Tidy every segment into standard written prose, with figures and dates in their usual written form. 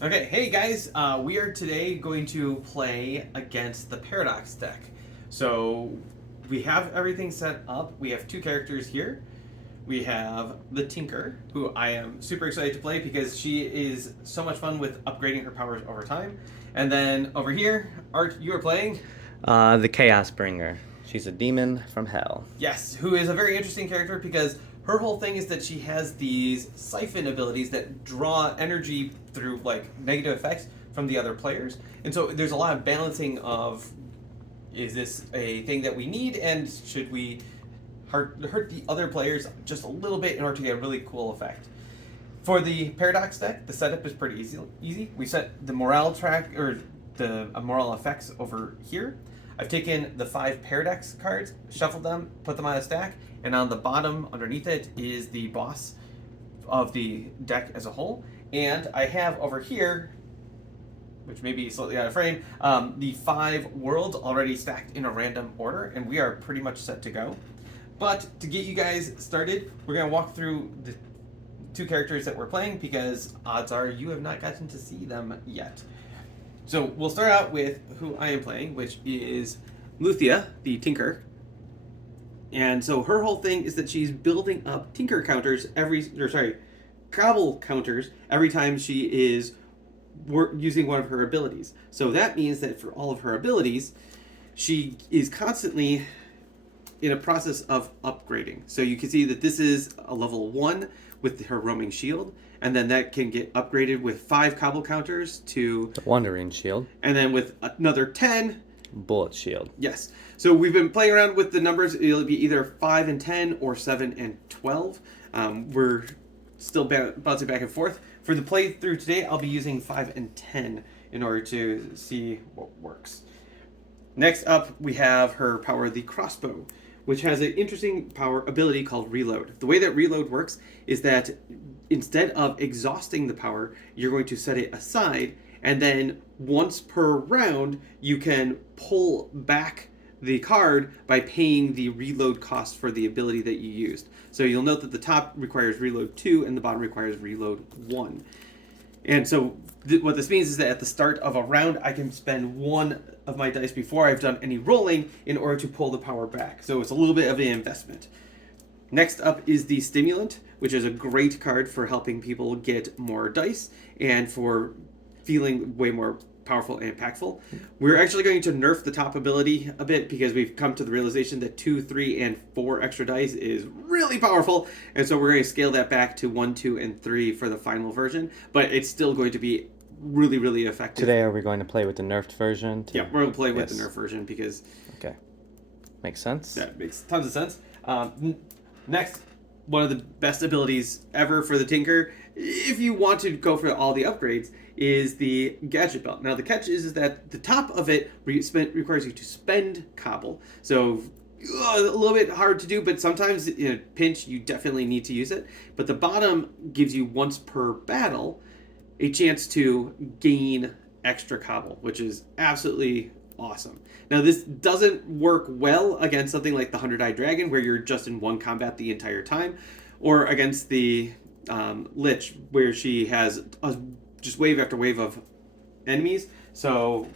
Okay, hey guys, we are today going to play against the Paradox deck. So we have everything set up. We have two characters here. We have the Tinker, who I am super excited to play because she is so much fun with upgrading her powers over time. And then over here, Art, you are playing. The Chaosbringer. She's a demon from hell. Yes, who is a very interesting character because her whole thing is that she has these siphon abilities that draw energy through like negative effects from the other players. And so there's a lot of balancing of is this a thing that we need and should we hurt the other players just a little bit in order to get a really cool effect. For the Paradox deck, the setup is pretty easy. We set the morale track or the morale effects over here. I've taken the 5 Paradox cards, shuffled them, put them on a stack, and on the bottom underneath it is the boss of the deck as a whole. And I have over here, which may be slightly out of frame, the 5 worlds already stacked in a random order, and we are pretty much set to go. But to get you guys started, we're going to walk through the 2 characters that we're playing because odds are you have not gotten to see them yet. So we'll start out with who I am playing, which is Luthia, the Tinker. And so her whole thing is that she's building up Tinker counters Cobble counters every time she is using one of her abilities. So that means that for all of her abilities, she is constantly in a process of upgrading. So you can see that this is a level 1 with her roaming shield, and then that can get upgraded with 5 cobble counters to The Wandering Shield. and then with another 10. Bullet Shield. Yes. So we've been playing around with the numbers. It'll be either 5 and 10 or 7 and 12. We're still bouncing back and forth. For the playthrough today, I'll be using 5 and 10 in order to see what works. Next up, we have her power, the crossbow, which has an interesting power ability called reload. The way that reload works is that instead of exhausting the power, you're going to set it aside, and then once per round, you can pull back the card by paying the reload cost for the ability that you used. So you'll note that the top requires reload 2 and the bottom requires reload 1. And so what this means is that at the start of a round, I can spend 1 of my dice before I've done any rolling in order to pull the power back. So it's a little bit of an investment. Next up is the Stimulant, which is a great card for helping people get more dice and for feeling way more powerful and impactful. We're actually going to nerf the top ability a bit because we've come to the realization that 2, 3, and 4 extra dice is really powerful, and so we're going to scale that back to 1, 2, and 3 for the final version, but it's still going to be really, really effective. Today, are we going to play with the nerfed version? Yeah, we're going to play with the nerf version because Okay. Makes sense. that makes tons of sense. Next, one of the best abilities ever for the Tinker, if you want to go for all the upgrades, is the Gadget Belt. Now, the catch is that the top of it requires you to spend cobble. So, a little bit hard to do, but sometimes in a pinch, you definitely need to use it. But the bottom gives you once per battle a chance to gain extra cobble, which is absolutely awesome. Now, this doesn't work well against something like the 100-Eyed Dragon, where you're just in one combat the entire time, or against the Lich, where she has just wave after wave of enemies. So,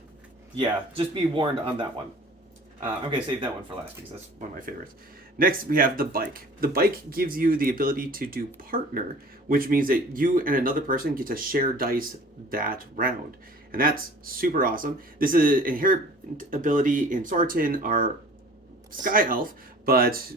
yeah, just be warned on that one. I'm going to save that one for last because that's one of my favorites. Next, we have the Bike. The Bike gives you the ability to do partner, which means that you and another person get to share dice that round. And that's super awesome. This is an inherent ability in Sortin, our Sky Elf, but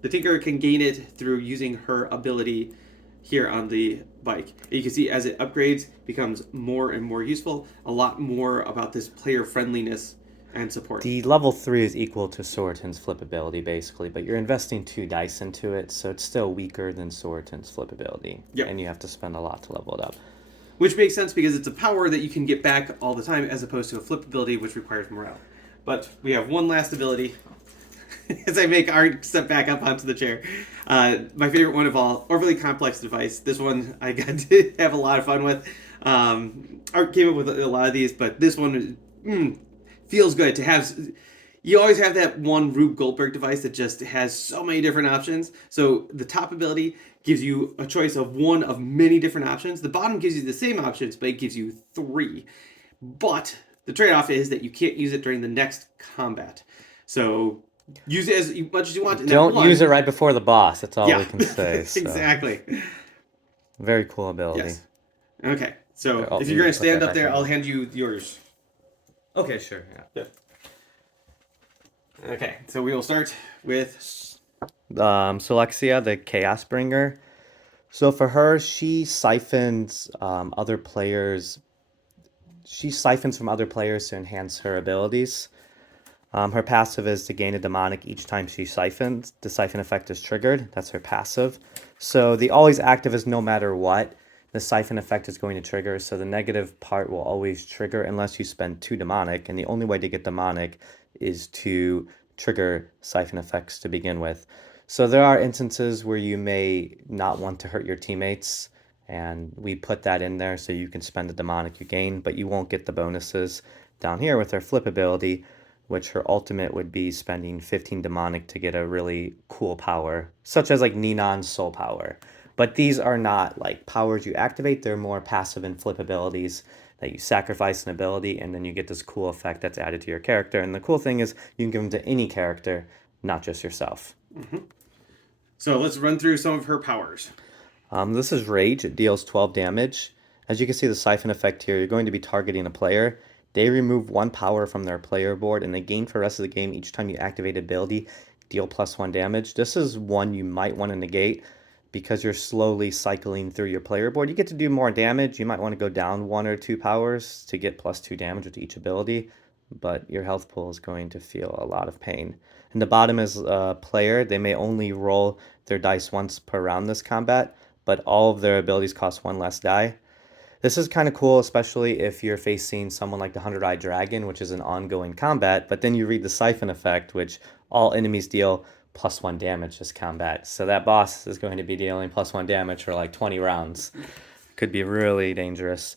the Tinker can gain it through using her ability here on the Bike. And you can see as it upgrades, becomes more and more useful, a lot more about this player friendliness and support. The level 3 is equal to Sworton's flip ability, basically, but you're investing 2 dice into it, so it's still weaker than Sworton's flip ability. Yep. And you have to spend a lot to level it up. Which makes sense because it's a power that you can get back all the time as opposed to a flip ability which requires morale. But we have one last ability as I make Art step back up onto the chair. My favorite one of all, Overly Complex Device. This one I got to have a lot of fun with. Art came up with a lot of these, but this one feels good to have. You always have that one Rube Goldberg device that just has so many different options. So the top ability gives you a choice of one of many different options. The bottom gives you the same options, but it gives you 3. But the trade-off is that you can't use it during the next combat. So use it as much as you want. In Don't that use it right before the boss. That's all yeah, we can say. So. exactly. Very cool ability. Yes. Okay, so Here, if you're going to put that stand up back there, on. I'll hand you yours. Okay, sure. Yeah. Okay, so we will start with Selexia, the Chaosbringer. So for her, she siphons other players. She siphons from other players to enhance her abilities. Her passive is to gain a demonic each time she siphons. The siphon effect is triggered. That's her passive. So the always active is no matter what. The siphon effect is going to trigger. So the negative part will always trigger unless you spend 2 demonic. And the only way to get demonic is to trigger siphon effects to begin with. So there are instances where you may not want to hurt your teammates. And we put that in there so you can spend the demonic you gain, but you won't get the bonuses down here with her flip ability, which her ultimate would be spending 15 demonic to get a really cool power, such as like Ninon's soul power. But these are not like powers you activate, they're more passive and flip abilities that you sacrifice an ability and then you get this cool effect that's added to your character. And the cool thing is you can give them to any character, not just yourself. So let's run through some of her powers. This is Rage. It deals 12 damage. As you can see the siphon effect here, you're going to be targeting a player. They remove 1 power from their player board, and they gain for the rest of the game each time you activate ability, deal +1 damage. This is one you might want to negate because you're slowly cycling through your player board. You get to do more damage. You might want to go down 1 or 2 powers to get +2 damage with each ability, but your health pool is going to feel a lot of pain. And the bottom is a player. They may only roll their dice once per round this combat, but all of their abilities cost 1 less die. This is kind of cool, especially if you're facing someone like the 100-Eyed Dragon, which is an ongoing combat, but then you read the Siphon effect, which all enemies deal +1 damage this combat. So that boss is going to be dealing +1 damage for like 20 rounds. Could be really dangerous.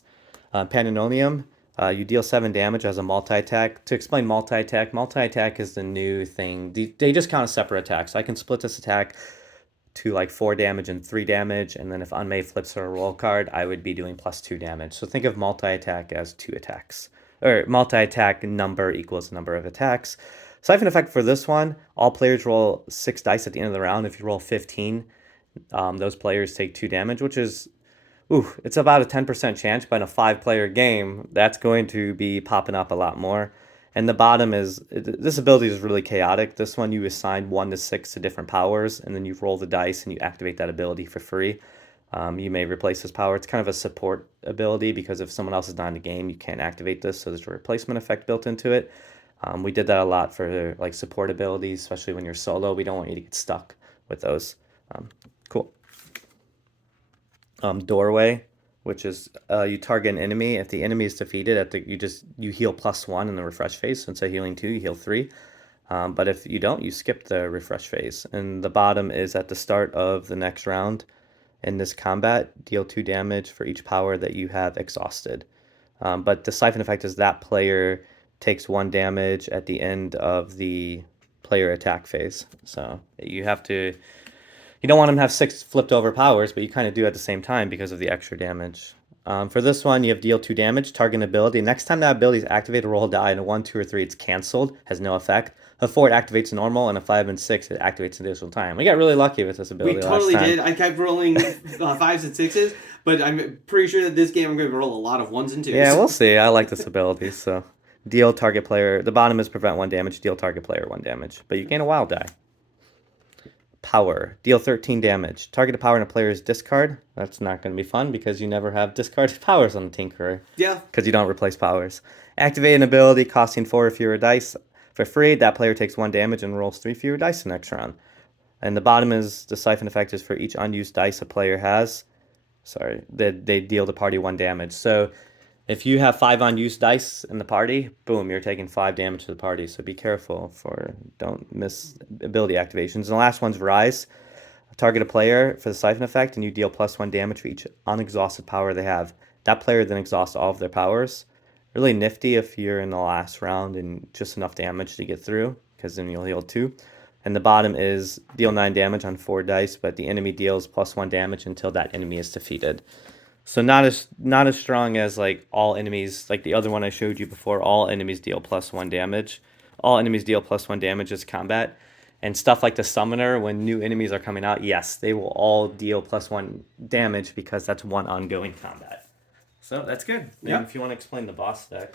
Pandemonium, you deal 7 damage as a multi-attack. To explain multi-attack is the new thing. They just count as separate attacks. So I can split this attack to like 4 damage and 3 damage, and then if Unmade flips her a roll card, I would be doing +2 damage. So think of multi-attack as 2 attacks. Or multi-attack number equals the number of attacks. Siphon effect for this one, all players roll 6 dice at the end of the round. If you roll 15, those players take 2 damage, which is, it's about a 10% chance, but in a 5-player game, that's going to be popping up a lot more. And the bottom is, this ability is really chaotic. This one you assign 1 to 6 to different powers, and then you roll the dice and you activate that ability for free. You may replace this power. It's kind of a support ability because if someone else is not in the game, you can't activate this, so there's a replacement effect built into it. We did that a lot for like support abilities, especially when you're solo. We don't want you to get stuck with those. Cool. Doorway, which is you target an enemy. If the enemy is defeated, you heal +1 in the refresh phase. So instead of healing 2, you heal 3. But if you don't, you skip the refresh phase. And the bottom is at the start of the next round. In this combat, deal 2 damage for each power that you have exhausted. But the siphon effect is that player takes 1 damage at the end of the player attack phase. So you don't want them to have 6 flipped over powers, but you kind of do at the same time because of the extra damage. For this one, you have deal 2 damage, target an ability. Next time that ability is activated, roll a die, and a 1, 2, or 3, it's canceled, has no effect. A 4, it activates normal, and a 5 and 6, it activates additional time. We got really lucky with this ability last time. We totally did. I kept rolling 5s and 6s, but I'm pretty sure that this game I'm going to roll a lot of 1s and 2s. Yeah, we'll see. I like this ability, so. Deal target player. The bottom is prevent 1 damage, deal target player 1 damage. But you gain a wild die. Power. Deal 13 damage. Target a power in a player's discard. That's not going to be fun because you never have discarded powers on the Tinkerer. Yeah. Because you don't replace powers. Activate an ability costing 4 or fewer dice. For free, that player takes 1 damage and rolls 3 fewer dice the next round. And the bottom is the siphon effect is for each unused dice a player has. Sorry, they deal the party 1 damage. So if you have 5 unused dice in the party, boom, you're taking 5 damage to the party. So be careful don't miss ability activations. And the last one's Rise. Target a player for the siphon effect, and you deal +1 damage for each unexhausted power they have. That player then exhausts all of their powers. Really nifty if you're in the last round and just enough damage to get through, because then you'll heal 2. And the bottom is deal 9 damage on 4 dice, but the enemy deals +1 damage until that enemy is defeated. So not as strong as like all enemies, like the other one I showed you before. All enemies deal +1 damage. All enemies deal +1 damage as combat. And stuff like the summoner, when new enemies are coming out, yes, they will all deal +1 damage because that's one ongoing combat. So that's good. Yeah. If you want to explain the boss deck,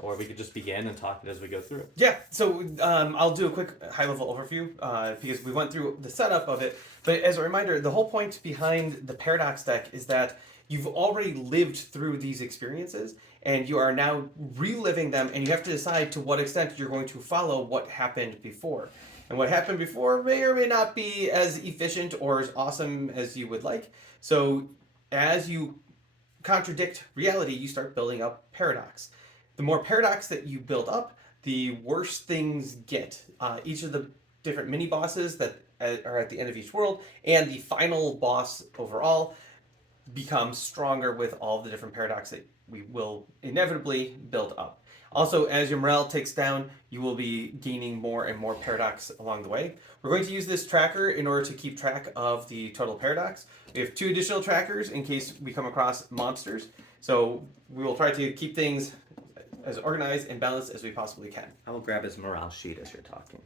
or we could just begin and talk it as we go through it. Yeah, so I'll do a quick high-level overview because we went through the setup of it. But as a reminder, the whole point behind the Paradox deck is that you've already lived through these experiences, and you are now reliving them, and you have to decide to what extent you're going to follow what happened before. And what happened before may or may not be as efficient or as awesome as you would like. So as you contradict reality, you start building up paradox. The more paradox that you build up, the worse things get. Each of the different mini bosses that are at the end of each world and the final boss overall becomes stronger with all the different paradox that we will inevitably build up. Also, as your morale ticks down, you will be gaining more and more paradox along the way. We're going to use this tracker in order to keep track of the total paradox. We have 2 additional trackers in case we come across monsters. So we will try to keep things as organized and balanced as we possibly can. I will grab his morale sheet as you're talking.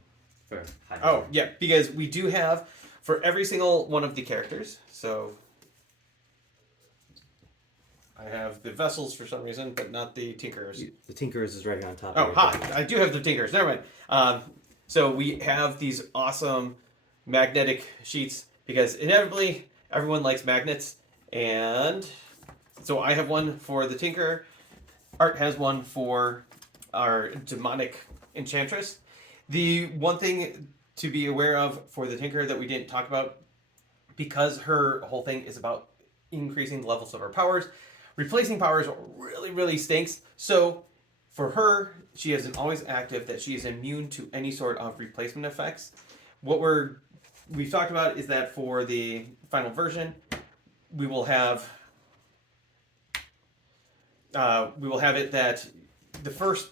Oh, yeah, because we do have, for every single one of the characters, so I have the vessels for some reason, but not the Tinkerers. The Tinkerers is right here on top. Oh, hi. I do have the Tinkerers. Never mind. So we have these awesome magnetic sheets because inevitably everyone likes magnets. And so I have one for the Tinkerer. Art has one for our demonic enchantress. The one thing to be aware of for the Tinkerer that we didn't talk about, because her whole thing is about increasing the levels of her powers, replacing powers really, really stinks. So for her, she has an always active that she is immune to any sort of replacement effects. What we've talked about is that for the final version, we will have it that the first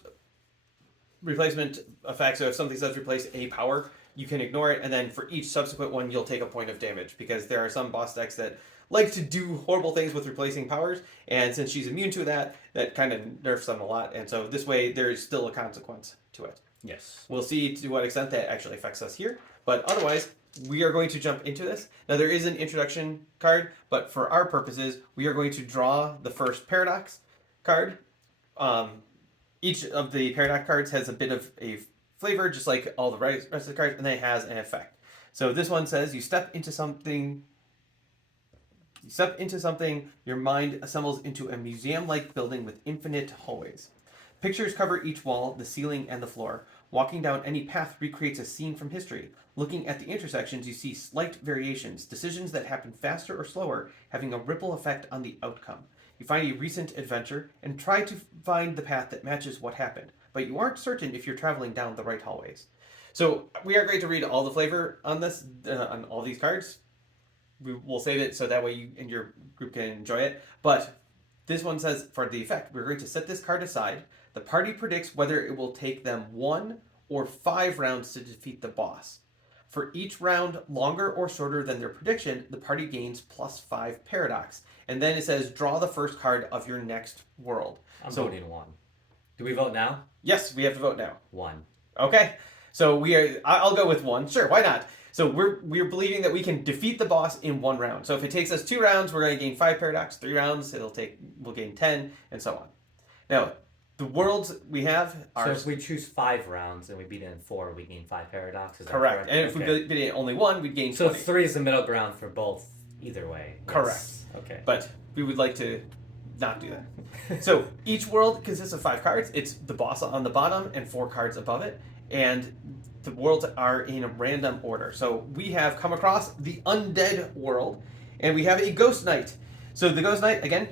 replacement effect, so if something does replace a power, you can ignore it, and then for each subsequent one, you'll take a point of damage, because there are some boss decks that like to do horrible things with replacing powers, and since she's immune to that, that kind of nerfs them a lot, and so this way, there's still a consequence to it. Yes. We'll see to what extent that actually affects us here, but otherwise, we are going to jump into this. Now, there is an introduction card, but for our purposes, we are going to draw the first paradox card. Each of the paradox cards has a bit of a flavor, just like all the rest of the cards, and then it has an effect. So this one says, you step into something, your mind assembles into a museum-like building with infinite hallways. Pictures cover each wall, the ceiling, and the floor. Walking down any path recreates a scene from history. Looking at the intersections, you see slight variations, decisions that happen faster or slower, having a ripple effect on the outcome. You find a recent adventure and try to find the path that matches what happened, but you aren't certain if you're traveling down the right hallways. So we are going to read all the flavor on this, on all these cards. We will save it so that way you and your group can enjoy it. But this one says, for the effect, we're going to set this card aside. The party predicts whether it will take them 1 or 5 rounds to defeat the boss. For each round longer or shorter than their prediction, the party gains +5 paradox. And then it says, draw the first card of your next world. I'm voting 1. Do we vote now? Yes, we have to vote now. 1. Okay. So I'll go with 1. Sure, why not? So we're believing that we can defeat the boss in 1 round. So if it takes us 2 rounds, we're going to gain 5 paradox. 3 rounds, we'll gain 10, and so on. Now, the worlds we have are... So if we choose 5 rounds and we beat it in 4, we gain 5 paradox? Is that correct. And if we beat it only 1, we'd gain 20. So 3 is the middle ground for both, either way. Correct. Yes. Okay. But we would like to not do that. So each world consists of 5 cards. It's the boss on the bottom and 4 cards above it. And the worlds are in a random order. So we have come across the undead world, and we have a ghost knight. So the ghost knight, again,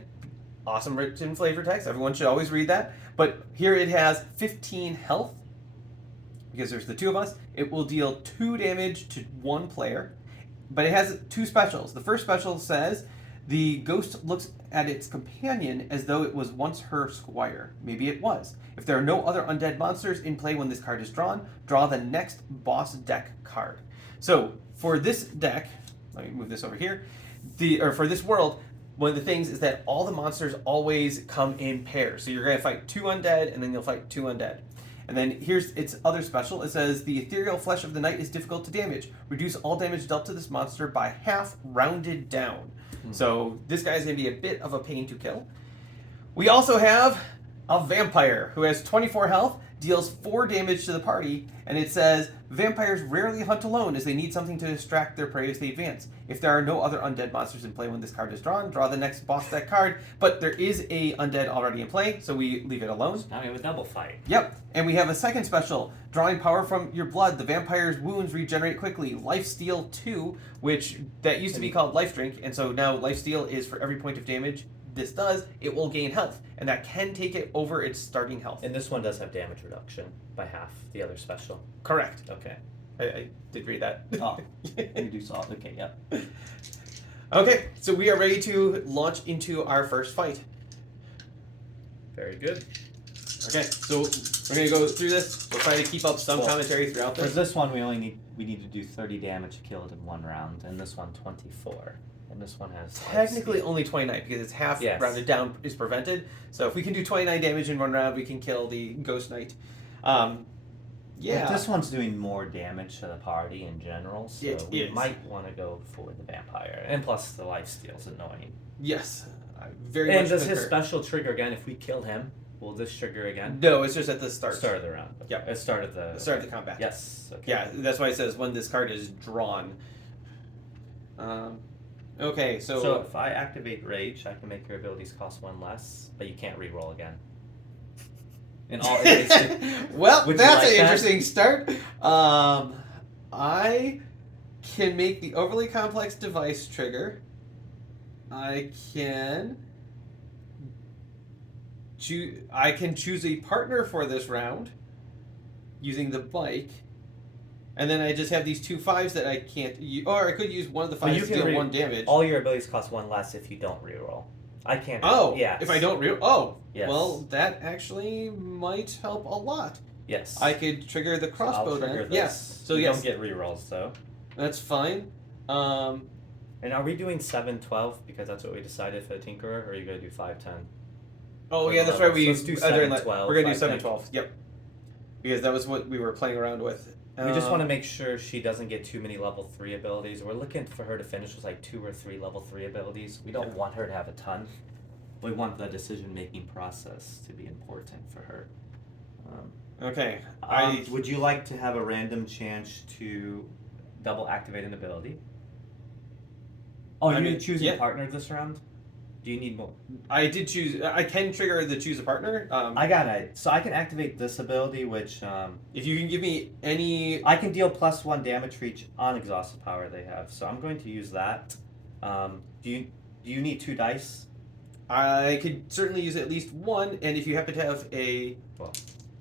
awesome written flavor text. Everyone should always read that. But here it has 15 health, because there's the 2 of us. It will deal 2 damage to 1 player, but it has 2 specials. The first special says The ghost looks at its companion as though it was once her squire. Maybe it was. If there are no other undead monsters in play when this card is drawn, draw the next boss deck card. So for this deck, let me move this over here. For this world, one of the things is that all the monsters always come in pairs. So you're going to fight 2 undead, and then you'll fight 2 undead. And then here's its other special. It says, the ethereal flesh of the night is difficult to damage. Reduce all damage dealt to this monster by half, rounded down. So this guy's going to be a bit of a pain to kill. We also have a vampire who has 24 health, deals 4 damage to the party, and it says, vampires rarely hunt alone as they need something to distract their prey as they advance. If there are no other undead monsters in play when this card is drawn, draw the next boss deck card, but there is a undead already in play, so we leave it alone. Now we have a double fight. Yep, and we have a second special, drawing power from your blood. The vampire's wounds regenerate quickly. Lifesteal 2, which that used to be called Life Drink, and so now Lifesteal is for every point of damage this does, it will gain health, and that can take it over its starting health. And this one does have damage reduction by half, the other special. Correct. Okay. I did read that. Oh, you do saw it. Okay, yep. Okay, so we are ready to launch into our first fight. Very good. Okay, so we're going to go through this. We'll try to keep up some commentary throughout For this. this one, we need to do 30 damage killed in 1 round, and this one 24. And this one has Technically only 29 because it's half rounded down is prevented. So if we can do 29 damage in 1 round, we can kill the Ghost Knight. Yeah. But this one's doing more damage to the party in general, so we is. might want to go for the vampire. And plus, the lifesteal's annoying. Yes. I very And much does concur. his special trigger again if we kill him? Will this trigger again? No, it's just at the start. Start of the round. Yep. Start of the... Start of the combat. Yes. Okay. Yeah, that's why it says when this card is drawn. Okay, So if I activate Rage, I can make your abilities cost 1 less, but you can't reroll again. In all well, Would you that's like an that? interesting start. I can make the overly complex device trigger. I can choose a partner for this round using the bike. And then I just have these 2 5s that I can't use. Or I could use one of the 5s to deal 1 damage. All your abilities cost 1 less if you don't reroll. I can't. Oh, yeah. if I don't oh, Yes. well, that actually might help a lot. Yes. I could trigger the crossbow I'll trigger then. this. Yes. So you yes, don't get rerolls though. that's fine. And are we doing 7, 12 because that's what we decided for the Tinkerer, or are you gonna do 5, 10? Oh For yeah, the that's right. levels. We Let's do during 7, 12, we're gonna do I 7, think. 12. Yep. Because that was what we were playing around with. We just want to make sure she doesn't get too many level 3 abilities. We're looking for her to finish with like 2 or 3 level 3 abilities. We don't want her to have a ton. We want the decision-making process to be important for her. Okay. Would you like to have a random chance to double activate an ability? Oh, you're choosing a partner this round? Do you need more? I did choose. I can trigger the choose a partner. I got it. So I can activate this ability, which if you can give me any, I can deal +1 damage for each unexhausted power they have. So I'm going to use that. Do you need 2 dice? I could certainly use at least 1. And if you happen to have a, well,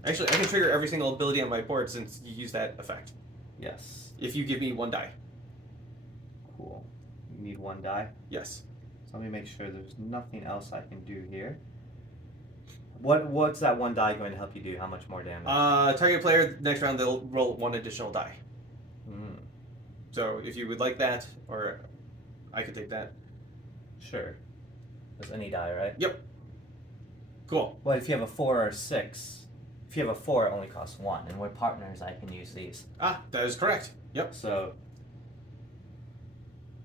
actually, I can trigger every single ability on my board since you use that effect. Yes. If you give me 1 die. Cool. You need 1 die. Yes. So let me make sure there's nothing else I can do here. What's that 1 die going to help you do? How much more damage? Target player next round they'll roll 1 additional die. Mm. So if you would like that, or I could take that. Sure. There's any die, right? Yep. Cool. Well, if you have a 4 or 6, if you have a 4, it only costs 1, and we're partners, I can use these. That is correct. Yep. So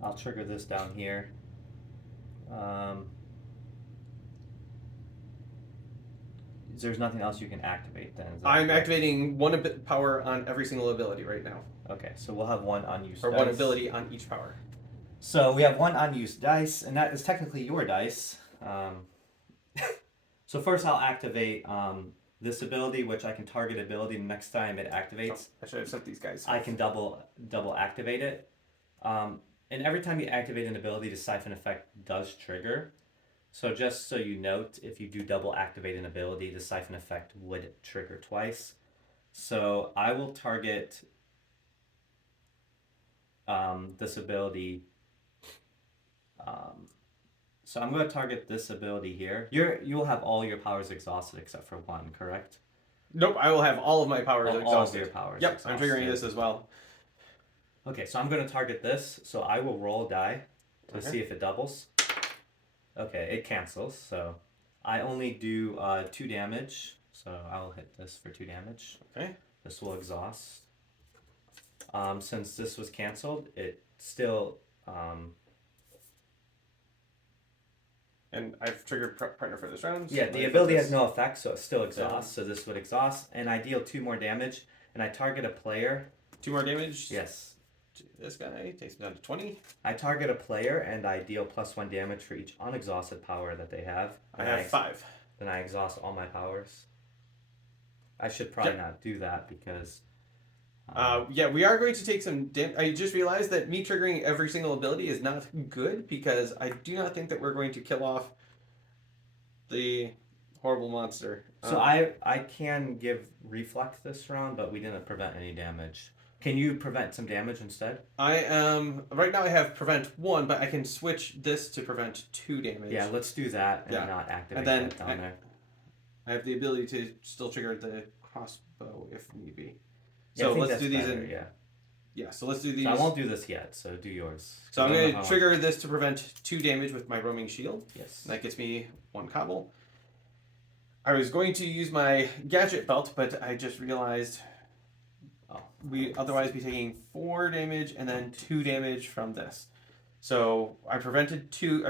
I'll trigger this down here. There's nothing else you can activate then. Is that I'm correct? activating 1 power on every single ability right now, Okay, so we'll have 1 unused or dice. 1 ability on each power. So we have 1 unused dice, and that is technically your dice. So first I'll activate this ability, which I can target ability. The next time it activates, I should have sent these guys. I can double activate it. And every time you activate an ability, the siphon effect does trigger. So just so you note, if you do double activate an ability, the siphon effect would trigger twice. So I will target this ability So I'm going to target this ability here. You'll have all your powers exhausted except for one, correct? Nope, I will have all of my powers exhausted. All of your powers Yep, exhausted. I'm triggering this as well. Okay, so I'm going to target this. So I will roll a die to see if it doubles. Okay, it cancels. So I only do 2 damage. So I'll hit this for 2 damage. Okay. This will exhaust. Since this was canceled, it still... And I've triggered partner for this round. Yeah, the ability has no effect, so it still exhausts. So this would exhaust, and I deal 2 more damage, and I target a player. 2 more damage? Yes. This guy takes me down to 20. I target a player, and I deal +1 damage for each unexhausted power that they have. I have 5. Then I exhaust all my powers. I should probably not do that because... yeah, we are going to take some damage. I just realized that me triggering every single ability is not good because I do not think that we're going to kill off the horrible monster. So I can give reflect this round, but we didn't prevent any damage. Can you prevent some damage instead? I am right now. I have prevent 1, but I can switch this to prevent 2 damage. Yeah, let's do that and not activate and then that down there. I have the ability to still trigger the crossbow if need be. Yeah, So I think let's do these better, in. Yeah. Yeah, so let's do these. So I won't do this yet. So do yours. So I'm going to trigger this to prevent 2 damage with my roaming shield. Yes. That gets me 1 cobble. I was going to use my gadget belt, but I just realized we otherwise be taking 4 damage and then 2 damage from this. So I prevented 2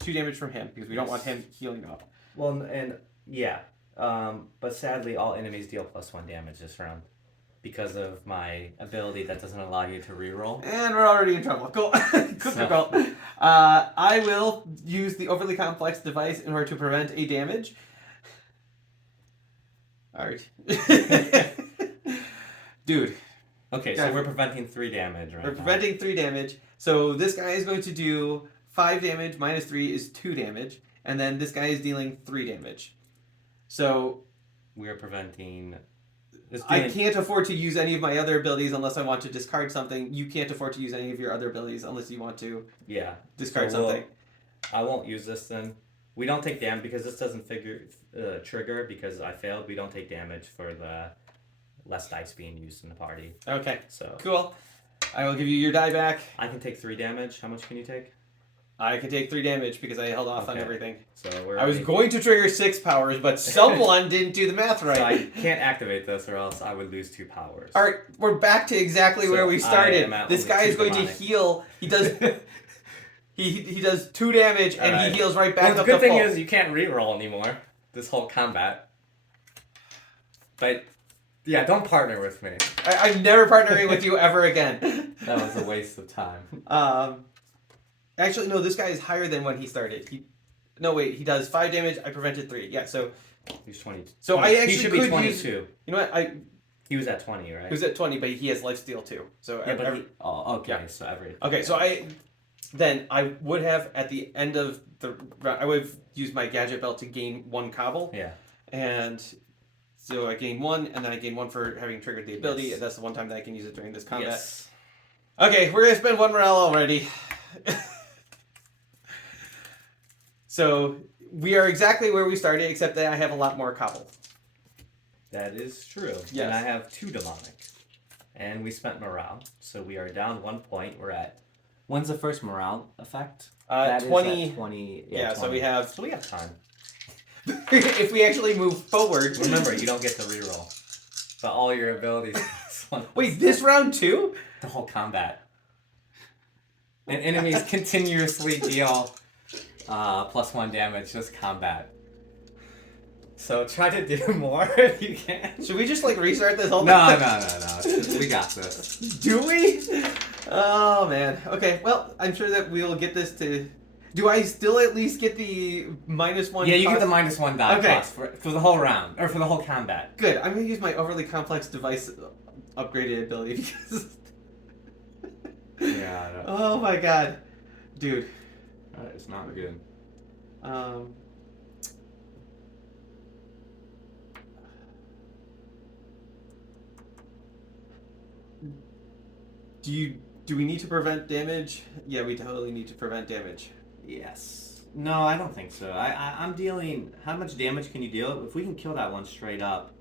damage from him because we don't want him healing up. Well, and yeah, but sadly all enemies deal +1 damage this round because of my ability that doesn't allow you to reroll. And we're already in trouble. Cool. Cool. I will use the overly complex device in order to prevent a damage. Alright. Dude. Okay, so we're preventing 3 damage right now. We're preventing 3 damage. So this guy is going to do 5 damage, minus 3 is 2 damage. And then this guy is dealing 3 damage. So... we're preventing... I can't afford to use any of my other abilities unless I want to discard something. You can't afford to use any of your other abilities unless you want to discard something. I won't use this then. We don't take damage because this doesn't trigger because I failed. We don't take damage for the less dice being used in the party. Okay. So cool. I will give you your die back. I can take 3 damage. How much can you take? I can take 3 damage because I held off on everything. So I was going to trigger 6 powers, but someone didn't do the math right. So I can't activate this or else I would lose 2 powers. Alright, we're back to exactly where we started. This guy is going to heal. He does he does 2 damage and he heals right back up to full. The good thing is you can't reroll anymore this whole combat. But yeah, don't partner with me. I'm never partnering with you ever again. That was a waste of time. Actually, no, this guy is higher than when he started. He does 5 damage. I prevented 3. Yeah, so... He's 20. So 20. I actually he should be 22. Use, you know what? He was at 20, right? He was at 20, but he has lifesteal too. So yeah, okay, so every... Okay, so I would have, at the end of the round, I would have used my gadget belt to gain 1 cobble. Yeah. And so I gain 1, and then I gain 1 for having triggered the ability, and that's the one time that I can use it during this combat. Yes. Okay, we're going to spend 1 morale already. So we are exactly where we started, except that I have a lot more cobble. That is true. Yes. And I have 2 demonic. And we spent morale, so we are down 1 point. We're at... When's the first morale effect? That 20. Is at 20. Yeah, 20. so we have... So we have time. If we actually move forward... Remember, you don't get to reroll. But all your abilities... Wait, this round too? The whole combat. And enemies continuously deal... +1 damage, just combat. So try to do more if you can. Should we just restart this whole thing? No. We got this. Do we? Oh man. Okay, well, I'm sure that we'll get this to... Do I still at least get the -1? Yeah, you get the -1 die cost for the whole round, or for the whole combat. Good, I'm going to use my overly complex device upgraded ability because... Yeah, I know. Oh my god. Dude. It's not good. Do we need to prevent damage? Yeah, we totally need to prevent damage. Yes. No, I don't think so. I'm dealing. How much damage can you deal? If we can kill that one straight up,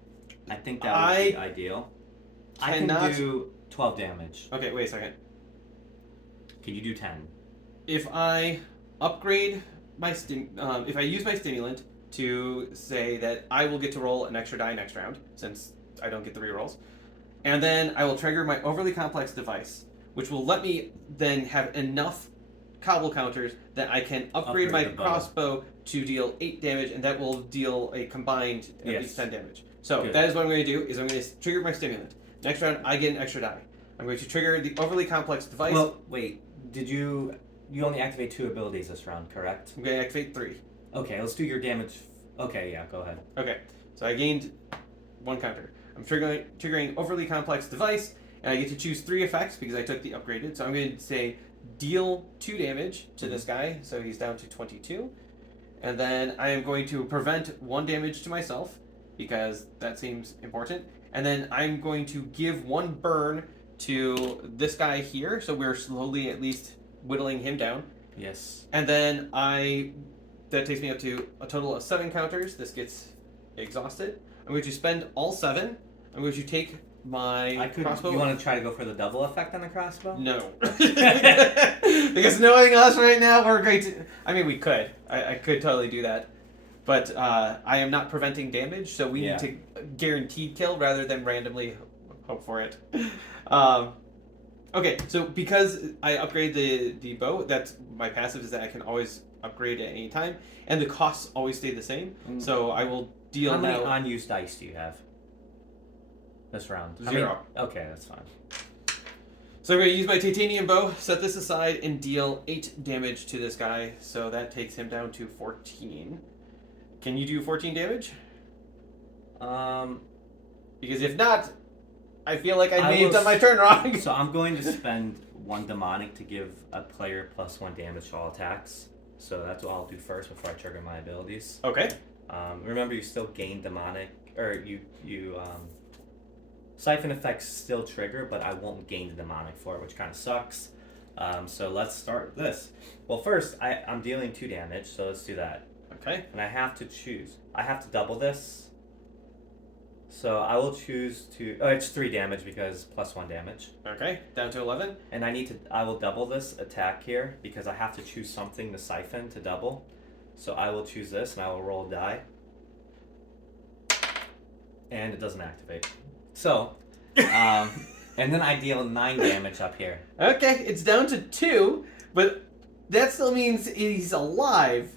I think that would be ideal. I can do 12 damage. Okay, wait a second. Can you do 10? If I upgrade my if I use my stimulant to say that I will get to roll an extra die next round, since I don't get the rerolls, and then I will trigger my overly complex device, which will let me then have enough cobble counters that I can upgrade my crossbow to deal 8 damage, and that will deal a combined at least 10 damage. So that is what I'm going to do, is I'm going to trigger my stimulant. Next round, I get an extra die. I'm going to trigger the overly complex device. Well, wait. Did you only activate 2 abilities this round, correct? I'm going to activate 3. Okay, let's do your damage. Okay, yeah, go ahead. Okay, so I gained 1 counter. I'm triggering overly complex device, and I get to choose 3 effects because I took the upgraded. So I'm going to say deal 2 damage to this guy, so he's down to 22. And then I am going to prevent 1 damage to myself because that seems important. And then I'm going to give 1 burn to this guy here, so we're slowly at least whittling him down. Yes. And then that takes me up to a total of 7 counters. This gets exhausted. I'm going to spend all 7. I'm going to take my crossbow. You want to try to go for the double effect on the crossbow? No. Because knowing us right now, we're going to... I mean, we could. I could totally do that. But I am not preventing damage, so we need to guaranteed kill rather than randomly hope for it. Okay, so because I upgrade the bow, that's my passive is that I can always upgrade at any time, and the costs always stay the same. So I will deal How many now... unused dice do you have this round? 0. Okay, that's fine. So I'm going to use my titanium bow, set this aside, and deal 8 damage to this guy. So that takes him down to 14. Can you do 14 damage? Because if not, I feel like I may have done my turn wrong. So I'm going to spend 1 demonic to give a player +1 damage to all attacks. So that's what I'll do first before I trigger my abilities. Okay. Remember, you still gain demonic, or you siphon effects still trigger, but I won't gain the demonic for it, which kind of sucks. So let's start this. Well, first I'm dealing 2 damage, so let's do that. Okay. And I have to choose. I have to double this. So I will choose to. Oh, it's 3 damage because +1 damage. Okay, down to 11. And I will double this attack here because I have to choose something to siphon to double. So I will choose this and I will roll a die. And it doesn't activate. So, and then I deal 9 damage up here. Okay, it's down to 2, but that still means he's alive.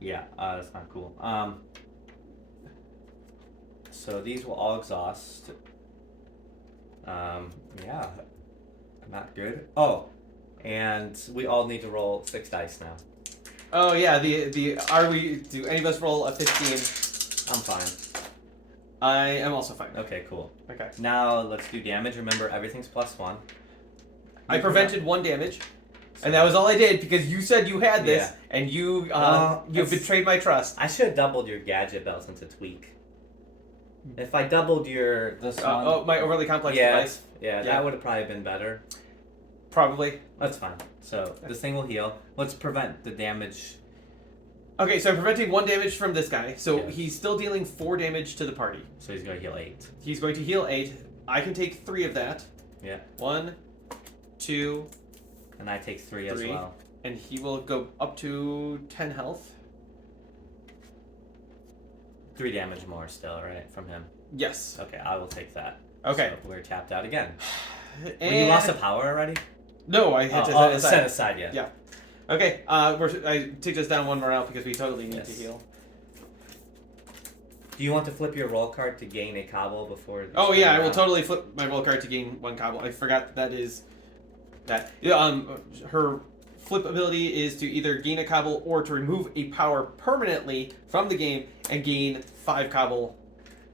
Yeah, that's not cool. So these will all exhaust. Yeah, not good. Oh, and we all need to roll 6 dice now. Oh yeah, do any of us roll a 15? I'm fine. I am also fine. Okay, cool. Okay. Now let's do damage. Remember, everything's +1. I prevented 1 damage. And that was all I did because you said you had this, and you betrayed my trust. I should have doubled your gadget belt since it's weak. If I doubled this one... my overly complex device? Yeah, that would have probably been better. Probably. That's fine. So, this thing will heal. Let's prevent the damage. Okay, so I'm preventing 1 damage from this guy, so he's still dealing 4 damage to the party. So he's going to heal 8. He's going to heal 8. I can take 3 of that. Yeah. 1, 2... And I take 3 as well. And he will go up to 10 health. 3 damage more still, right, from him? Yes. Okay, I will take that. Okay. So we're tapped out again. And... you lost a power already? No, I had to set aside. Set aside, yeah. Yeah. Okay, I took this down 1 more out because we totally need to heal. Do you want to flip your roll card to gain a cobble before... Oh yeah, I will totally flip my roll card to gain 1 cobble. I forgot that is... That her flip ability is to either gain a cobble or to remove a power permanently from the game and gain 5 cobble,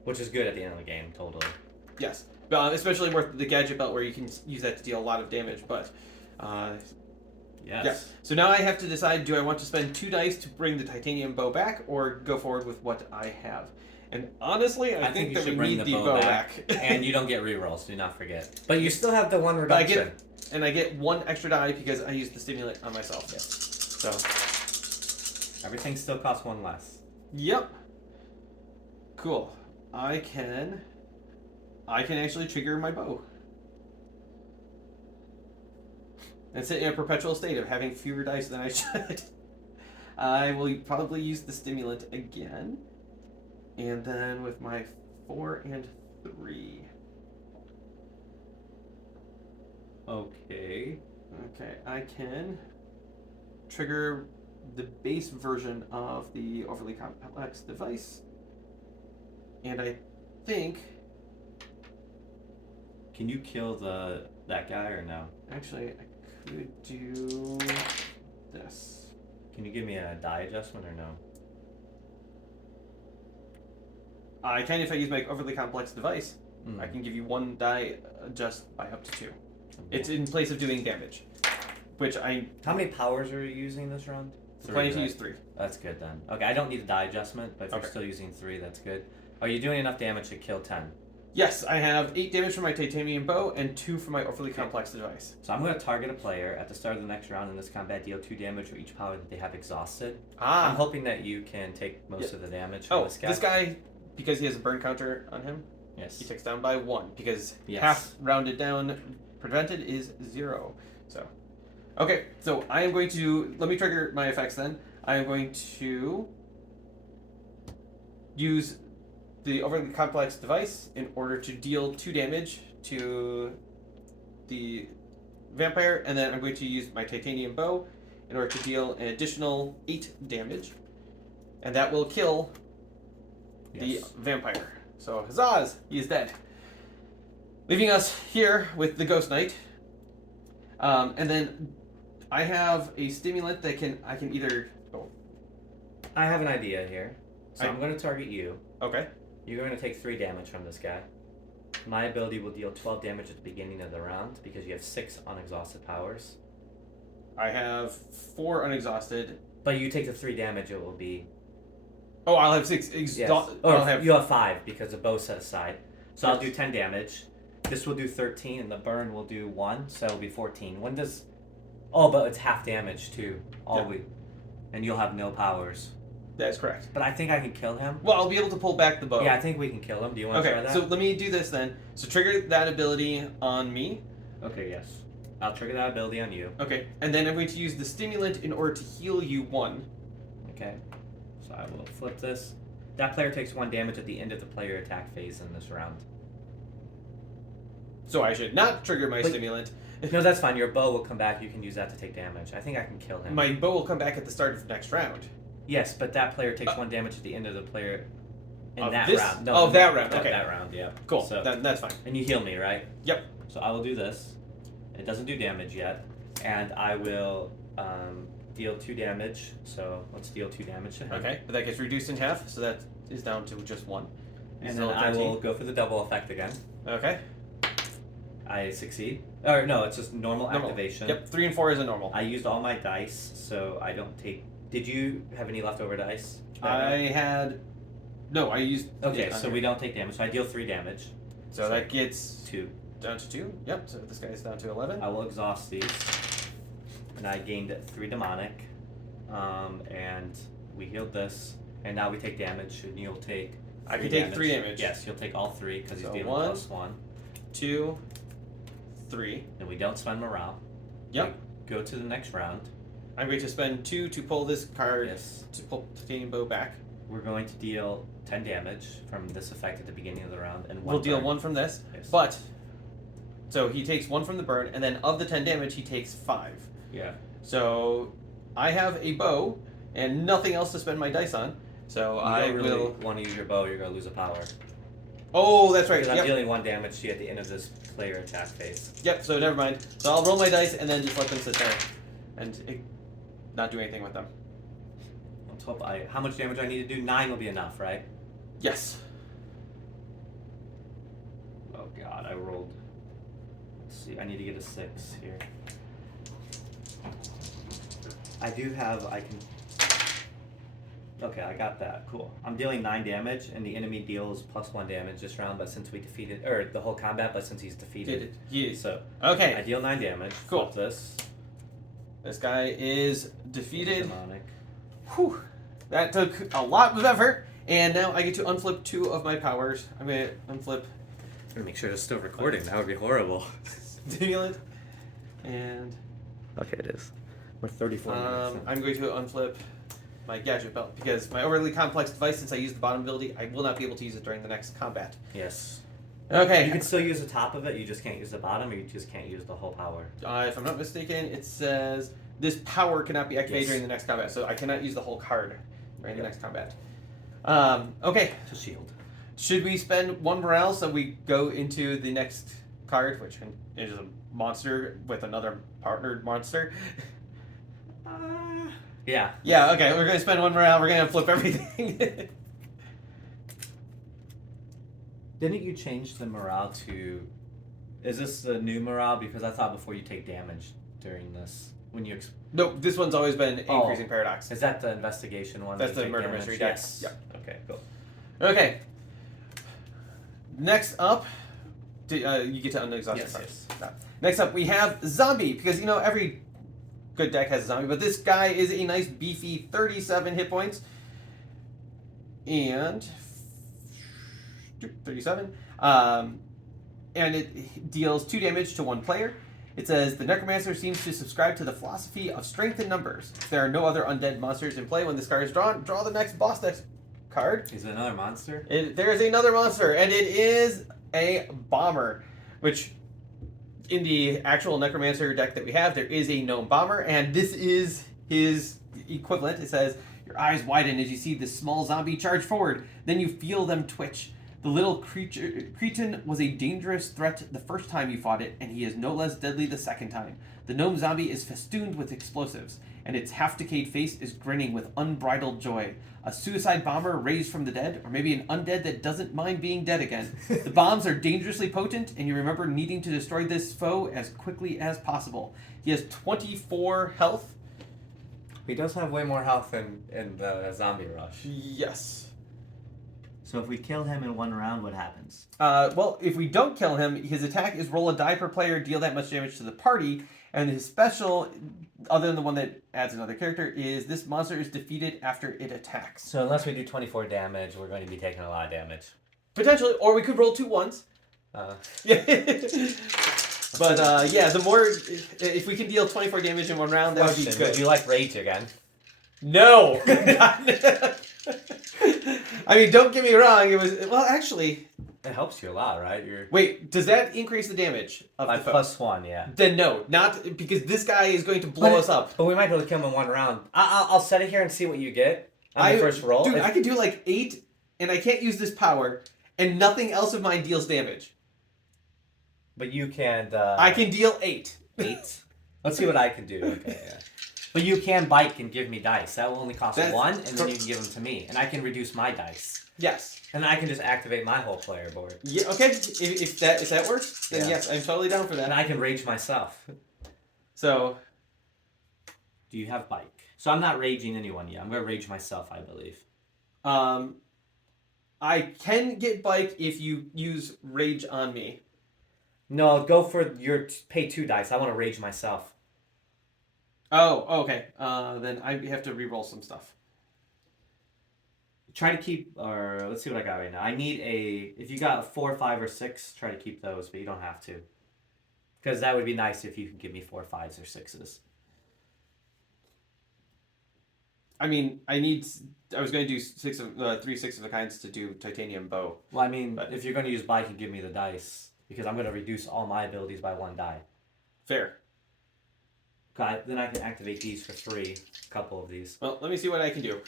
which is good at the end of the game. Totally. Yes, especially with the gadget belt where you can use that to deal a lot of damage. But yes. Yeah. So now I have to decide: do I want to spend 2 dice to bring the titanium bow back, or go forward with what I have? And honestly, I think that we need the bow back. And you don't get rerolls. Do not forget. But you still have the 1 reduction. I get 1 extra die because I used the stimulant on myself. Yes. So, Everything still costs 1 less. yep. Cool. I can actually trigger my bow. And sit in a perpetual state of having fewer dice than I should. I will probably use the stimulant again. And then with my 4 and 3. Okay. Okay, I can trigger the base version of the overly complex device. And I think, Can you kill that guy or no? actually, I could do this. Can you give me a die adjustment or no? I can if I use my overly complex device. Mm. I can give you 1 die adjust by up to 2. It's in place of doing damage, which I How many powers are you using this round? planning to right? use 3. That's good then. Okay, I don't need a die adjustment, but if Okay. you're still using 3, that's good. Are you doing enough damage to kill 10? Yes, I have 8 damage from my titanium bow and 2 from my overly complex device. So I'm going to target a player at the start of the next round in this combat, deal 2 damage for each power that they have exhausted. I'm hoping that you can take most of the damage from this guy, because he has a burn counter on him, Yes. he takes down by 1 because Yes. half rounded down prevented is 0. So, okay, so I am going to let me trigger my effects then. I am going to use the overly complex device in order to deal 2 damage to the vampire, and then I'm going to use my titanium bow in order to deal an additional 8 damage, and that will kill the vampire. So, huzzahs! He is dead. Leaving us here with the Ghost Knight. And then I have a stimulant that I can either... Oh, I have an idea here. So I- I'm going to target you. okay. You're going to take 3 damage from this guy. My ability will deal 12 damage at the beginning of the round because you have 6 unexhausted powers. I have 4 unexhausted. But you take the 3 damage, it will be... Oh, I'll have 6 Yes. I'll Or have... you have 5 because the bow set aside. So I'll Yes. do 10 damage. This will do 13 and the burn will do 1, so it'll be 14. When does... Oh, but it's half damage too. And you'll have no powers. That's correct. But I think I can kill him. Well, I'll be able to pull back the bow. Yeah, I think we can kill him. Do you want to try Okay, that? so let me do this then. So trigger that ability on me. Okay, yes. I'll trigger that ability on you. Okay, and then I'm going to use the stimulant in order to heal you 1. Okay. So I will flip this. That player takes 1 damage at the end of the player attack phase in this round. So I should not trigger my But- stimulant. No, that's fine. Your bow will come back. You can use that to take damage. I think I can kill him. My bow will come back at the start of the next round. Yes, but that player takes 1 damage at the end of the player in Of that this? round. Oh, that round, okay. That round, yeah. Cool, So, that's fine. and you heal me, right? Yep. So I will do this. It doesn't do damage yet. And I will deal 2 damage. So let's deal 2 damage to him. Okay, but that gets reduced in half, so that is down to just 1. And Still then at I 13. will go for the double effect again. Okay. I succeed. Or no, it's just normal Normal. activation. Yep, 3 and 4 is a normal. I used all my dice, so I don't take... Did you have any leftover dice? I had... No, I used... Okay, it on so here. we don't take damage. So I deal 3 damage. So that gets 2. down to 2. Yep, so this guy's down to 11. I will exhaust these. And I gained 3 demonic. And we healed this. And now we take damage, and you'll take... I can take 3 damage. Yes, you'll take all 3, because he's So dealing 1, +1. 2, 3. And we don't spend morale. Yep. We go to the next round. I'm going to spend 2 to pull this card, Yes. to pull Titanium Bow back. We're going to deal 10 damage from this effect at the beginning of the round. And We'll deal burn. 1 from this, Yes. but... So he takes 1 from the burn, and then of the 10 damage, he takes 5. Yeah. So I have a bow, and nothing else to spend my dice on. So You I don't really will... want to use your bow, you're going to lose a power. Oh, that's right. Because I'm Yep. dealing 1 damage to you at the end of this player attack phase. Yep, so never mind. So I'll roll my dice and then just let them sit there and not do anything with them. Let's hope how much damage do I need to do? 9 will be enough, right? Yes. Oh god, I rolled. Let's see, I need to get a 6 here. I can... Okay, I got that. Cool. I'm dealing 9 damage, and the enemy deals +1 damage this round, but since we defeated... Or the whole combat, but since he's defeated... Yes. So, Okay. I deal 9 damage. Cool. Flip this. This guy is defeated. Demonic. Whew. That took a lot of effort. And now I get to unflip 2 of my powers. I'm going to unflip I'm gonna make sure it's still recording. That would be horrible. Stimulant. And Okay, it is. We're 34 minutes. in. I'm going to unflip my gadget belt because my overly complex device, since I used the bottom ability, I will not be able to use it during the next combat. Yes. Okay. You can still use the top of it. You just can't use the bottom, or you just can't use the whole power. If I'm not mistaken, it says this power cannot be activated during the next combat, so I cannot use the whole card during the next combat. Okay. To shield. Should we spend 1 morale so we go into the next card, which is a monster with another partnered monster? Yeah. Yeah, okay, we're going to spend 1 morale, we're going to flip everything. Didn't you change the morale to? Is this the new morale? Because I thought before you take damage during this when you. No, this one's always been increasing paradox. Is that the investigation one? That's that you the take murder damage? mystery, Yes. yeah. Okay. Cool. Okay. Next up, you get to unexhaust Yes. cards. Yes. No. Next up, we have Zombie, because, every good deck has a Zombie, but this guy is a nice beefy 37 hit points. And 37. And it deals 2 damage to 1 player. It says, the Necromancer seems to subscribe to the philosophy of strength in numbers. If there are no other undead monsters in play when this card is drawn, draw the next boss deck card. Is it another monster? There is another monster, and it is a Bomber, which in the actual Necromancer deck that we have, there is a gnome Bomber, and this is his equivalent. It says, your eyes widen as you see this small zombie charge forward. Then you feel them twitch. The little cretin was a dangerous threat the first time you fought it, and he is no less deadly the second time. The gnome zombie is festooned with explosives, and its half-decayed face is grinning with unbridled joy. A suicide bomber raised from the dead, or maybe an undead that doesn't mind being dead again. The bombs are dangerously potent, and you remember needing to destroy this foe as quickly as possible. He has 24 health. He does have way more health in the zombie rush. Yes. So if we kill him in 1 round, what happens? Well, if we don't kill him, his attack is roll a die per player, deal that much damage to the party, and his special, other than the one that adds another character, is this monster is defeated after it attacks. So unless we do 24 damage, we're going to be taking a lot of damage. Potentially, or we could roll 2 1s. Yeah. But yeah, the more, if we can deal 24 damage in 1 round, that would be good. Would you like rage again? No! I mean, don't get me wrong, it was, well, actually... It helps you a lot, right? Wait, does that increase the damage of by the foe? +1, yeah. Then no, not, because this guy is going to blow us up. But we might be able to kill him in 1 round. I'll set it here and see what you get on the first roll. Dude, I could do like 8, and I can't use this power, and nothing else of mine deals damage. But you can't... I can deal 8. 8? Let's see what I can do. Okay, yeah. But you can bite and give me dice. That will only cost 1, and then you can give them to me. And I can reduce my dice. Yes. And I can just activate my whole player board. Yeah. Okay. If that works, then yes, I'm totally down for that. And I can rage myself. So. Do you have bite? So I'm not raging anyone yet. I'm going to rage myself, I believe. I can get bite if you use rage on me. No, go for your pay 2 dice. I want to rage myself. Oh, okay. Then I have to re-roll some stuff. Try to keep, or let's see what I got right now. I need if you got 4, 5, or 6, try to keep those, but you don't have to. Because that would be nice if you could give me 4, 5s, or 6s. I mean, I was going to do 3 6 of a kinds to do titanium bow. Well, I mean, but if you're going to use bite, you give me the dice. Because I'm going to reduce all my abilities by 1 die. Fair. Then I can activate these for 3. A couple of these. Well, let me see what I can do.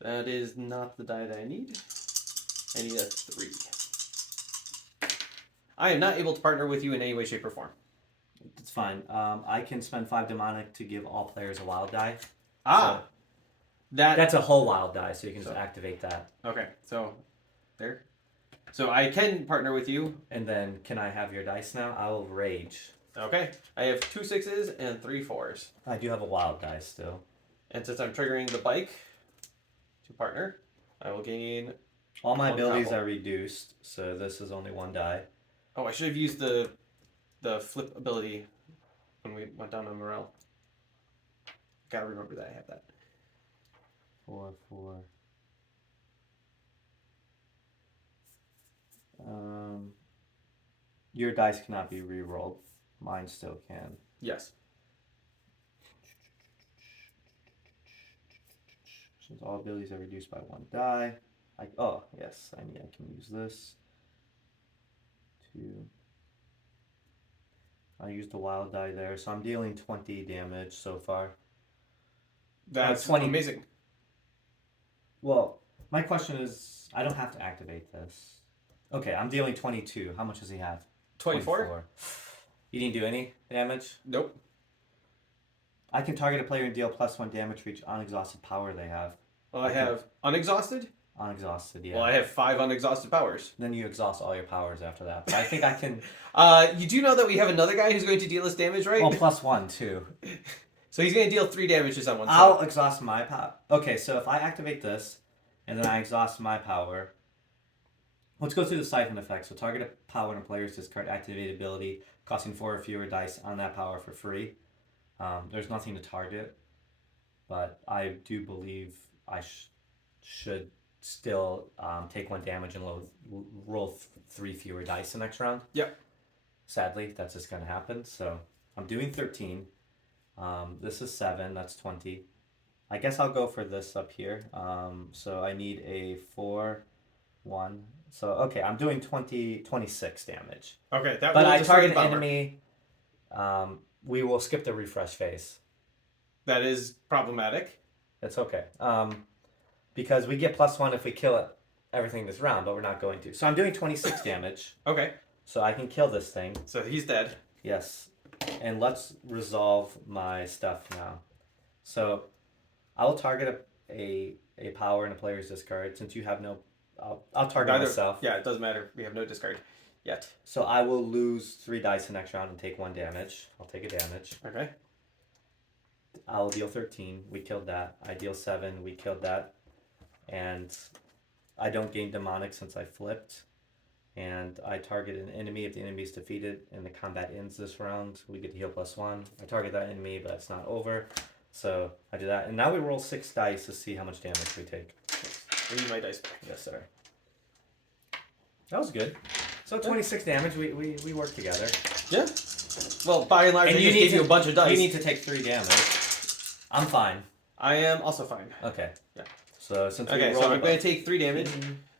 That is not the die that I need. I need a 3. I am not able to partner with you in any way, shape, or form. It's fine. I can spend 5 demonic to give all players a wild die. Ah! So that's a whole wild die, so you can just activate that. Okay, so there. So I can partner with you. And then, can I have your dice now? I will rage. Okay, I have 2 6s and 3 4s. I do have a wild die still. And since I'm triggering the bike to partner, I will gain... All my one abilities combo. are reduced, so this is only 1 die. Oh, I should have used the the flip ability when we went down on morale. Gotta remember that I have that. 4, 4. Your dice cannot be re-rolled. Mine still can. Yes. Since all abilities are reduced by 1 die. Oh, yes, I can use this. 2. I used the wild die there, so I'm dealing 20 damage so far. That's 20. amazing. Well, my question is, I don't have to activate this. Okay, I'm dealing 22. How much does he have? 24? You didn't do any damage? Nope. I can target a player and deal +1 damage for each unexhausted power they have. Well, I have unexhausted. Unexhausted, yeah. Well, I have 5 unexhausted powers. Then you exhaust all your powers after that. But I think I can... You do know that we have another guy who's going to deal us damage, right? Well, +1, too. So he's going to deal 3 damage just on one I'll shot. exhaust my power. Okay, so if I activate this, and then I exhaust my power... Let's go through the siphon effect. So target a power in a player's discard activated ability, costing 4 or fewer dice on that power for free. There's nothing to target, but I do believe I should still take 1 damage and roll 3 fewer dice the next round. Yep. Sadly, that's just going to happen. So I'm doing 13. This is 7. That's 20. I guess I'll go for this up here. So I need a 4, 1. So, okay, I'm doing 26 damage. Okay, that But will I destroy target the an bomber. enemy. We will skip the refresh phase. That is problematic. It's okay. Because we get +1 if we kill it, everything this round, but we're not going to. So I'm doing 26 damage. Okay, So I can kill this thing. so he's dead. Yes. And let's resolve my stuff now. So I will target a power in a player's discard since you have no... I'll target myself. Yeah, it doesn't matter. We have no discard yet. So I will lose 3 dice the next round and take 1 damage. I'll take a damage. Okay. I'll deal 13. We killed that. I deal 7. We killed that. And I don't gain demonic since I flipped. And I target an enemy. If the enemy is defeated and the combat ends this round, we get to heal +1. I target that enemy, but it's not over. So I do that. And now we roll 6 dice to see how much damage we take. I need my dice back. Yes, sir. That was good. So 26 damage. We work together. Yeah. Well, by and large, And I you just need gave to, you a bunch of dice. You need to take 3 damage. I'm fine. I am also fine. Okay. Yeah. So since we Okay, so rolled I'm a going to take 3 damage.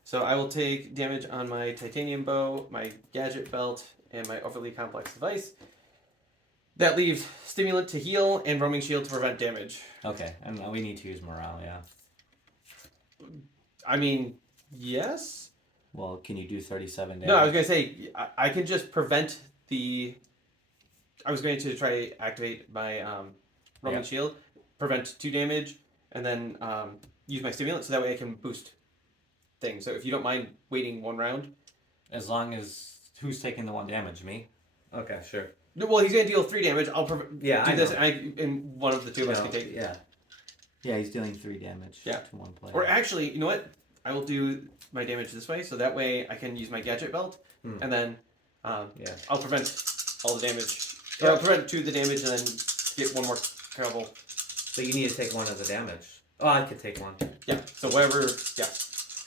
So I will take damage on my titanium bow, my gadget belt, and my overly complex device. That leaves stimulant to heal and roaming shield to prevent damage. Okay, and we need to use morale, yeah. I mean, yes. Well, can you do 37 damage? No, I was going to say, I can just prevent the... I was going to try to activate my roaming shield, prevent 2 damage, and then use my stimulant so that way I can boost things. So if you don't mind waiting 1 round. As long as... Who's taking the 1 damage? Me? Okay, sure. No, well, he's going to deal 3 damage. I'll do I this, know. and one of the 2 of us can take... Yeah. Yeah, he's dealing 3 damage Yeah. to 1 player. Or actually, you know what? I will do my damage this way, so that way I can use my gadget belt, and then I'll prevent all the damage. Or I'll prevent 2 of the damage, and then get 1 more trouble. So you need to take 1 of the damage. Oh, I could take 1. Yeah, so whatever, yeah.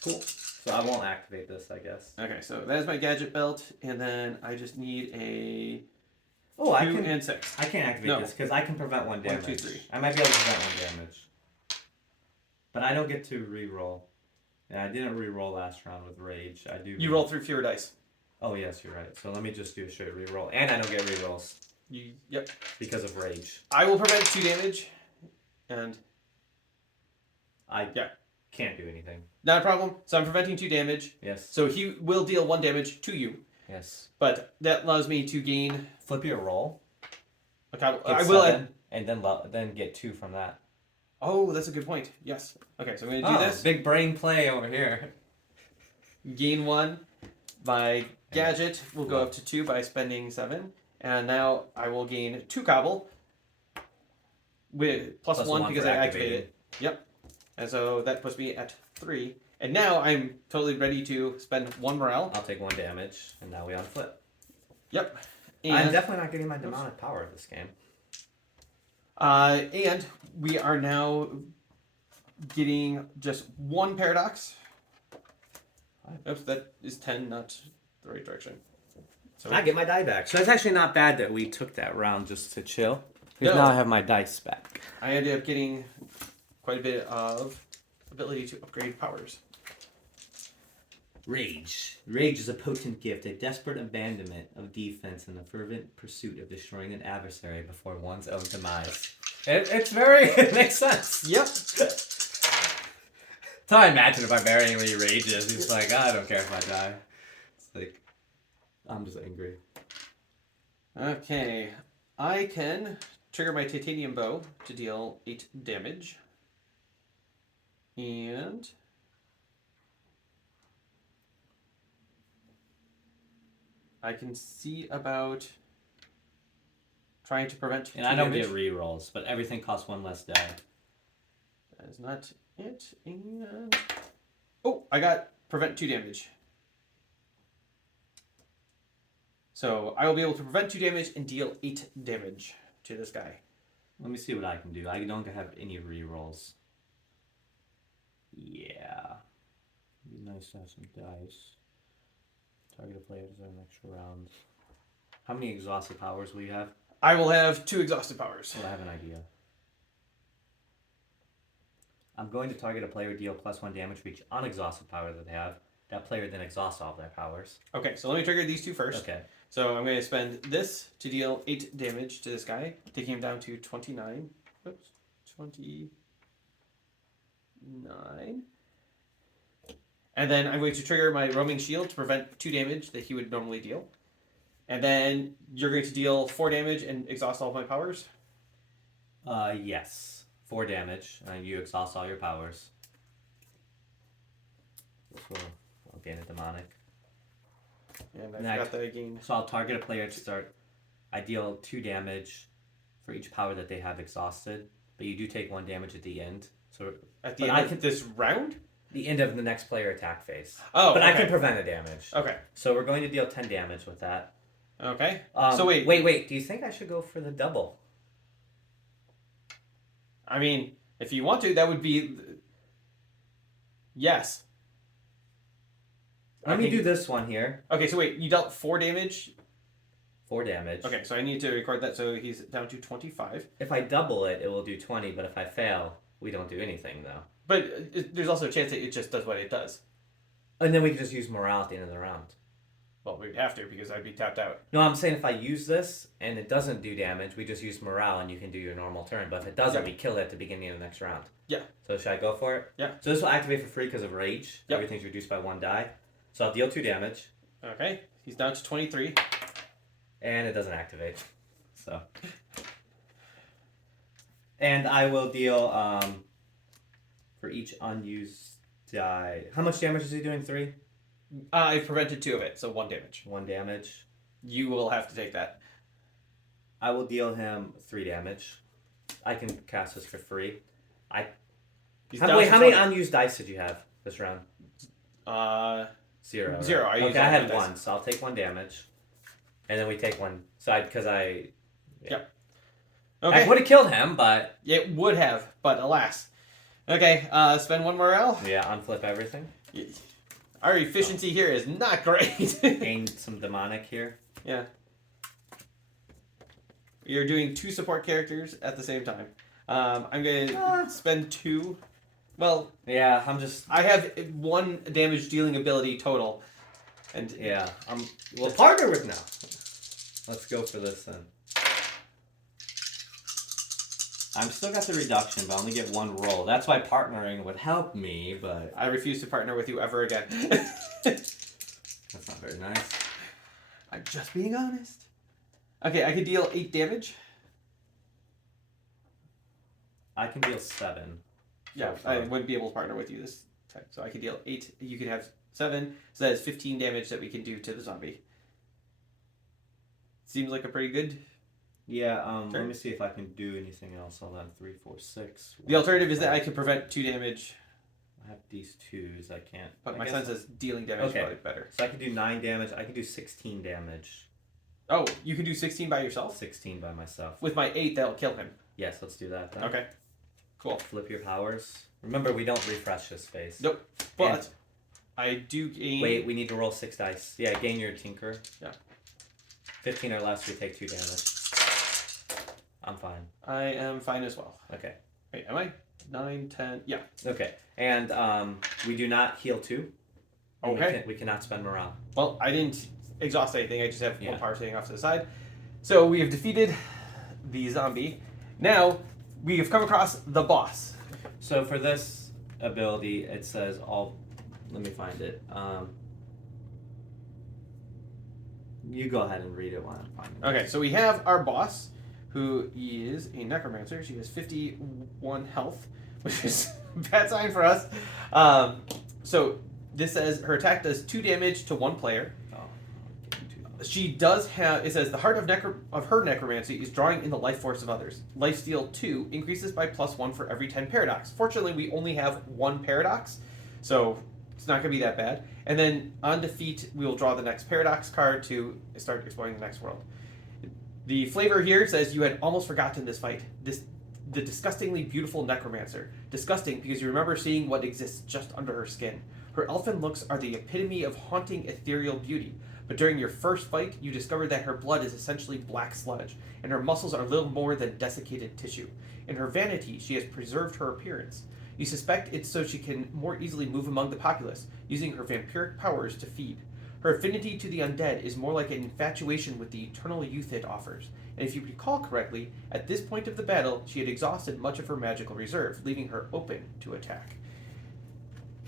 Cool. So I won't activate this, I guess. Okay, so that is my gadget belt, and then I just need a 2 Oh, I can and 6. I can't activate this because I can prevent 1 damage. 1, 2, 3. I might be able to prevent 1 damage. But I don't get to re-roll. And I didn't re-roll last round with rage. I do. You roll 3 fewer dice. Oh yes, you're right. So let me just do a straight re-roll, and I don't get re-rolls Yep. because of rage. I will prevent 2 damage, and I can't do anything. not a problem. So I'm preventing 2 damage. Yes. So he will deal 1 damage to you, Yes. but that allows me to gain. Flip your roll. Okay, Get I will. 7, and then get 2 from that. Oh, that's a good point. Yes. Okay, so I'm going to do this. Big brain play over here. Gain 1. My gadget will go up to 2 by spending 7. And now I will gain 2 cobble. With plus 1 because for I activated it. Yep. And so that puts me at 3. And now I'm totally ready to spend 1 morale. I'll take 1 damage, and now we on flip. Yep. And, I'm definitely not getting my demonic power this game. and we are now getting just one paradox. Oops, that is 10, not the right direction. So I get my die back. So it's actually not bad that we took that round just to chill. Because No. now I have my dice back. I ended up getting quite a bit of ability to upgrade powers. Rage. Rage is a potent gift, a desperate abandonment of defense and a fervent pursuit of destroying an adversary before one's own demise. It's very... It makes sense. Yep. That's how I imagine a barbarian when he rages. He's like, I don't care if I die. It's like, I'm just angry. Okay. I can trigger my titanium bow to deal 8 damage. And I can see about trying to prevent 2 And I don't damage. get rerolls, but everything costs 1 less die. That is not it. And oh, I got prevent 2 damage. So I will be able to prevent 2 damage and deal 8 damage to this guy. Let me see what I can do. I don't have any rerolls. Yeah. It'd be nice to have some dice. Target a player to the next round. How many exhausted powers will you have? I will have 2 exhausted powers. Well, I have an idea. I'm going to target a player, deal +1 damage for each unexhausted power that they have. That player then exhausts all of their powers. Okay, so let me trigger these 2 first. Okay. So I'm going to spend this to deal 8 damage to this guy, taking him down to 29. Oops, 29. And then I'm going to trigger my roaming shield to prevent 2 damage that he would normally deal. And then you're going to deal 4 damage and exhaust all of my powers? Yes. 4 damage, and you exhaust all your powers. I'll gain a demonic. And I And I- forgot that I gained. So I'll target a player to start. I deal 2 damage for each power that they have exhausted, but you do take 1 damage at the end. So At the But end of this round? the end of the next player attack phase. Oh, But okay. I can prevent a damage. Okay. So we're going to deal 10 damage with that. Okay. So wait. wait. Do you think I should go for the double? I mean, if you want to, that would be... Yes. Let I me think- do this one here. Okay, so wait, you dealt 4 damage? 4 damage. Okay, so I need to record that so he's down to 25. If I double it, it will do 20, but if I fail, we don't do anything, though. But there's also a chance that it just does what it does. And then we can just use morale at the end of the round. Well, we'd have to because I'd be tapped out. No, I'm saying if I use this and it doesn't do damage, we just use morale and you can do your normal turn. But if it doesn't, Yeah. we kill it at the beginning of the next round. Yeah. So should I go for it? Yeah. So this will activate for free because of rage. Yep. Everything's reduced by 1 die. So I'll deal 2 damage, Okay, he's down to 23. and it doesn't activate. So. And I will deal for each unused die. How much damage is he doing? 3? I've prevented 2 of it, so 1 damage. 1 damage. You will have to take that. I will deal him 3 damage. I can cast this for free. He's How down to many 20. unused dice did you have this round? 0. Zero. Right? I used Okay, I all had my dice. 1, so I'll take 1 damage. And then we take 1 side because I Okay, would have killed him, but it would have, but alas. Okay, spend 1 morale. yeah, unflip everything. Our efficiency here is not great. Gain some demonic here. Yeah. You're doing 2 support characters at the same time. I'm gonna spend 2. Well, Yeah, I'm just I have 1 damage dealing ability total, and we'll partner with now. Let's go for this then. I'm still got the reduction, but I only get 1 roll. That's why partnering would help me, but I refuse to partner with you ever again. that's not very nice. I'm just being honest. Okay, I can deal 8 damage. I can deal 7. Yeah, So I far. wouldn't be able to partner with you this time. So I could deal 8. You could have 7. So that is 15 damage that we can do to the zombie. Seems like a pretty good. Yeah, let Turn. me see if I can do anything else. Hold on, 3, 4, 6. The alternative is that I can prevent 2 damage, I have these 2s. I can't. but I my guess- sense is dealing damage Okay. is probably better. So I can do 9 damage. I can do 16 damage. Oh, you can do 16 by yourself? 16 by myself. With my 8, that'll kill him. Yes, let's do that then. Okay. Cool. Flip your powers. Remember, we don't refresh his face. Nope. But I do gain... Wait, we need to roll 6 dice. Yeah, gain your tinker. Yeah. 15 or less, we take 2 damage. I'm fine. I am fine as well. Okay. Wait, am I? 9, 10... Yeah. Okay. And we do not heal 2. Okay. We cannot spend morale. Well, I didn't exhaust anything. I just have Yeah. one power sitting off to the side. So we have defeated the zombie. Now, we have come across the boss. So for this ability, it says all... Let me find it. You go ahead and read it while I'm finding it. Okay, so we have our boss, who is a necromancer. She has 51 health, which is a bad sign for us. So this says her attack does 2 damage to 1 player. She does have, it says, the heart of her necromancy is drawing in the life force of others. Lifesteal 2 increases by +1 for every 10 paradox. Fortunately, we only have 1 paradox, so it's not going to be that bad. And then on defeat, we will draw the next paradox card to start exploring the next world. The flavor here says you had almost forgotten this fight. The disgustingly beautiful necromancer. Disgusting because you remember seeing what exists just under her skin. Her elfin looks are the epitome of haunting ethereal beauty. But during your first fight, you discover that her blood is essentially black sludge, and her muscles are little more than desiccated tissue. In her vanity, she has preserved her appearance. You suspect it's so she can more easily move among the populace, using her vampiric powers to feed. Her affinity to the undead is more like an infatuation with the eternal youth it offers, and if you recall correctly, at this point of the battle, she had exhausted much of her magical reserve, leaving her open to attack.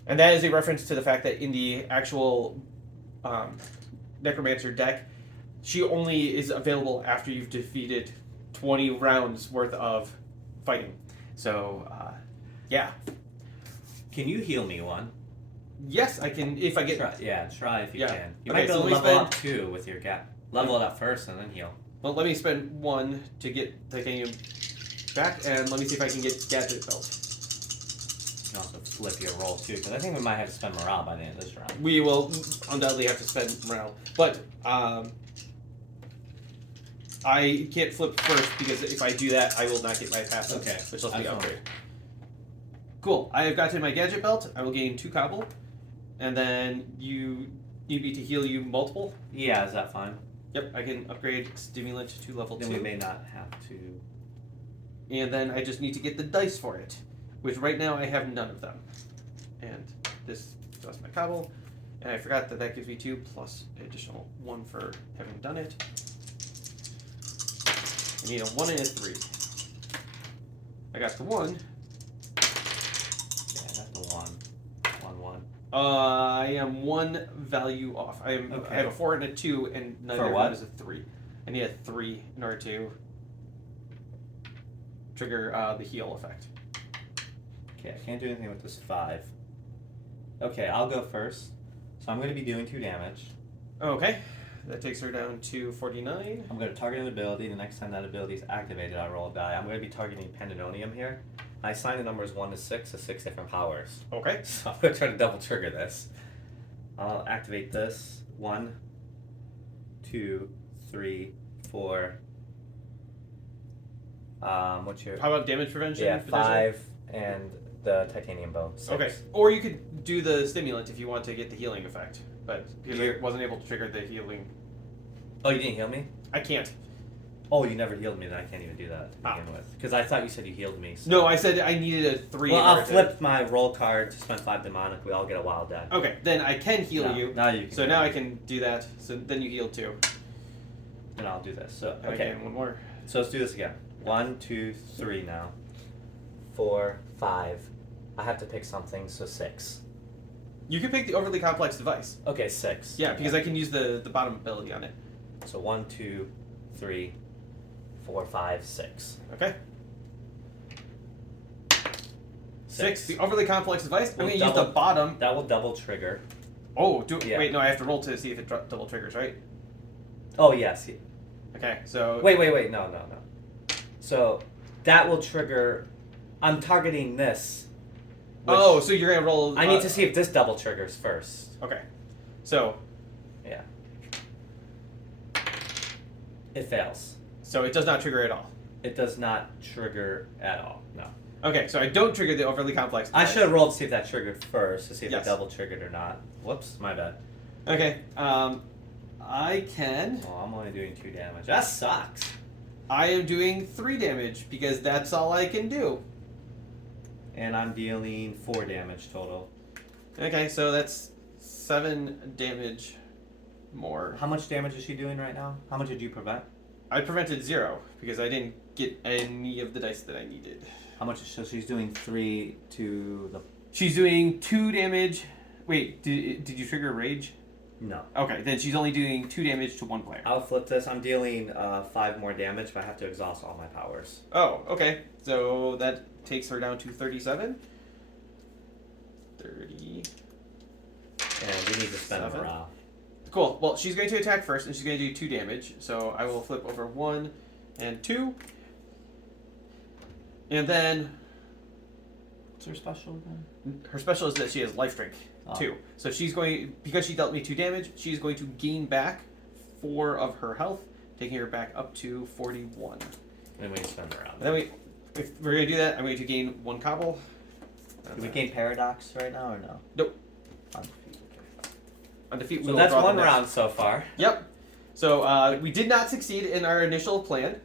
And that is a reference to the fact that in the actual Necromancer deck, she only is available after you've defeated 20 rounds worth of fighting. So, yeah. Can you heal me 1? Yes, I can if I get... Try if you can. You Okay, might be able so to let me level up 2 with your gap. Level it up first and then heal. Well, let me spend 1 to get titanium back, and let me see if I can get gadget belt. You can also flip your roll too, because I think we might have to spend morale by the end of this round. We will undoubtedly have to spend morale. But, I can't flip first, because if I do that, I will not get my passive, Okay, which lets me that's upgrade. Cool. I have gotten my gadget belt. I will gain 2 cobble, and then you need me to heal you multiple. Yeah, is that fine? Yep, I can upgrade stimulant to level 2. Then we may not have to... And then I just need to get the dice for it, which right now I have none of them. And this does my cobble, and I forgot that that gives me 2 plus an additional 1 for having done it. I need a 1 and a 3. I got the 1. Yeah, that's the 1. 1. I am 1 value off. I have a 4 and a 2, and neither For one what? is a 3. I need a 3 in order to trigger the heal effect. Okay, I can't do anything with this 5. Okay, I'll go first. So I'm going to be doing 2 damage. Okay, that takes her down to 49. I'm going to target an ability. The next time that ability is activated, I roll a die. I'm going to be targeting Pandemonium here. I assign the numbers 1 to 6 to 6 different powers. Okay. So I'm going to try to double trigger this. I'll activate this. 1, 2, 3, 4. What's your... How about damage prevention? Yeah, potentially? 5 and the titanium bone. 6. Okay. Or you could do the stimulant if you want to get the healing effect. But because I wasn't able to trigger the healing. Oh, you didn't heal me? I can't. Oh, you never healed me, then I can't even do that to begin with. Because I thought you said you healed me. So. No, I said I needed a 3. Well, I'll flip my roll card to spend 5 demonic. We all get a wild die. Okay, then I can heal you. Now you can. So now I can do that. So then you heal 2. Then I'll do this. So And okay. again, 1 more. So let's do this again. 1, 2, 3 now. 4, 5. I have to pick something, so 6. You can pick the overly complex device. Okay, 6. Yeah, because I can use the bottom ability on it. So 1, 2, 3, 4, 5, 6. Okay. 6. The overly complex device. I'm going to use the bottom. That will double trigger. Oh, Yeah. wait, no, I have to roll to see if it double triggers, right? Oh, yes. Okay, so... Wait. No. So that will trigger... I'm targeting this. Oh, so you're going to roll... I need to see if this double triggers first. Okay. So... Yeah. It fails. So it does not trigger at all. It does not trigger at all. No. Okay, so I don't trigger the overly complex. I dice. should have rolled to see if that triggered first to see if Yes. it double triggered or not. Whoops, my bad. Okay, I can. Oh, I'm only doing 2 damage. That sucks. I am doing 3 damage because that's all I can do. And I'm dealing 4 damage total. Okay, so that's 7 damage more. How much damage is she doing right now? How much did you prevent? I prevented 0 because I didn't get any of the dice that I needed. How much? So she's doing 3 to the. She's doing 2 damage. Wait, did you trigger rage? No. Okay, then she's only doing 2 damage to one player. I'll flip this. I'm dealing 5 more damage, but I have to exhaust all my powers. Oh, okay. So that takes her down to 37. 30. And we need to spend 7. morale. Cool. Well, she's going to attack first, and she's going to do 2 damage. So I will flip over 1 and 2. And then What's her special again? her special is that she has life drink, Oh. 2. So she's going, because she dealt me 2 damage, she's going to gain back 4 of her health, taking her back up to 41. And we spend morale. And then if we're going to do that, I'm going to gain 1 cobble. Do we gain paradox right now or no? Nope. Undefeated. On defeat, we So will that's draw the one next. round so far. Yep. So we did not succeed in our initial plan,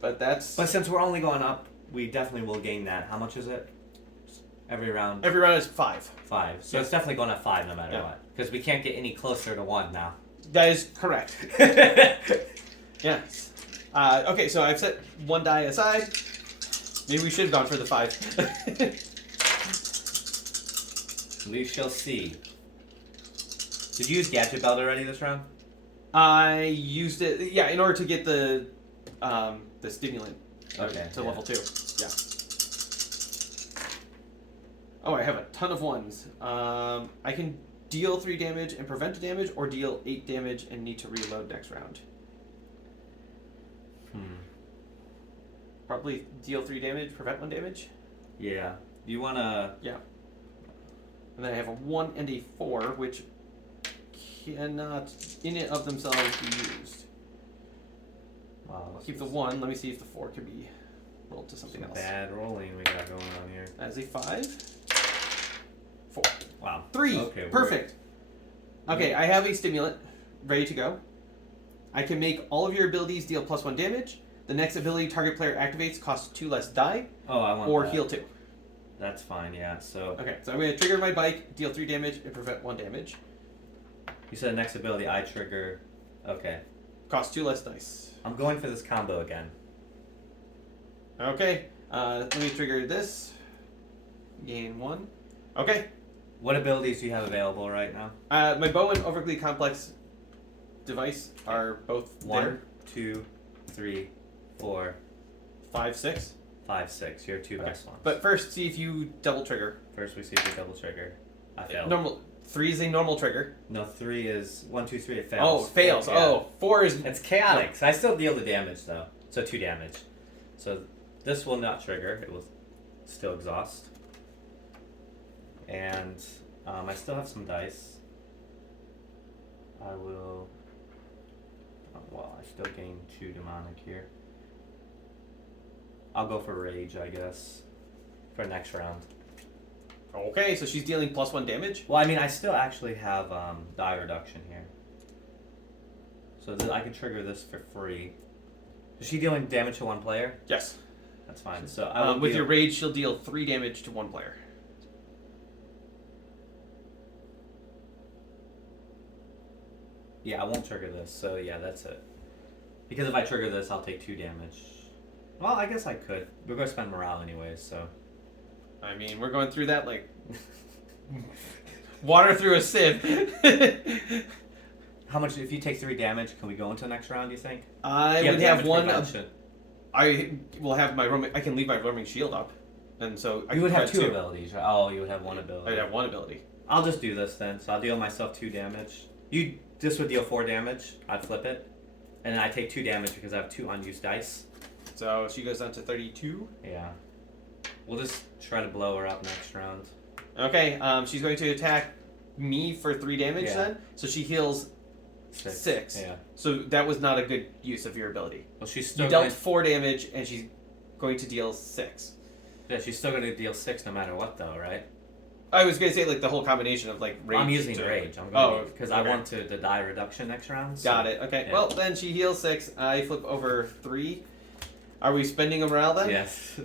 but that's But since we're only going up, we definitely will gain that. How much is it? Every round? every round is 5. 5. So Yeah. it's definitely going at 5 no matter Yeah. what. Because we can't get any closer to 1 now. That is correct. Yes. Okay, so I've set 1 die aside. Maybe we should have gone for the 5. We shall see. Did you use Gadget Belt already this round? I used it, yeah, in order to get the stimulant Okay, to yeah. level 2. Yeah. Oh, I have a ton of 1s. I can deal 3 damage and prevent damage, or deal 8 damage and need to reload next round. Probably deal 3 damage, prevent 1 damage. Yeah. You wanna... Yeah. And then I have a 1 and a 4, which cannot, in and of themselves, be used. Wow, I'll keep the 1. Let me see if the 4 can be rolled to something else. bad rolling we got going on here. That is a 5. 4. Wow. 3. Okay, Perfect. Okay, I have a stimulant ready to go. I can make all of your abilities deal +1 damage. The next ability target player activates costs 2 less die, Oh, I want or that. heal 2. That's fine, yeah. So, Okay, so I'm going to trigger my bike, deal 3 damage, and prevent 1 damage. you said next ability I trigger... Okay. Costs 2 less dice. I'm going for this combo again. Okay, let me trigger this. Gain 1. Okay, What abilities do you have available right now? my bow and overly complex device are both 1, there. 2, 3, 4, 5, 6. 5, 6. Your 2 Okay. best ones. But first, see if you double trigger. First we see if we double trigger. I failed. Normal 3 is a normal trigger. No, 3 is... 1, 2, 3, it Oh, fails. it fails. Yeah. Oh, 4 is. It's chaotic. So I still deal the damage though. So 2 damage. So this will not trigger. It will still exhaust. And I still have some dice. I will... well, I still gain 2 demonic here. I'll go for rage, I guess, for next round. Okay, so she's dealing +1 damage. Well, I mean, I still actually have die reduction here. So I can trigger this for free. Is she dealing damage to 1 player? Yes. That's fine. So I will With deal- your rage, she'll deal 3 damage to 1 player. Yeah, I won't trigger this, so yeah, that's it. Because if I trigger this, I'll take 2 damage. Well, I guess I could. We're going to spend morale anyways, so... I mean, we're going through that like water through a sieve. How much, if you take 3 damage, can we go into the next round, do you think? I You would have damage 1. prevention. I will have my roaming. I can leave my roaming shield up, and so I You would can have prevent 2 abilities, right? Oh, you would have 1 ability. I'd have 1 ability. I'll just do this then. So I'll deal myself 2 damage. This would deal 4 damage. I'd flip it. And then I take 2 damage because I have 2 unused dice. So she goes down to 32. Yeah. We'll just try to blow her up next round. Okay, she's going to attack me for 3 damage Yeah. then. So she heals 6. Yeah. So that was not a good use of your ability. Well, she's still You dealt going. 4 damage, and she's going to deal 6. Yeah, she's still going to deal 6 no matter what, though, right? I was going to say like the whole combination of like rage. I'm using to, rage. I'm Oh, going because I okay. want to the die reduction next round. So. Got it. Okay. Yeah. Well, then she heals 6. I flip over 3. Are we spending a morale then? Yes.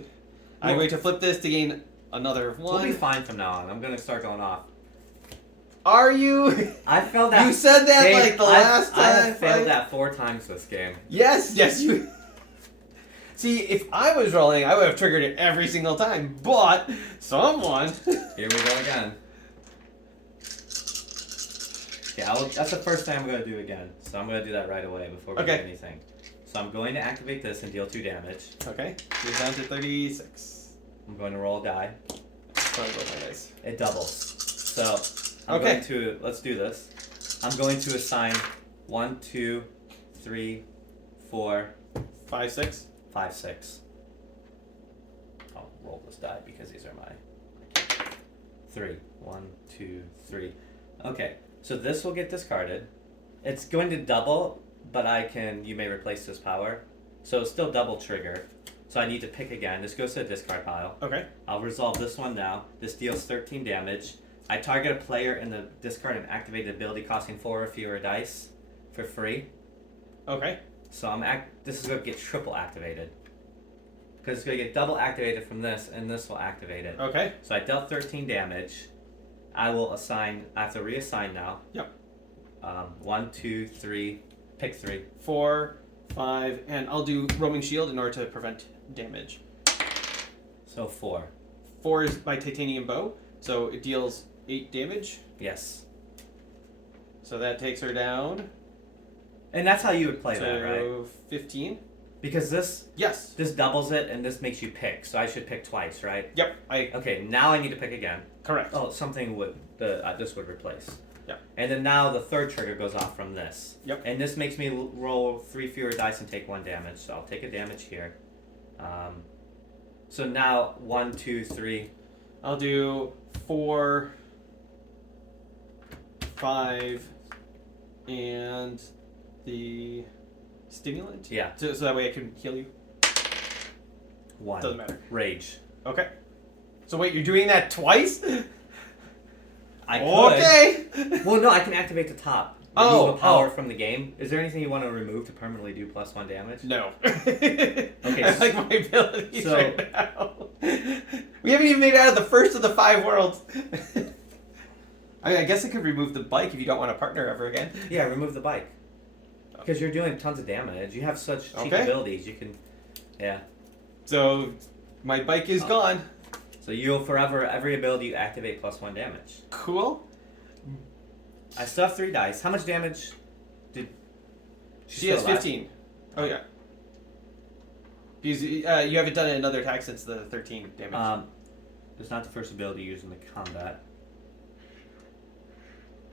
I'm going to flip this to gain another 1. We'll be fine from now on. I'm going to start going off. Are you? I failed that. You said that Dave, like the last time. I have failed right? that 4 times this game. Yes, you. See, if I was rolling, I would have triggered it every single time. But someone. Here we go again. Yeah, that's the first thing I'm going to do again. So I'm going to do that right away before we do anything. So I'm going to activate this and deal 2 damage. Okay. She's down to 36. I'm going to roll a die. Sorry about my dice. It doubles. So I'm going to, let's do this. I'm going to assign 1, 2, 3, 4, 5, 6. 5, 6. I'll roll this die because these are my 3. 1, 2, 3. Okay, so this will get discarded. It's going to double, but you may replace this power. So it's still double trigger. So I need to pick again. This goes to the discard pile. Okay. I'll resolve this one now. This deals 13 damage. I target a player in the discard and activate an ability costing 4 or fewer dice for free. Okay. So this is going to get triple activated. Because it's going to get double activated from this, and this will activate it. Okay. So I dealt 13 damage. I have to reassign now. Yep. 1, 2, 3, pick 3. 4, 5, and I'll do roaming shield in order to prevent damage. So 4. 4 is my titanium bow, so it deals 8 damage. Yes. So that takes her down. And that's how you would play to that, right? 15. Because this Yes. doubles it, and this makes you pick. So I should pick twice, right? Yep. Okay, now I need to pick again. Correct. Oh, something this would replace. Yep. And then now the third trigger goes off from this. Yep. And this makes me roll 3 fewer dice and take 1 damage. So I'll take a damage here. So now 1, 2, 3. I'll do 4, 5, and the stimulant. Yeah. So that way I can heal you. 1. Doesn't matter. Rage. Okay. So wait, you're doing that twice? I could. Okay. Well, no, I can activate the top. Oh, Remove a power from the game. Is there anything you want to remove to permanently do +1 damage? No. Okay. I like my abilities so- right now. We haven't even made it out of the first of the 5 worlds. I guess I could remove the bike if you don't want to partner ever again. Yeah, remove the bike. Because you're doing tons of damage. You have such cheap Okay. abilities. You can, yeah. So my bike is gone. So you'll forever, every ability you activate +1 damage. Cool. I still have 3 dice. How much damage did She has still alive? 15. Oh yeah. Because you haven't done another attack since the 13 damage. It's not the first ability used in the combat.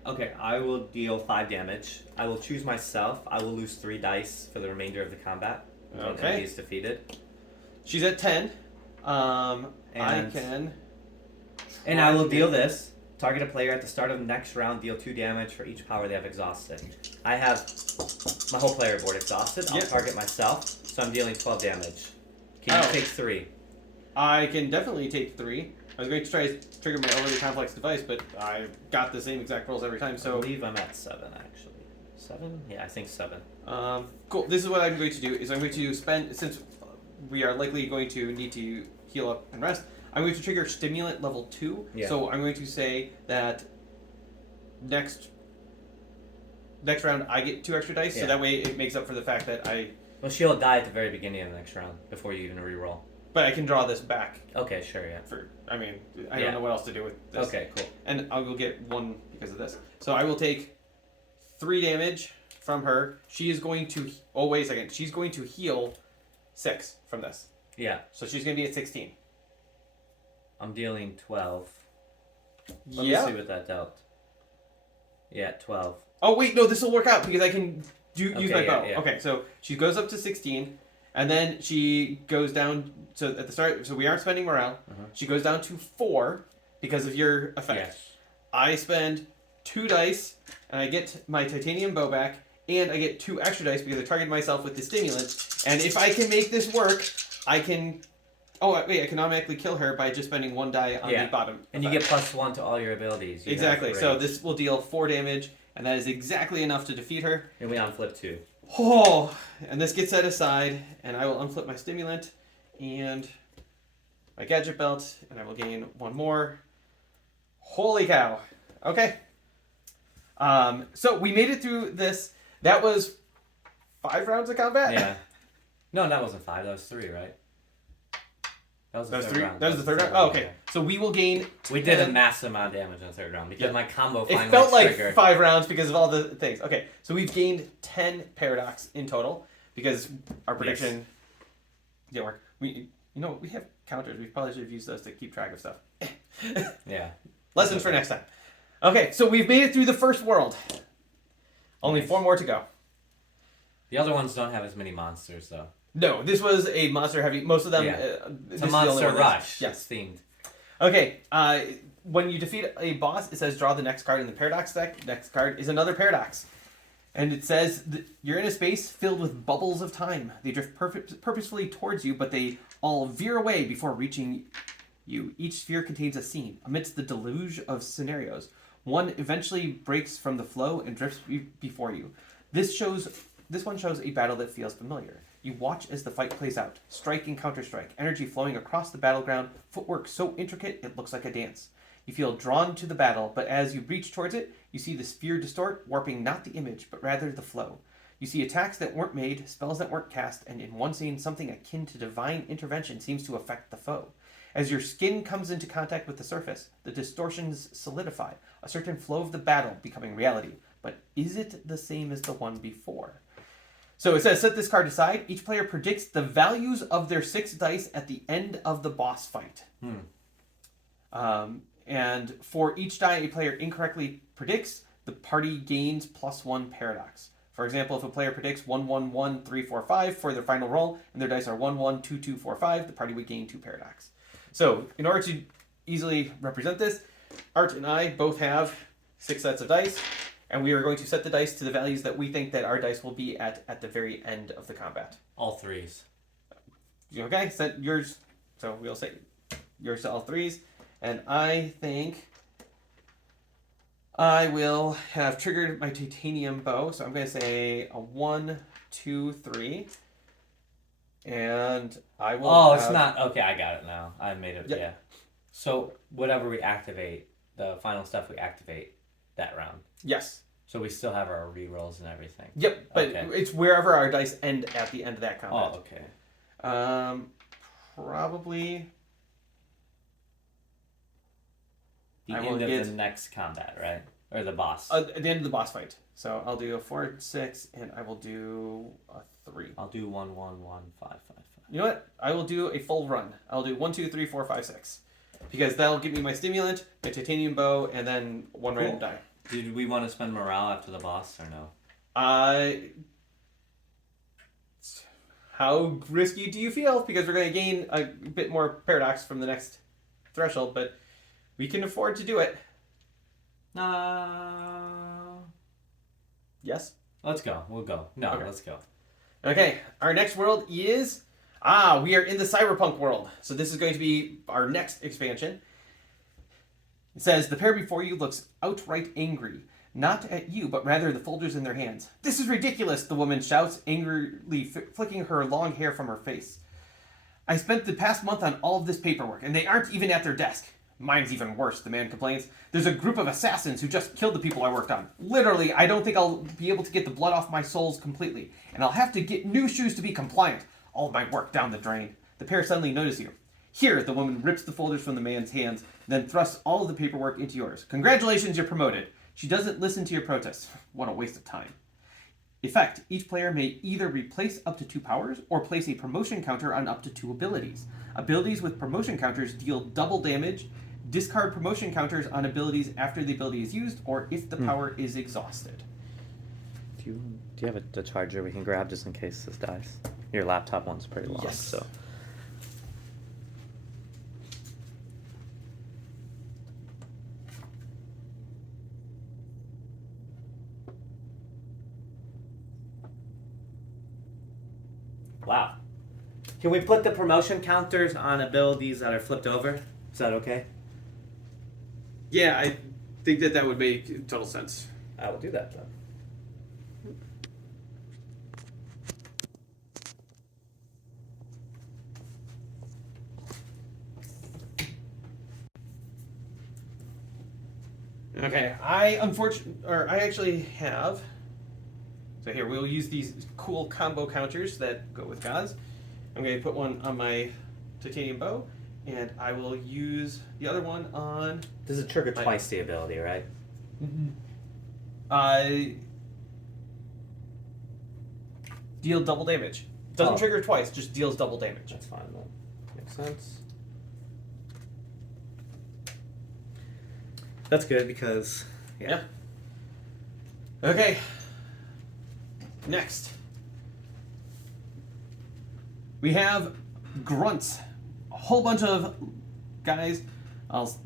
Okay, I will deal 5 damage. I will choose myself. I will lose 3 dice for the remainder of the combat. Until Okay. the enemy is defeated. She's at 10. I And- can. And I will deal this. Target a player at the start of the next round. Deal 2 damage for each power they have exhausted. I have my whole player board exhausted. I'll Yep. target myself. So I'm dealing 12 damage. Can you take 3? I can definitely take 3. I was going to try to trigger my overly complex device, but I got the same exact rolls every time. I So believe I'm at 7 actually. 7? Yeah, I think 7. cool. This is what I'm going to do. Is I'm going to spend, since we are likely going to need to heal up and rest, I'm going to trigger stimulant level 2. Yeah. So I'm going to say that next round I get 2 extra dice, Yeah. so that way it makes up for the fact that Well, she'll die at the very beginning of the next round before you even reroll. but I can draw this back Okay, sure, yeah. I Yeah. don't know what else to do with this. Okay, cool. And I will get 1 because of this. So I will take 3 damage from her. She is going to, oh wait a second, she's going to heal 6 from this. Yeah, So she's going to be at 16. I'm dealing 12. Let Yeah. me see what that dealt. Yeah, 12. Oh wait, no, this will work out because I can use Okay, my yeah, bow. yeah. Okay, so she goes up to 16, and then she goes down. So at the start, so we aren't spending morale. Uh-huh. She goes down to 4 because of your effect. Yes. I spend 2 dice, and I get my titanium bow back, and I get 2 extra dice because I targeted myself with the stimulant. And if I can make this work, I can... Oh, wait, I can automatically kill her by just spending 1 die on the bottom. And you get +1 to all your abilities. Exactly. So this will deal 4 damage, and that is exactly enough to defeat her. And we unflip 2. Oh, and this gets set aside, and I will unflip my stimulant and my gadget belt, and I will gain 1 more. Holy cow. Okay. So we made it through this. That was 5 rounds of combat? Yeah. No, that wasn't 5. That was 3, right? That was the third round. That was the third round? Oh, okay. So we will gain... We did a massive amount of damage in the third round because my combo finally It felt triggered. like 5 rounds because of all the things. Okay, so we've gained 10 paradox in total because our prediction didn't work. We have counters. We probably should have used those to keep track of stuff. Yeah. Lessons for next time. Okay, so we've made it through the first world. Only 4 more to go. The other ones don't have as many monsters, though. No, this was a monster heavy. Most of them. It's a monster rush. Yes. It's themed. Okay. When you defeat a boss, it says draw the next card in the paradox deck. Next card is another paradox, and it says you're in a space filled with bubbles of time. They drift purposefully towards you, but they all veer away before reaching you. Each sphere contains a scene. Amidst the deluge of scenarios, one eventually breaks from the flow and drifts before you. This one shows a battle that feels familiar. You watch as the fight plays out. Strike and counter-strike. Energy flowing across the battleground. Footwork so intricate it looks like a dance. You feel drawn to the battle, but as you reach towards it, you see the sphere distort, warping not the image, but rather the flow. You see attacks that weren't made, spells that weren't cast, and in one scene, something akin to divine intervention seems to affect the foe. As your skin comes into contact with the surface, the distortions solidify, a certain flow of the battle becoming reality. But is it the same as the one before? So it says, set this card aside. Each player predicts the values of their 6 dice at the end of the boss fight. And for each die a player incorrectly predicts, the party gains +1 paradox. For example, if a player predicts 1, 1, 1, 3, 4, 5 for their final roll, and their dice are 1, 1, 2, 2, 4, 5, the party would gain 2 paradox. So in order to easily represent this, Art and I both have 6 sets of dice. And we are going to set the dice to the values that we think that our dice will be at the very end of the combat. All 3s. Okay, set yours. So we'll say yours to all 3s. And I think I will have triggered my titanium bow. So I'm going to say a 1, 2, 3. And I will. Oh, it's not. Okay, I got it now. I made it. Yep. Yeah. So whatever we activate, the final stuff we activate that round. Yes. So we still have our rerolls and everything. Yep, but okay. It's wherever our dice end at the end of that combat. Oh, okay. Probably. The I will end of get- the next combat, right? Or the boss. At the end of the boss fight. So I'll do a 4, 6, and I will do a 3. I'll do 1, 1, 1, 5, 5, 5. You know what? I will do a full run. I'll do 1, 2, 3, 4, 5, 6. Because that'll give me my stimulant, my titanium bow, and then 1 random die. Did we want to spend morale after the boss or no? How risky do you feel? Because we're going to gain a bit more paradox from the next threshold, but we can afford to do it. Yes? Let's go. We'll go. No, Okay. let's go. Okay, our next world is... we are in the cyberpunk world. So this is going to be our next expansion. It says, the pair before you looks outright angry. Not at you, but rather the folders in their hands. This is ridiculous, the woman shouts, angrily flicking her long hair from her face. I spent the past month on all of this paperwork, and they aren't even at their desk. Mine's even worse, the man complains. There's a group of assassins who just killed the people I worked on. Literally, I don't think I'll be able to get the blood off my soles completely, and I'll have to get new shoes to be compliant. All my work down the drain. The pair suddenly notice you. Here, the woman rips the folders from the man's hands, then thrusts all of the paperwork into yours. Congratulations, you're promoted. She doesn't listen to your protests. What a waste of time. Effect, each player may either replace up to 2 powers or place a promotion counter on up to 2 abilities. Abilities with promotion counters deal double damage. Discard promotion counters on abilities after the ability is used or if the power is exhausted. Do you have a charger we can grab just in case this dies? Your laptop one's pretty long, Yes. so... Can we put the promotion counters on abilities that are flipped over? Is that okay? Yeah, I think that would make total sense. I will do that then. Okay, I actually have. So here, we'll use these cool combo counters that go with gods. I'm going to put one on my titanium bow, and I will use the other one on. Does it trigger twice the ability, right? Deal double damage. Doesn't Oh. trigger twice, just deals double damage. That's fine then. Makes sense. That's good because Yeah. Okay. Next. We have grunts. A whole bunch of guys. I'll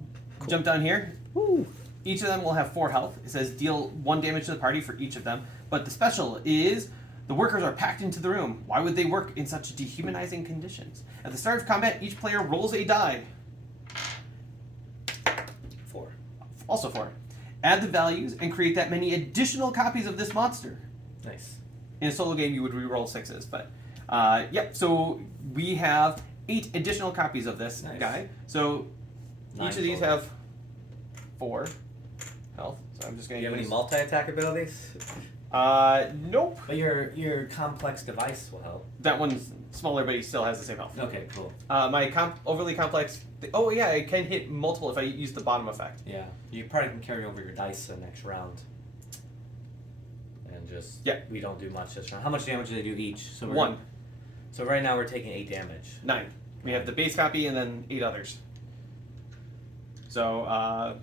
jump down here. Woo. Each of them will have 4 health. It says deal 1 damage to the party for each of them. But the special is the workers are packed into the room. Why would they work in such dehumanizing conditions? At the start of combat, each player rolls a die. 4. Also 4. Add the values and create that many additional copies of this monster. Nice. In a solo game, you would re-roll 6s, but yep. So we have 8 additional copies of this Nice. guy. So 9 each of these total. have 4 health. So I'm just Do going you to have use. any multi-attack abilities? Nope. But your complex device will help. That one's smaller, but he still has the same health. Okay, cool. My overly complex. Oh yeah, I can hit multiple if I use the bottom effect. Yeah, you probably can carry over your dice the next round. And just we don't do much this round. How much damage do they do each? So 1, So right now we're taking 8 damage. 9. We have the base copy and then 8 others. So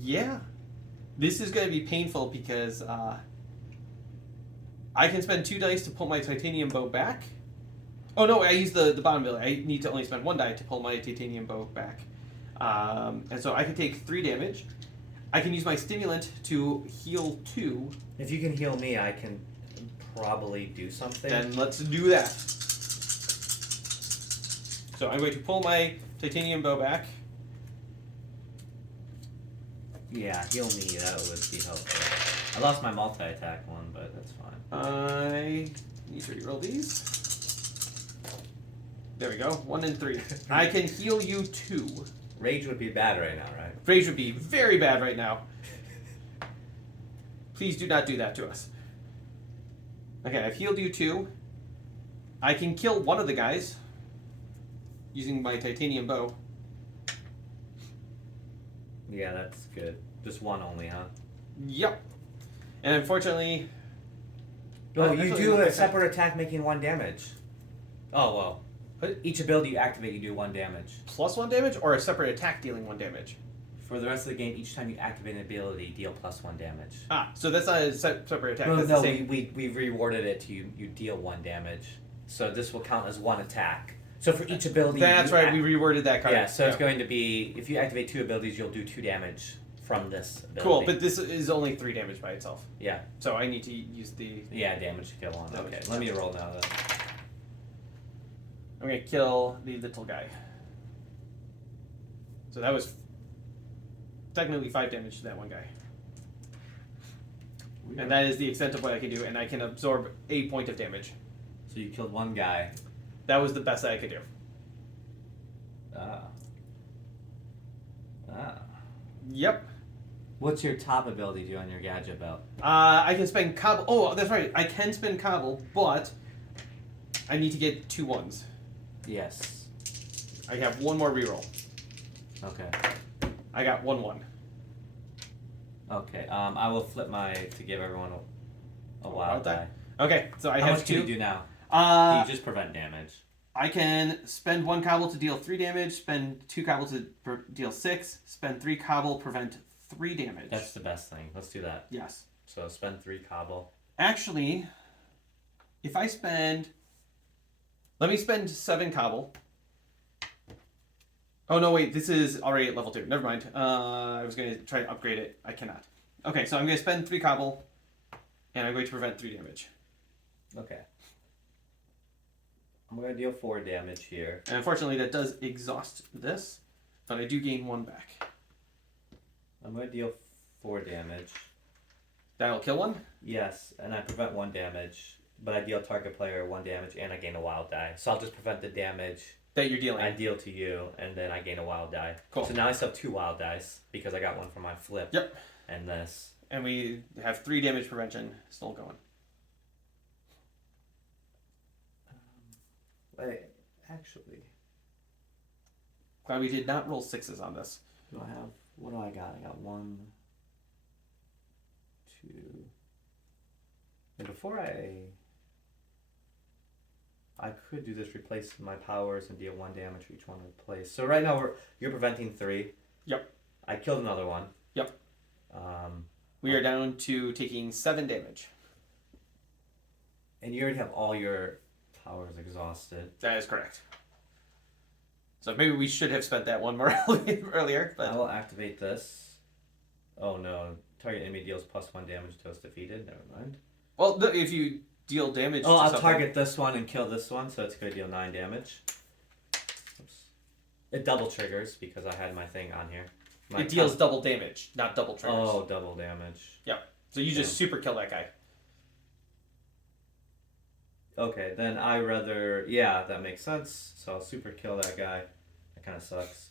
yeah, this is going to be painful because I can spend 2 dice to pull my titanium bow back. Oh no, I use the bottom ability. I need to only spend 1 die to pull my titanium bow back. And so I can take 3 damage. I can use my stimulant to heal 2. If you can heal me, I can probably do something. Then let's do that. So I'm going to pull my titanium bow back. Yeah, heal me. That would be helpful. I lost my multi-attack one, but that's fine. I need to reroll these. There we go. 1 and 3. I can heal you 2. Rage would be bad right now, right? Rage would be very bad right now. Please do not do that to us. Okay, I've healed you 2. I can kill one of the guys using my titanium bow. Yeah, that's good. Just one only, huh? Yep. And unfortunately... Oh, you actually, do a okay. separate attack making 1 damage. Oh, well. Each ability you activate, you do 1 damage. Plus 1 damage, or a separate attack dealing 1 damage? For the rest of the game, each time you activate an ability, deal plus 1 damage. Ah, so that's not a separate attack. No, That's no, the same. we rewarded it to you deal 1 damage. So this will count as 1 attack. So for each ability... That's right, we reworded that card. Yeah, so it's going to be... If you activate 2 abilities, you'll do 2 damage from this ability. Cool, but this is only 3 damage by itself. Yeah. So I need to use the... Yeah, damage to kill 1. Damage. Okay, let me roll now then. I'm going to kill the little guy. So that was technically 5 damage to that one guy. And that is the extent of what I can do, and I can absorb 8 point of damage. So you killed 1 guy. That was the best that I could do. Yep. What's your top ability do on your gadget belt? I can spend Cobble. Oh, that's right. I can spend Cobble, but I need to get 2 1s. Yes. I have 1 more reroll. Okay. I got 1 1. Okay. I will flip my to give everyone a wild die. Okay, so I How have much 2. can you do now? You just prevent damage. I can spend 1 Cobble to deal 3 damage, spend 2 Cobble to deal 6, spend 3 Cobble, prevent 3 damage. That's the best thing. Let's do that. Yes. So spend 3 cobble. Actually, if I spend... Let me spend 7 Cobble. Oh, no, wait. This is already at level 2. Never mind. I was going to try to upgrade it. I cannot. Okay, so I'm going to spend 3 Cobble, and I'm going to prevent 3 damage. Okay. I'm gonna deal 4 damage here. And unfortunately, that does exhaust this, but I do gain 1 back. I'm gonna deal 4 damage. That'll kill 1? Yes, and I prevent 1 damage, but I deal target player 1 damage and I gain a wild die. So I'll just prevent the damage That you're dealing. I deal to you, and then I gain a wild die. Cool. So now I still have 2 wild dice because I got 1 from my flip. Yep. And this. And we have 3 damage prevention still going. Wait, actually, Glad we did not roll 6s on this. do I have? What do I got? I got 1, 2. And before I could do this, replace my powers and deal 1 damage for each one in place. So right now you're preventing 3. Yep. I killed another one. Yep. We are down to taking 7 damage. And you already have all your powers exhausted. That is correct. So maybe we should have spent that one more earlier. I But will activate this. Oh no! Target enemy deals +1 damage until it's defeated. Never mind. well, if you deal damage. Oh, to I'll something, target this one and kill this one, so it's going to deal 9 damage. Oops. It double triggers because I had my thing on here. It deals double damage, not double triggers. Oh, double damage. So you just super kill that guy. Okay, then I rather... Yeah, that makes sense. So I'll super kill that guy. That kind of sucks.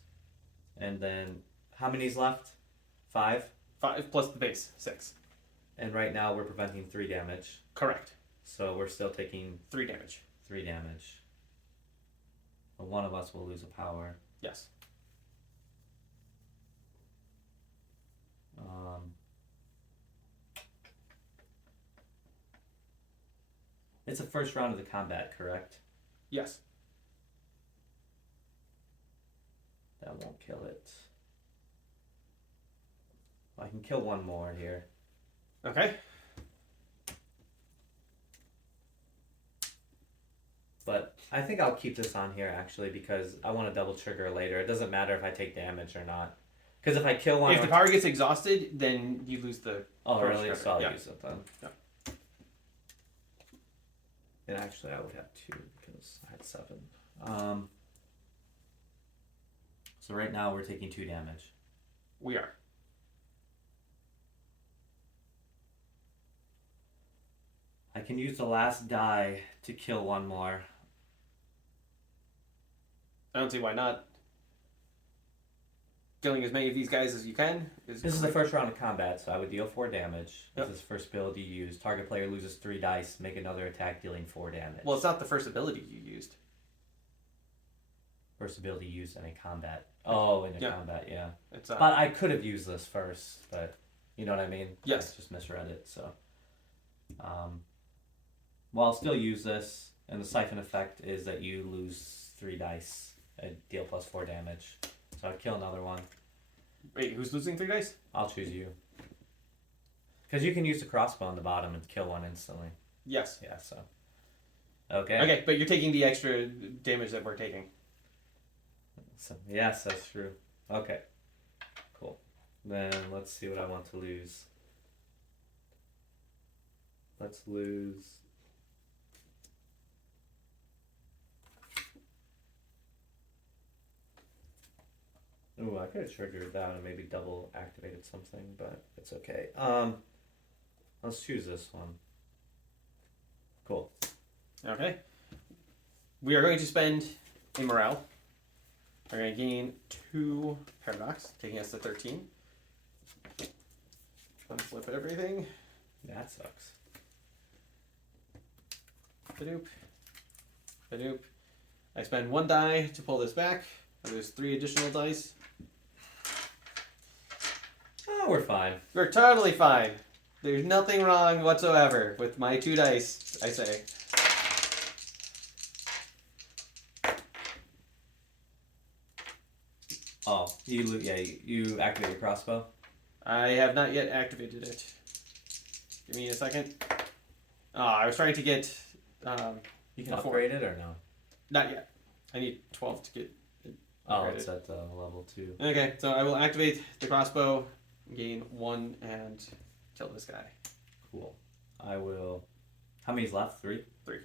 And then, how many's left? 5? 5 plus the base, 6. And right now we're preventing 3 damage. Correct. So we're still taking 3 damage. 3 damage. Well, one of us will lose a power. Yes. It's the first round of the combat, correct? Yes. That won't kill it. I can kill 1 more here. Okay. But I think I'll keep this on here actually because I want to double trigger later. It doesn't matter if I take damage or not. Because if I kill one... If the power gets exhausted, then you lose the... Oh, power really? trigger. So I'll Yeah. use it then. Yeah. And actually I would have 2 because I had 7. So right now we're taking 2 damage. We are. I can use the last die to kill 1 more. I don't see why not. Killing as many of these guys as you can is... This is the first round of combat, so I would deal 4 damage. Yep. This is first ability you use. Target player loses 3 dice, make another attack dealing 4 damage. Well, it's not the first ability you used. First ability used in a combat. Oh, in a Yeah. combat, yeah. It's But I could have used this first, but you know what I mean? Yes. I just misread it, so. Well, I'll still use this, and the siphon effect is that you lose 3 dice and deal +4 damage. So I'd kill another one. Wait, who's losing 3 dice? I'll choose you. Because you can use the crossbow on the bottom and kill 1 instantly. Yes. Yeah, so. Okay. Okay, but you're taking the extra damage that we're taking. So, yes, that's true. Okay. Cool. Then let's see what I want to lose. Let's lose. Ooh, I could have triggered that and maybe double activated something, but it's okay. Let's choose this one. Cool. Okay. We are going to spend a morale. We're going to gain 2 paradox, taking us to 13. Unflip everything. That sucks. Badoop. Badoop. I spend 1 die to pull this back. There's 3 additional dice. Oh, we're fine. We're totally fine. There's nothing wrong whatsoever with my 2 dice, I say. Oh, you activate your crossbow? I have not yet activated it. Give me a second. I was trying to get... You can a 4. upgrade it or no? Not yet. I need 12 to get it Oh, upgraded. it's at level 2. Okay, so I will activate the crossbow, gain 1, and kill this guy. Cool. I will... How many's left? 3? 3.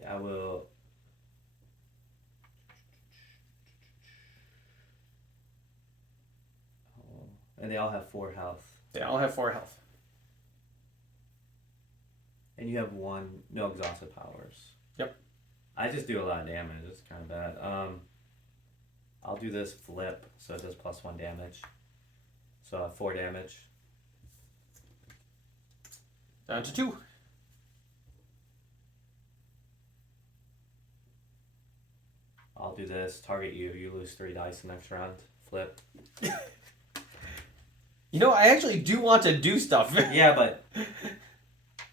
Yeah, I will. Oh, and they all have 4 health. They all have 4 health. And you have 1, no exhausted powers. Yep. I just do a lot of damage. It's kind of bad. I'll do this flip, so it does +1 damage. So I have 4 damage. Down to 2. I'll do this. Target you. You lose 3 dice the next round. Flip. You know, I actually do want to do stuff. Yeah, but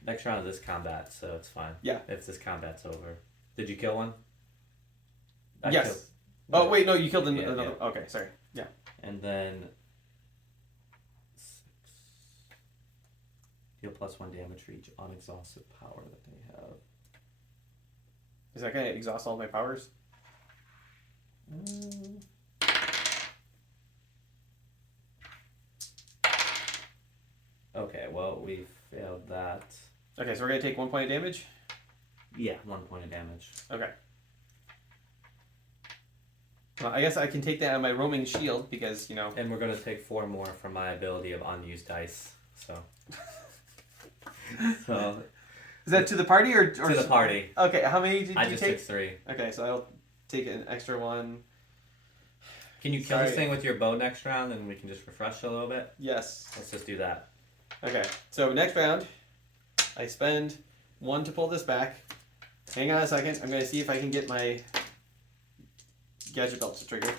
next round of this combat, so it's fine. Yeah. If this combat's over. Did you kill one? Yes. Oh, wait, no, you killed another. Yeah. Okay, sorry. Yeah. And then 6. Deal +1 damage for each unexhausted power that they have. Is that going to exhaust all my powers? Okay, well, we failed that. Okay, so we're going to take 1 point of damage? Yeah, 1 point of damage. Okay. Well, I guess I can take that on my roaming shield because, you know... And we're going to take 4 more from my ability of unused dice, so... So... Is that to the party or to the party. Okay, how many did I you just take? took 3. Okay, so I'll take an extra one. Can you kill this thing with your bow next round and we can just refresh a little bit? Yes. Let's just do that. Okay, so next round, I spend 1 to pull this back. Hang on a second, I'm going to see if I can get my gadget belt to trigger.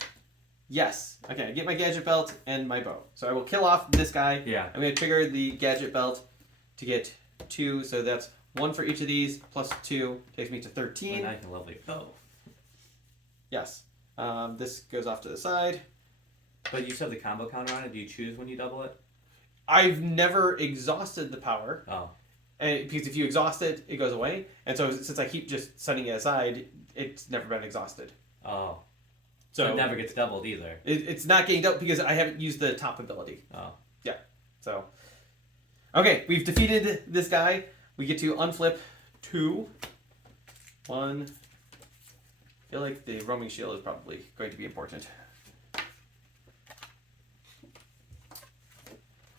Yes. Okay, I get my gadget belt and my bow. So I will kill off this guy. Yeah. I'm going to trigger the gadget belt to get 2, so that's 1 for each of these, plus 2 takes me to 13. And I can level your bow. Yes. This goes off to the side. But you still have the combo counter on it. Do you choose when you double it? I've never exhausted the power. Oh. And because if you exhaust it, it goes away. And so since I keep just setting it aside, it's never been exhausted. Oh. So it never gets doubled either. It's not getting doubled because I haven't used the top ability. Oh. Yeah. So. Okay, we've defeated this guy. We get to unflip 2. 1. I feel like the roaming shield is probably going to be important.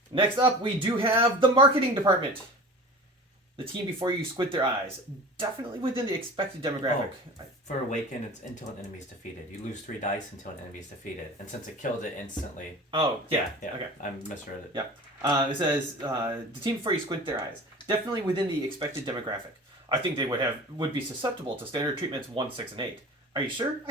Next up, we do have the marketing department. The team before you squint their eyes. Definitely within the expected demographic. Oh, for Awaken, it's until an enemy is defeated. You lose 3 dice until an enemy is defeated. And since it killed it instantly... Oh, yeah. Okay. I misread it. Yeah. It says, the team before you squint their eyes. Definitely within the expected demographic. I think they would be susceptible to standard treatments 1, 6, and 8. Are you sure?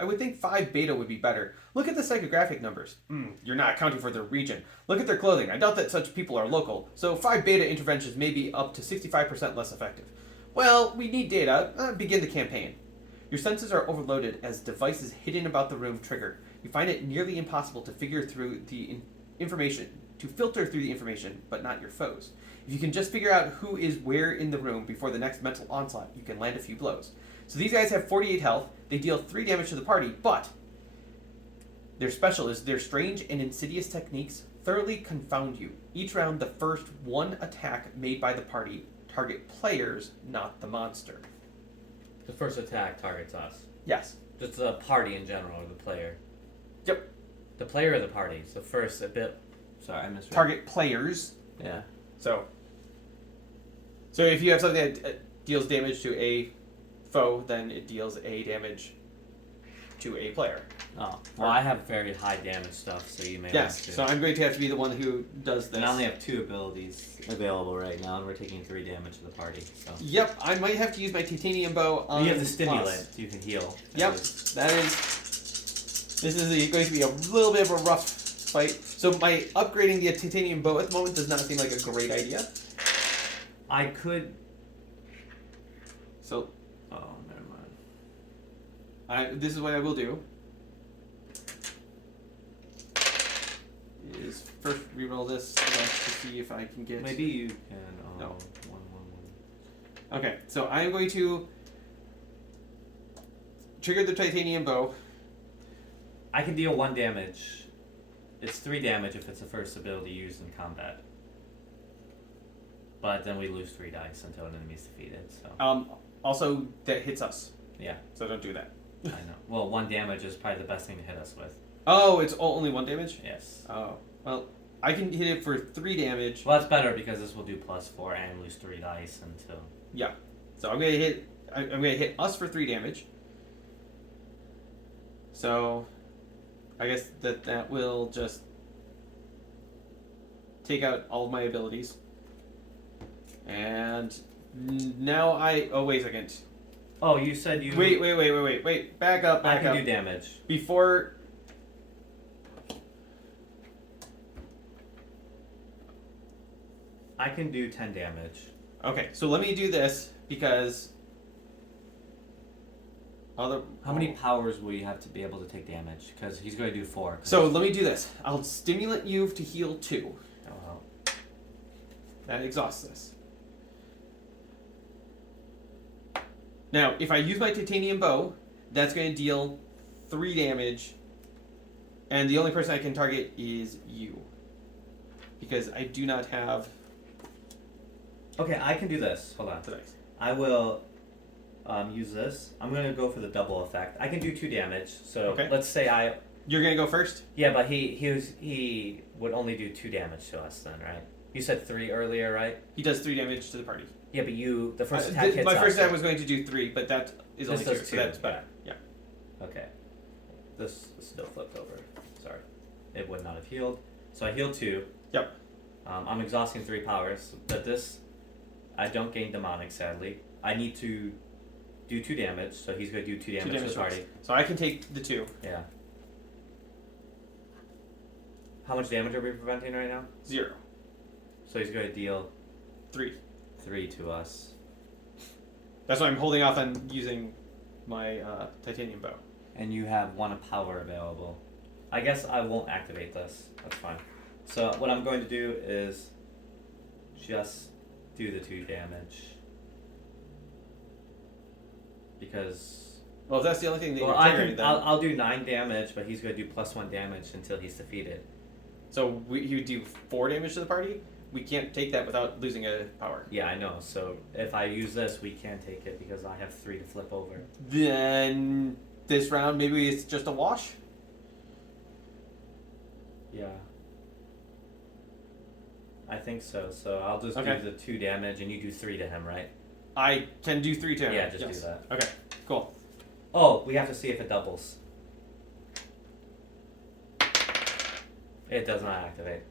I would think 5 beta would be better. Look at the psychographic numbers. You're not accounting for their region. Look at their clothing. I doubt that such people are local, so 5 beta interventions may be up to 65% less effective. Well, we need data. Begin the campaign. Your senses are overloaded as devices hidden about the room trigger. You find it nearly impossible to filter through the information, but not your foes. If you can just figure out who is where in the room before the next mental onslaught, you can land a few blows. So these guys have 48 health. They deal 3 damage to the party, but their special is their strange and insidious techniques thoroughly confound you. Each round, the first 1 attack made by the party target players, not the monster. The first attack targets us. Yes. Just the party in general, or the player. Yep. The player or the party. So first a bit... Sorry, I misread. Target players. Yeah. So if you have something that deals damage to a foe, then it deals a damage to a player. Oh, well, I have very high damage stuff, so you may Yes, want to. so I'm going to have to be the one who does this. And I only have 2 abilities available right now, and we're taking 3 damage to the party. So. Yep, I might have to use my titanium bow on You have the stimulant, plus. so you can heal. Yep, that is... This is going to be a little bit of a rough fight. So my upgrading the titanium bow at the moment does not seem like a great idea. I could... So... Oh, never mind. This is what I will do. Is first reroll this to see if I can get... Maybe you can... No. 1, 1, 1. Okay, so I am going to trigger the titanium bow. I can deal 1 damage. It's 3 damage if it's the first ability used in combat. But then we lose 3 dice until an enemy is defeated. So also that hits us. Yeah. So don't do that. I know. Well, 1 damage is probably the best thing to hit us with. Oh, it's only 1 damage? Yes. Oh. Well, I can hit it for 3 damage. Well, that's better because this will do +4 and lose 3 dice until. Yeah. So I'm gonna hit us for 3 damage. So I guess that will just take out all of my abilities. And now oh, wait a second. Oh, you said you. Wait. Back up. I can do damage. Before. I can do 10 damage. Okay, so let me do this because. How many powers will you have to be able to take damage? Because he's going to do 4. So let me do this. I'll stimulant you to heal 2. Oh, well. That exhausts this. Now, if I use my titanium bow, that's going to deal 3 damage, and the only person I can target is you. Because I do not have Okay, I can do this. Hold on. the dice. I will use this. I'm going to go for the double effect. I can do 2 damage. So Okay. let's say You're going to go first? Yeah, but he would only do 2 damage to us then, right? You said 3 earlier, right? He does 3 damage to the party. Yeah, but the first attack hits my us. first attack was going to do 3, but that is This only 2, does so 2, that's better. Yeah. Okay. This still flipped over. Sorry. It would not have healed. So I healed 2. Yep. I'm exhausting 3 powers. But this, I don't gain demonic, sadly. I need to do 2 damage, so he's going to do 2 damage to the party. So I can take the 2. Yeah. How much damage are we preventing right now? 0. So he's going to deal 3. 3 to us. That's why I'm holding off on using my titanium bow. And you have 1 power available. I guess I won't activate this. That's fine. So what I'm going to do is just do the 2 damage. Because... Well, if that's the only thing that Well, you're triggering, then... I'll do 9 damage, but he's going to do +1 damage until he's defeated. So he would do 4 damage to the party? We can't take that without losing a power. Yeah, I know. So if I use this, we can take it because I have 3 to flip over. Then this round, maybe it's just a wash? Yeah. I think so. So I'll just Okay. do the 2 damage and you do 3 to him, right? I can do 3 damage. Yeah, just yes. do that. Okay, cool. Oh, we have to see if it doubles. It does not activate.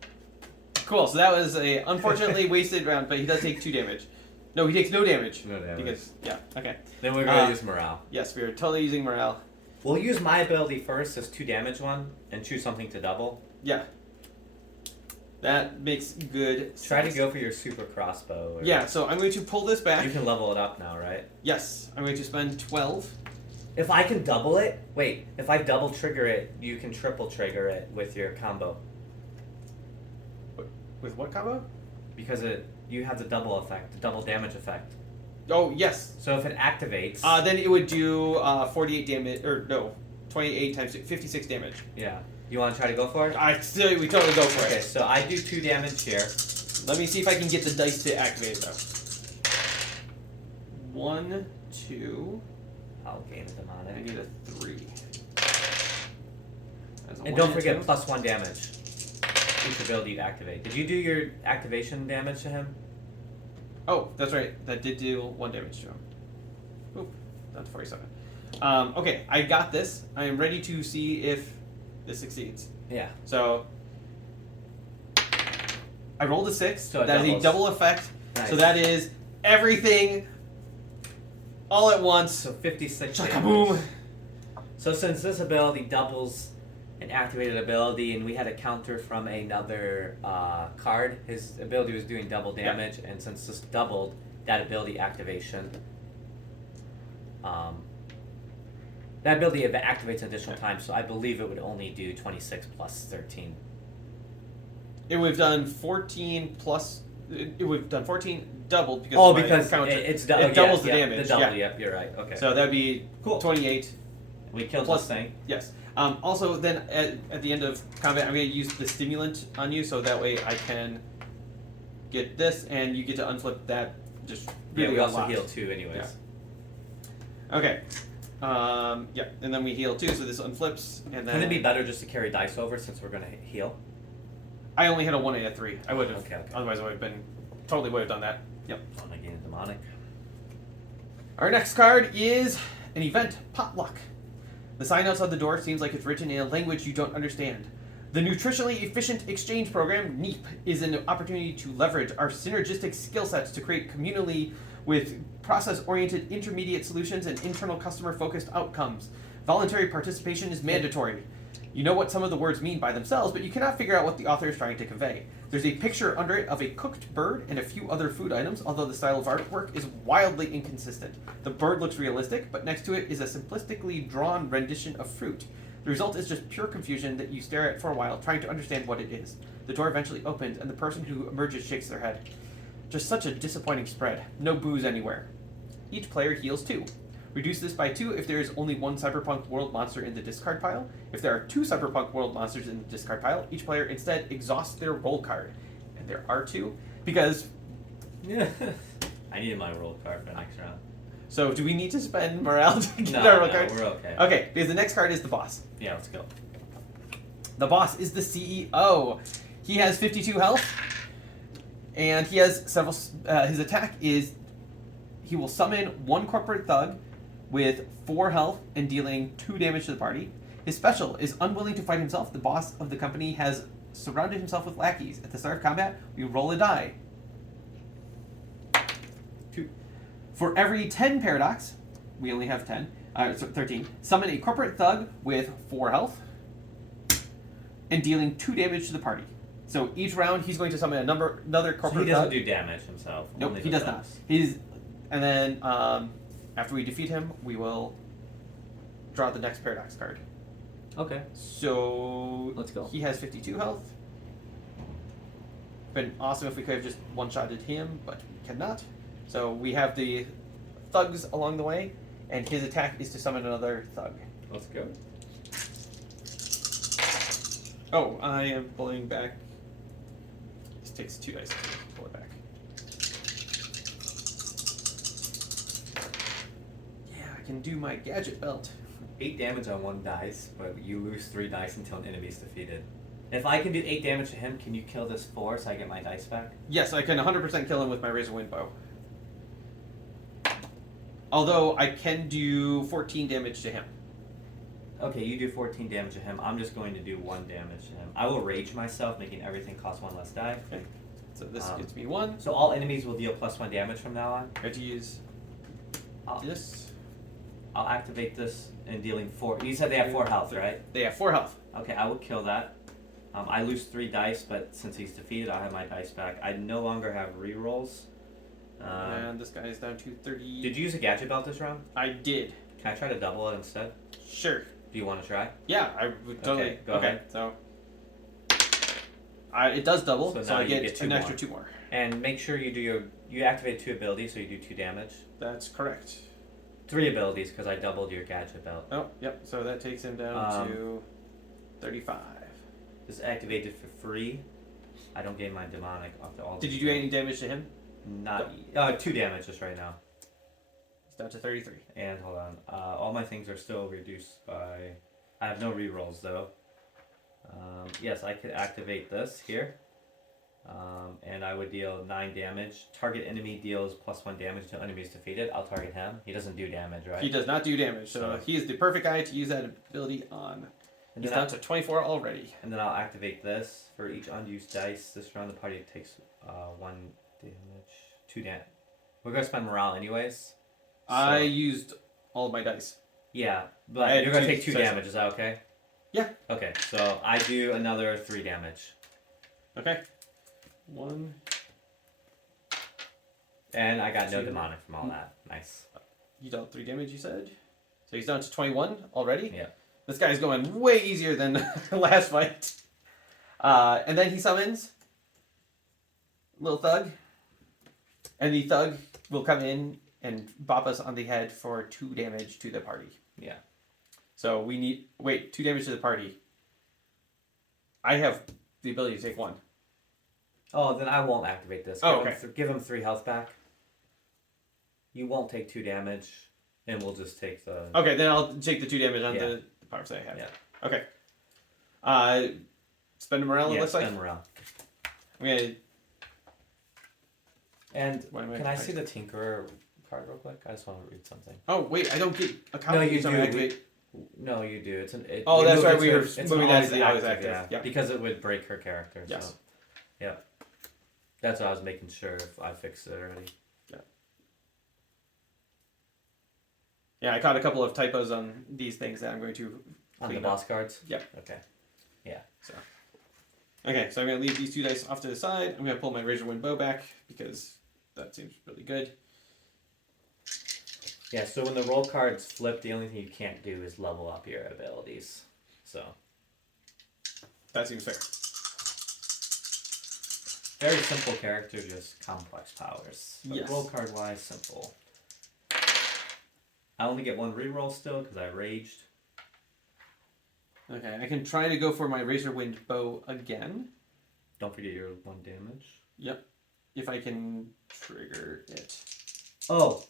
Cool, so that was a unfortunately wasted round, but he does take 2 damage. No, he takes no damage. No damage. Because, yeah, okay. Then we're going to use morale. Yes, we are totally using morale. We'll use my ability first, this 2 damage one, and choose something to double. Yeah. That makes good Try sense. to go for your super crossbow. Or Yeah, so I'm going to pull this back. You can level it up now, right? Yes, I'm going to spend 12. If I can double it, wait, if I double trigger it, you can triple trigger it with your combo. With what combo? Because you have the double effect, the double damage effect. Oh, yes. So if it activates... Then it would do 48 damage, or no, 28 times 2, 56 damage. Yeah. You want to try to go for it? We totally go for Okay, it. so I do 2 damage here. Let me see if I can get the dice to activate it, though. 1, 2. I'll gain a I demonic. need a 3. That's a And 1 don't a forget 2. +1 damage. Each ability you activate. Did you do your activation damage to him? Oh, that's right. That did do 1 damage to him. Oop, down to 47. Okay, I got this. I am ready to see if this succeeds. Yeah. So, I rolled a 6. So it that is a doubles. double effect. Nice. So that is everything all at once. So 56 Chaka-boom. damage. So since this ability doubles an activated ability, and we had a counter from another card, his ability was doing double damage, and since this doubled that ability activation, that ability activates an additional time, so I believe it would only do 26 plus 13. It would have done 14 plus. It would have done 14 doubled because. Oh, of my because counter. it doubles the damage. The double, yeah. Yep, you're right. Okay. So that'd be Cool. 28. We killed plus this thing. Yes. Also, then at the end of combat, I'm going to use the stimulant on you, so that way I can get this, and you get to unflip that. Just really Yeah, we a also lot. heal too, anyways. Yeah. Okay. Yeah, and then we heal too, so this one flips, and then... Couldn't it be better just to carry dice over since we're going to heal? I only had a 1 and a 3. I would have. Okay. Otherwise, I would have been... Totally would have done that. Yep. I'm going to gain a demonic. Our next card is an event, Potluck. The sign outside the door seems like it's written in a language you don't understand. The Nutritionally Efficient Exchange Program, NEEP, is an opportunity to leverage our synergistic skill sets to create communally with process-oriented intermediate solutions and internal customer-focused outcomes. Voluntary participation is mandatory. You know what some of the words mean by themselves, but you cannot figure out what the author is trying to convey. There's a picture under it of a cooked bird and a few other food items, although the style of artwork is wildly inconsistent. The bird looks realistic, but next to it is a simplistically drawn rendition of fruit. The result is just pure confusion that you stare at for a while, trying to understand what it is. The door eventually opens, and the person who emerges shakes their head. Just such a disappointing spread. No booze anywhere. Each player heals 2. Reduce this by 2 if there is only 1 Cyberpunk World monster in the discard pile. If there are 2 Cyberpunk World monsters in the discard pile, each player instead exhausts their roll card. And there are 2, because... Yeah. I needed my roll card for the next round. So do we need to spend morale to get No, our roll card? we're okay. Okay, because the next card is the boss. Yeah, let's go. The boss is the CEO. He has 52 health, and he has several... his attack is... He will summon 1 corporate thug with 4 health and dealing 2 damage to the party. His special is unwilling to fight himself. The boss of the company has surrounded himself with lackeys. At the start of combat, we roll a die. 2. For every 10 paradox, we only have 10, 13, summon a corporate thug with 4 health and dealing 2 damage to the party. So each round, he's going to summon another corporate So he doesn't thug. do damage himself. Nope, only he the does not. thugs. And then after we defeat him, we will draw the next paradox card. Okay. So Let's go. He has 52 health. Been awesome if we could have just one-shotted him, but we cannot. So we have the thugs along the way, and his attack is to summon another thug. Let's go. Oh, I am pulling back. This takes 2 dice to pull it back. Yeah, I can do my gadget belt. 8 damage on 1 dice, but you lose 3 dice until an enemy is defeated. If I can do 8 damage to him, can you kill this 4 so I get my dice back? Yes, I can 100% kill him with my Razor Wind Bow. Although I can do 14 damage to him. Okay, you do 14 damage to him. I'm just going to do 1 damage to him. I will rage myself, making everything cost 1 less die. Okay. So this gets me 1. So all enemies will deal +1 damage from now on. I have to use this. I'll activate this and dealing 4. You said they have 4 health, right? They have 4 health. Okay, I will kill that. I lose 3 dice, but since he's defeated, I'll have my dice back. I no longer have rerolls. And this guy is down to 30. Did you use a gadget belt this round? I did. Can I try to double it instead? Sure. Do you want to try? Yeah, I would totally. Okay, go ahead. So it does double, So so now I you get, get 2 an more. extra 2 more. And make sure you do you activate 2 abilities, so you do 2 damage. That's correct. 3 abilities, because I doubled your gadget belt. Oh, yep. So that takes him down to 35. This is activated for free. I don't gain my demonic after all. Did you do any damage to him? Not 2 damage just right now. It's down to 33. And hold on, all my things are still reduced by. I have no rerolls though. Yes, I could activate this here. And I would deal 9 damage. Target enemy deals +1 damage until enemy is defeated. I'll target him. He doesn't do damage, right? He does not do damage, so he is the perfect guy to use that ability on. And He's then down to 24 already. And then I'll activate this. For each unused dice this round, the party takes 1 damage, 2 damage. We're going to spend morale anyways. I used all of my dice. Yeah, I but had you're going to 2 take 2 dice. damage. Is that okay? Yeah. Okay, so I do another 3 damage. Okay. 1. And I got no 2. demonic from all that. Nice. You dealt 3 damage, you said? So he's down to 21 already? Yeah. This guy's going way easier than the last fight. And then he summons Little Thug. And the Thug will come in and bop us on the head for 2 damage to the party. Yeah. So we need... Wait, 2 damage to the party. I have the ability to take 1. Oh, then I won't activate this. Oh, okay. Give him 3 health back. You won't take 2 damage. And we'll just take the... Okay, then I'll take the 2 damage on Yeah. the powers that I have. Yeah. Okay. Spend a morale, it Yeah, looks like. spend morale. I'm gonna... And What am I can I see doing? the Tinkerer card real quick? I just want to read something. Oh, wait, I don't get a copy No, you each time I do. activate. No, you do. It's an. Oh, that's move right, it we to- were it's an moving that always to the always active, yeah. Because it would break her character. Yes. So, yeah. That's what I was making sure if I fixed it already. Yeah, I caught a couple of typos on these things that I'm going to On the clean up. boss cards? Yep. Okay. Okay, so I'm going to leave these 2 dice off to the side. I'm going to pull my Razor Wind Bow back because that seems really good. Yeah, so when the roll cards flip, the only thing you can't do is level up your abilities. So, That seems fair. very simple character, just complex powers. But Yes. roll card wise, simple. I only get 1 reroll still because I raged. Okay, I can try to go for my Razor Wind Bow again. Don't forget your 1 damage. Yep. If I can trigger it. Oh,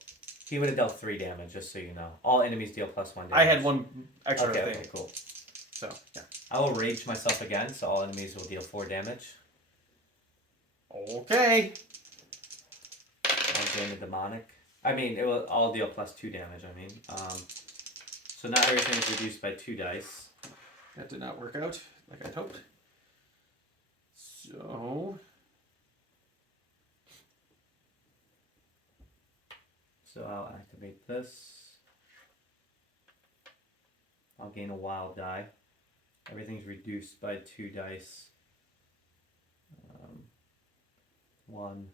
he would have dealt 3 damage, just so you know. All enemies deal +1 damage. I had 1 extra Okay, thing. okay, cool. So, yeah. I will rage myself again, so all enemies will deal 4 damage. Okay. I'll gain the demonic. I mean, it will all deal +2 damage, I mean. So now everything is reduced by 2 dice. That did not work out like I'd hoped. So, So I'll activate this. I'll gain a wild die. Everything's reduced by 2 dice. 1,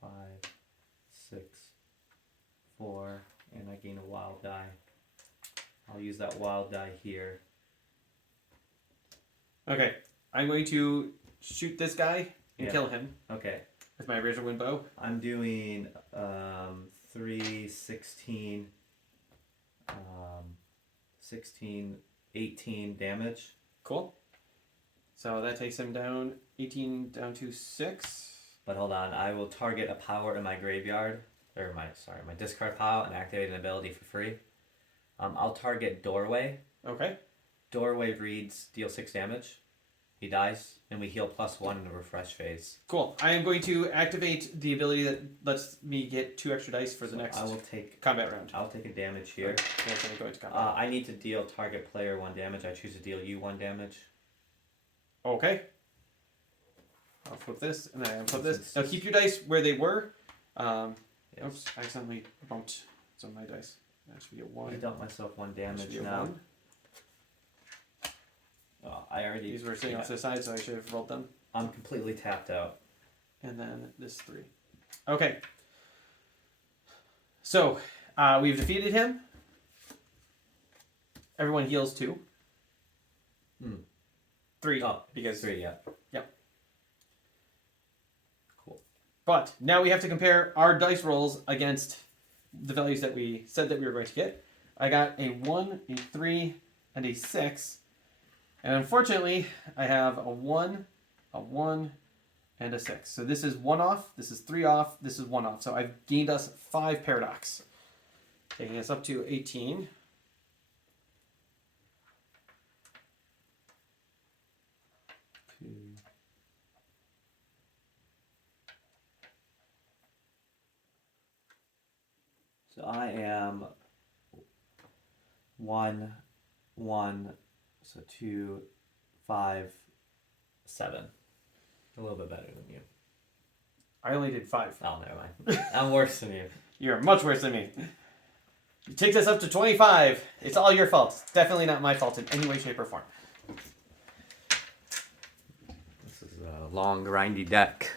5, 6, 4, and I gain a wild die. I'll use that wild die here. okay. I'm going to shoot this guy and Yeah. kill him Okay, with my Razor Wind Bow. I'm doing 3, 16, 16, 18 damage. Cool. So that takes him down 18 down to 6. But hold on, I will target a power in my graveyard, or my discard pile, and activate an ability for free. I'll target Doorway. Okay. Doorway reads deal 6 damage. He dies, and we heal +1 in the refresh phase. Cool. I am going to activate the ability that lets me get 2 extra dice for the So next I will take. combat round. I'll take a damage here. Okay, so I'm going to combat. I need to deal target player 1 damage. I choose to deal you 1 damage. Okay. I'll flip this, and then I'll flip this. Now keep your dice where they were. Yes. Oops, I accidentally bumped some of my dice. That should be a I 1. dealt myself 1 That should damage be a now. 1. Oh, I already. These were sitting off to the side, so I should have rolled them. I'm completely tapped out. And then this 3. Okay. So, we've defeated him. Everyone heals 2. Hmm. 3. Oh, because 3, yeah. Yep. Cool. But now we have to compare our dice rolls against the values that we said that we were going to get. I got a 1, a 3, and a 6. And unfortunately, I have a 1, and a 6. So this is 1 off, this is 3 off, this is 1 off. So I've gained us 5 paradox. Taking us up to 18. So I am 1, 1, so 2, 5, 7. A little bit better than you. I only did 5. Oh, never mind. I'm worse than you. You're much worse than me. It takes us up to 25. It's all your fault. It's definitely not my fault in any way, shape, or form. This is a long, grindy deck.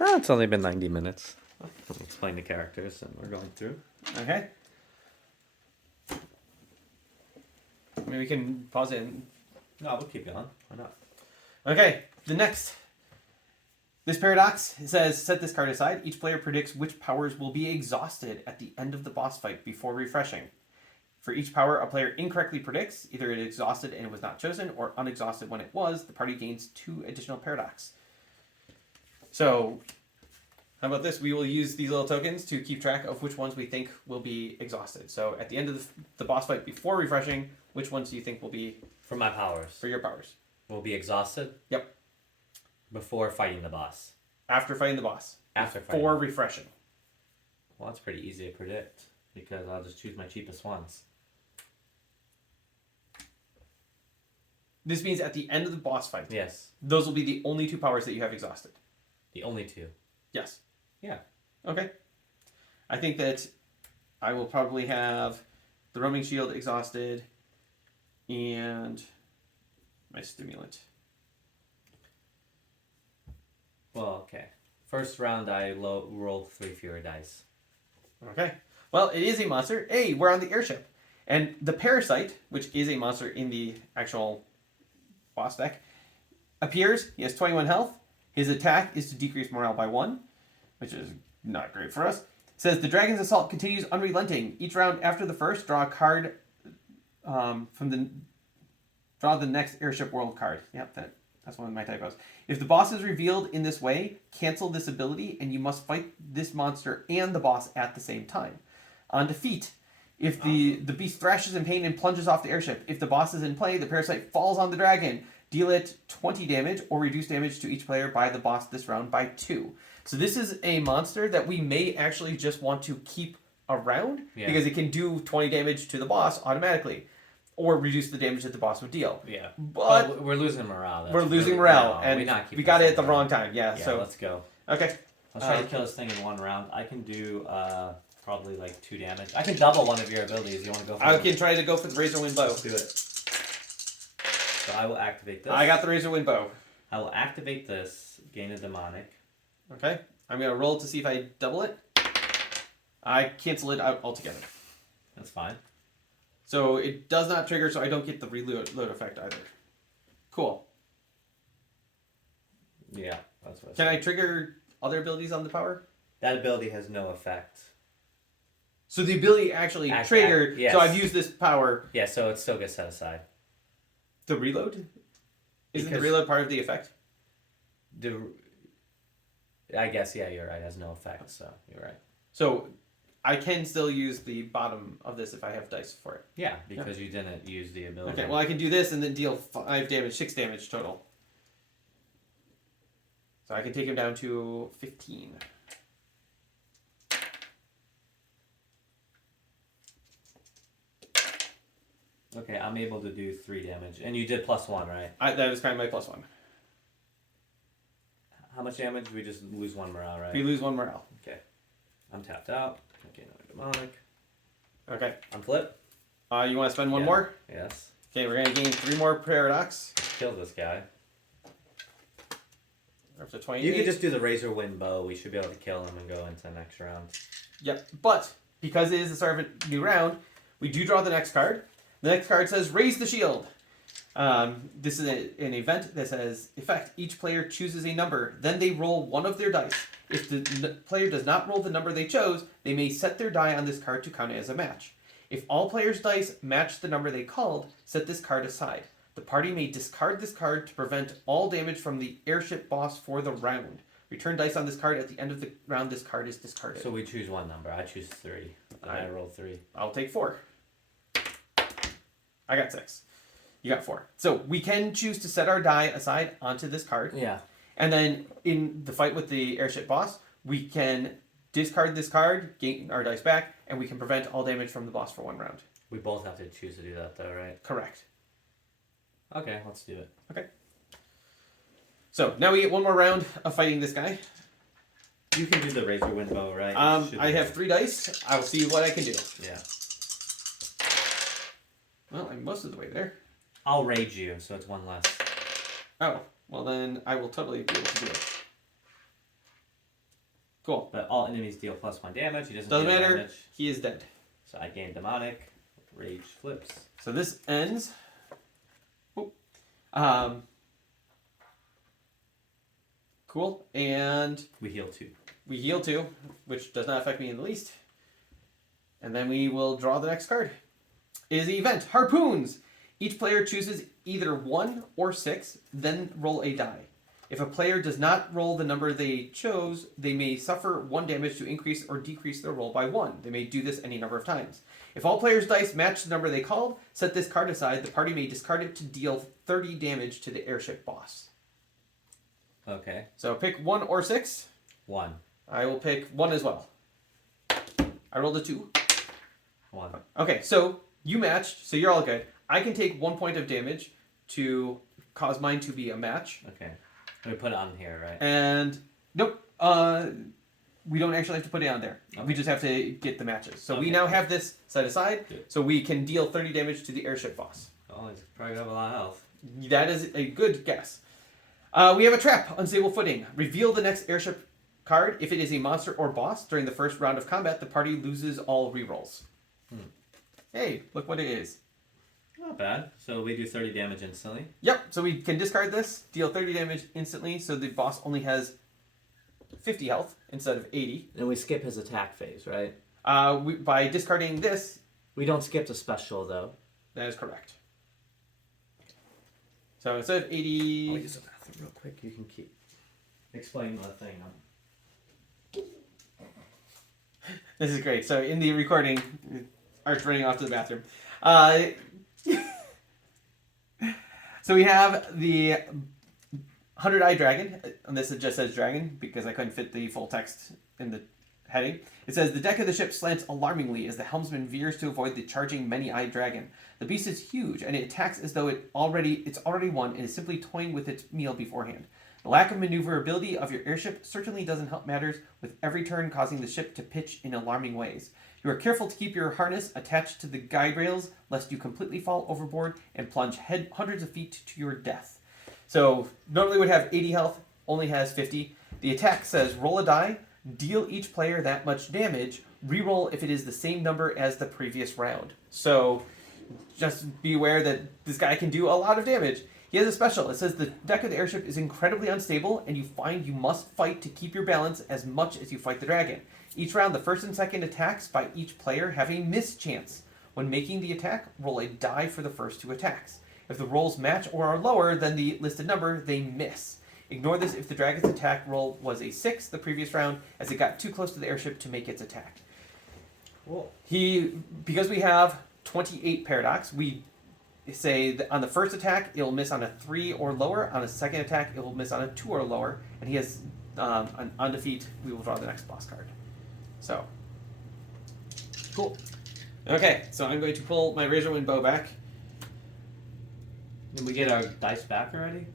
It's only been 90 minutes. I'll explain the characters and we're going through. Okay. Maybe we can pause it. No, we'll keep going. Why not? Okay, the next. This paradox says, set this card aside. Each player predicts which powers will be exhausted at the end of the boss fight before refreshing. For each power a player incorrectly predicts, either it exhausted and it was not chosen, or unexhausted when it was, the party gains 2 additional paradox. So, How about this? We will use these little tokens to keep track of which ones we think will be exhausted. So at the end of the boss fight, before refreshing, which ones do you think will be For my powers. for your powers? Will be exhausted? Yep. Before fighting the boss. After fighting the boss. After fighting. Before refreshing. Well, that's pretty easy to predict because I'll just choose my cheapest ones. This means at the end of the boss fight, Yes. those will be the only 2 powers that you have exhausted. The only 2. Yes. Yeah. Okay. I think that I will probably have the roaming shield exhausted and my stimulant. Well, okay. First round, I roll 3 fewer dice. Okay. Well, it is a monster. Hey, we're on the airship. And the parasite, which is a monster in the actual boss deck, appears. He has 21 health. His attack is to decrease morale by 1, which is not great for us. It says the dragon's assault continues unrelenting. Each round after the first, draw a card draw the next airship world card. Yep, that's one of my typos. If the boss is revealed in this way, cancel this ability, and you must fight this monster and the boss at the same time. On defeat, if the beast thrashes in pain and plunges off the airship, if the boss is in play, the parasite falls on the dragon. Deal it 20 damage or reduce damage to each player by the boss this round by 2. So this is a monster that we may actually just want to keep around because it can do 20 damage to the boss automatically or reduce the damage that the boss would deal. Yeah. But we're losing morale. we're losing morale, no, and we got it at the wrong time. Yeah, Yeah, so let's go. okay. Let's try to kill this thing in 1 round. I can do probably like 2 damage. I can double one of your abilities. You want to go for I it? can try to go for the Razor Wind Bow. Let's do it. So I will activate this. I got the Razor Wind Bow. I will activate this, gain a demonic. Okay. I'm going to roll to see if I double it. I cancel it out altogether. That's fine. So it does not trigger, so I don't get the reload effect either. Cool. Yeah, that's what Can I trigger other abilities on the power? That ability has no effect. So the ability actually triggered, yes. so I've used this power. Yeah, so it still gets set aside. The reload? Isn't the Because- reload part of the effect? I guess, yeah, you're right. It has no effect, so you're right. So I can still use the bottom of this if I have dice for it. Yeah, because you didn't use the ability. Okay, well I can do this and then deal 5 damage, 6 damage total. So I can take him down to 15. Okay, I'm able to do 3 damage. And you did +1, right? That was kind of my +1. How much damage? We just lose 1 morale, right? We lose 1 morale. Okay. I'm tapped out. Okay, another demonic. Okay. Unflip? You want to spend 1 Yeah. more? Yes. Okay, we're going to gain 3 more paradox. Kill this guy. We're up to 28. You could just do the Razor Wind Bow. We should be able to kill him and go into the next round. Yep, but because it is the start of a new round, we do draw the next card. The next card says Raise the Shield. This is an event that says, effect, each player chooses a number, then they roll 1 of their dice. If the player does not roll the number they chose, they may set their die on this card to count as a match. If all players' dice match the number they called, set this card aside. The party may discard this card to prevent all damage from the airship boss for the round. Return dice on this card. At the end of the round, this card is discarded. So we choose 1 number. I choose 3. And I roll 3. I'll take 4. I got 6. You got 4. So we can choose to set our die aside onto this card. Yeah. And then in the fight with the airship boss, we can discard this card, gain our dice back, and we can prevent all damage from the boss for 1 round. We both have to choose to do that, though, right? Correct. Okay, let's do it. Okay. So now we get 1 more round of fighting this guy. You can do the Razor Wind Bow, right? I have 3 dice. I'll see what I can do. Yeah. Well, I'm most of the way there. I'll rage you, so it's 1 less. Oh, well then I will totally be able to do it. Cool. But all enemies deal +1 damage. He doesn't Doesn't deal matter. damage. He is dead. So I gain demonic. Rage flips. So this ends. Oop. Cool. And We heal 2. we heal 2, which does not affect me in the least. And then we will draw the next card. It is the event Harpoons. Each player chooses either 1 or 6, then roll a die. If a player does not roll the number they chose, they may suffer 1 damage to increase or decrease their roll by 1. They may do this any number of times. If all players' dice match the number they called, set this card aside. The party may discard it to deal 30 damage to the airship boss. Okay. So pick 1 or 6. 1. I will pick 1 as well. I rolled a 2. 1. Okay, so you matched, so you're all good. I can take 1 point of damage to cause mine to be a match. Okay. We put it on here, right? And nope, we don't actually have to put it on there. Okay. We just have to get the matches. So we Okay. now have this set aside, Good. so we can deal 30 damage to the airship boss. Oh, he's probably got a lot of health. That is a good guess. We have a trap, unstable footing. Reveal the next airship card. If it is a monster or boss, during the first round of combat, the party loses all rerolls. Hey, look what it is. Not bad. So we do 30 damage instantly. Yep, so we can discard this, deal 30 damage instantly, so the boss only has 50 health instead of 80. And we skip his attack phase, right? By discarding this, We don't skip the special, though. that is correct. So instead of 80... I'll use the bathroom real quick. You can keep explain the thing. This is great. So in the recording, Art's running off to the bathroom. So we have the 100-eyed dragon, and this just says dragon because I couldn't fit the full text in the heading. It says, the deck of the ship slants alarmingly as the helmsman veers to avoid the charging many-eyed dragon. The beast is huge, and it attacks as though it's already won and is simply toying with its meal beforehand. The lack of maneuverability of your airship certainly doesn't help matters, with every turn causing the ship to pitch in alarming ways. You are careful to keep your harness attached to the guide rails, lest you completely fall overboard and plunge hundreds of feet to your death. So, normally would have 80 health, only has 50. The attack says, roll a die, deal each player that much damage, reroll if it is the same number as the previous round. So, just be aware that this guy can do a lot of damage. He has a special. It says the deck of the airship is incredibly unstable, and you find you must fight to keep your balance as much as you fight the dragon. Each round, the first and second attacks by each player have a miss chance. When making the attack, roll a die for the first 2 attacks. If the rolls match or are lower than the listed number, they miss. Ignore this if the dragon's attack roll was a 6 the previous round, as it got too close to the airship to make its attack. Cool. Because we have 28 paradox, we say that on the first attack, it'll miss on a 3 or lower. On a second attack, it will miss on a 2 or lower. And he has, on defeat, we will draw the next boss card. So, cool. Okay, so I'm going to pull my Razorwind bow back. Did we get our dice back already?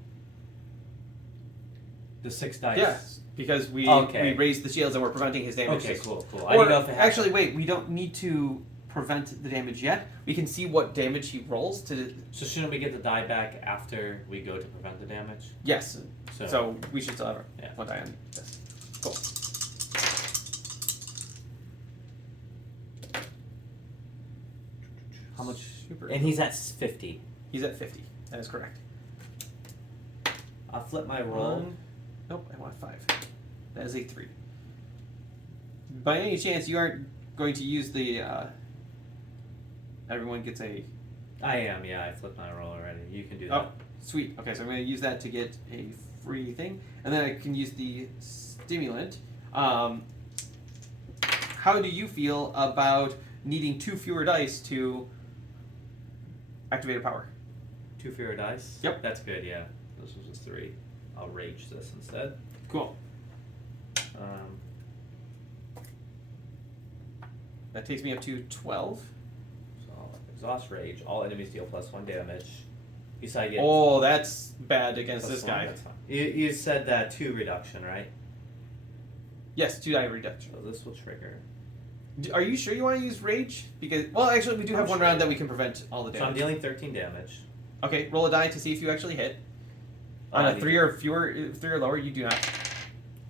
The 6 dice. Yes, because we raised the shields and we're preventing his damage. Okay, cool. I Or, didn't know if it had actually, wait, we don't need to prevent the damage yet. We can see what damage he rolls to... So shouldn't we get the die back after we go to prevent the damage? Yes, so we should still have Yeah. one die on this. Cool. How much? Super. And he's at 50. He's at 50. That is correct. I'll flip my roll. Nope, I want 5. That is a 3. By any chance, you aren't going to use the... everyone gets a... I am, yeah. I flipped my roll already. You can do that. Oh, sweet. Okay, so I'm going to use that to get a free thing. And then I can use the stimulant. How do you feel about needing 2 fewer dice to activate a power? 2 fewer dice? Yep. That's good, yeah. This was a 3. I'll rage this instead. Cool. That takes me up to 12. So I'll exhaust rage. All enemies deal +1 damage. Besides, get Oh, that's bad against +1, this guy. That's fine. You said that 2 reduction, right? Yes, 2 die reduction. So this will trigger. Are you sure you want to use rage? Because, well, actually, we do have I'm one sure. round that we can prevent all the So I'm damage. dealing 13 damage. Okay, roll a die to see if you actually hit. On a 3 or fewer, 3 or lower, you do not.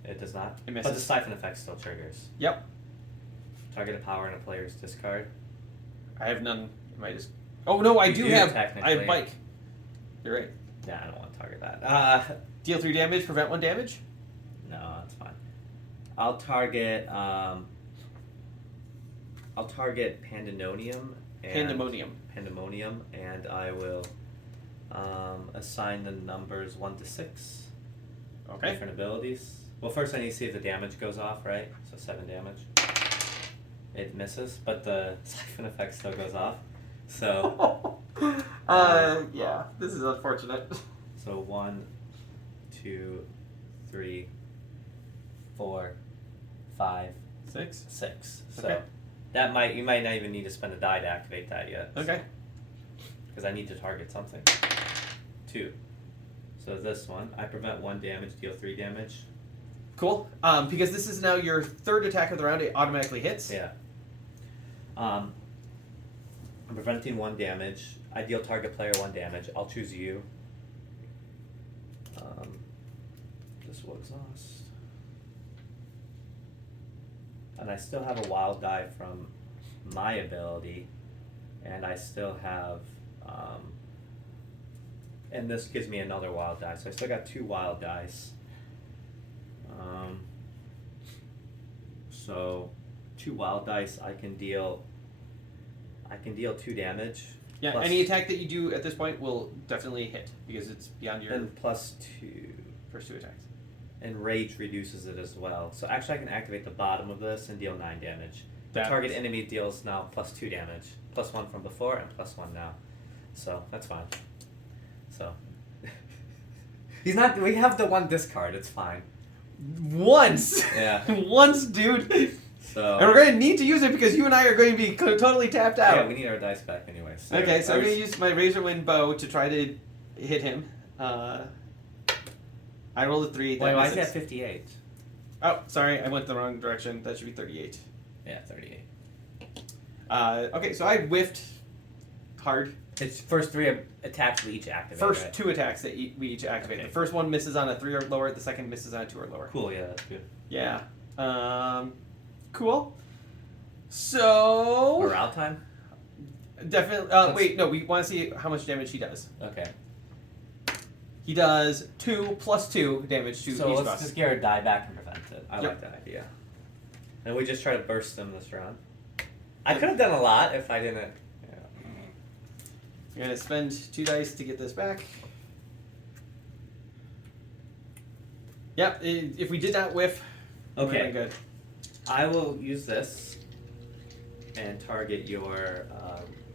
It does not. It But the misses. siphon effect still triggers. Yep. Target a power in a player's discard. I have none in my disc. Oh no, I You do do, have. I technically. have bike. You're right. Yeah, I don't want to target that. Deal 3 damage, prevent 1 damage. No, that's fine. I'll target Pandemonium. Okay. different abilities. Well, first I need to see if the damage goes off, right? So 7 damage. It misses, but the siphon effect still goes off. So yeah, this is unfortunate. so 1, 2, 3, 4, 5, 6. 6. So Okay. you might not even need to spend a die to activate that yet. Okay. Because I need to target something. 2. So this one, I prevent 1 damage, deal 3 damage. Cool. Because this is now your third attack of the round, it automatically hits. Yeah. I'm preventing 1 damage. I deal target player 1 damage. I'll choose you. This will exhaust. And I still have a wild die from my ability. And I still have... and this gives me another wild die. So I still got 2 wild dice. So 2 wild dice, I can deal 2 damage. Yeah, plus- any attack that you do at this point will definitely hit because it's beyond your and plus 2. first 2 attacks. And rage reduces it as well. So actually I can activate the bottom of this and deal 9 damage. The That- target enemy deals now plus 2 damage. Plus 1 from before and plus 1 now. So that's fine. So we have the 1 discard, it's fine. Once! Yeah. Once, dude! So And we're going to need to use it because you and I are going to be totally tapped out. yeah, we need our dice back anyway. So Okay, so I'm ours- going to use my Razor Wind bow to try to hit him. I rolled a 3. Wait, That why is misses. that 58? Oh, sorry, I went the wrong direction. That should be 38. Yeah, 38. Okay, so I whiffed hard. It's first 3 attacks we each activate. First right? 2 attacks that we each activate. Okay. The first one misses on a 3 or lower, the second misses on a 2 or lower. Cool, yeah, that's good. Yeah. Cool. So... Morale time? Definitely. Let's- Wait, no, we want to see how much damage he does. Okay. He does 2 plus 2 damage to So each of let's us. just get our die back and prevent it. I Yep. like that idea. And we just try to burst them this round. I could have done a lot if I didn't. Yeah. You're going to spend 2 dice to get this back. Yep, if we did not whiff, we would've Okay. been good. I will use this and target your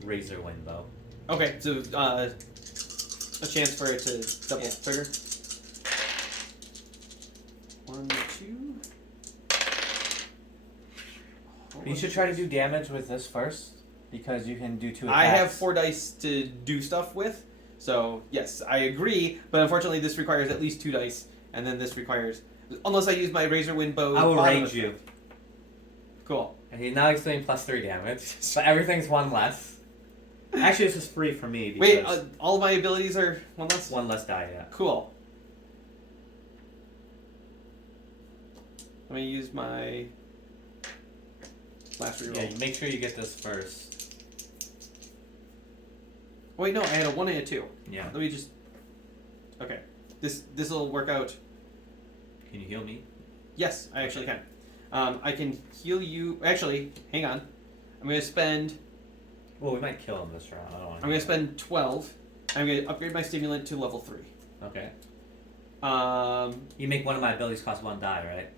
razor wind bow. Okay, so a chance for it to double Yeah. trigger. 1, 2. You should try to do damage with this first because you can do 2 attacks. I have 4 dice to do stuff with, so yes, I agree. But unfortunately, this requires at least 2 dice, and then this requires, unless I use my razor wind bow. I will bottom rage of- you. Cool. And now he's doing plus 3 damage, but everything's 1 less. Actually, this is free for me because Wait, all of my abilities are 1 less. 1 less die. Yeah. Cool. Let me use my last reroll. Yeah. Make sure you get this first. Wait, no, I had a 1 and a 2. Yeah. Let me just. Okay, this will work out. Can you heal me? Yes, I actually can. I can heal you. Actually, hang on. I'm gonna spend. Well, we might kill him this round. I don't want. I'm gonna spend 12. I'm gonna upgrade my stimulant to level 3. Okay. Um. You make one of my abilities cost 1 die, right?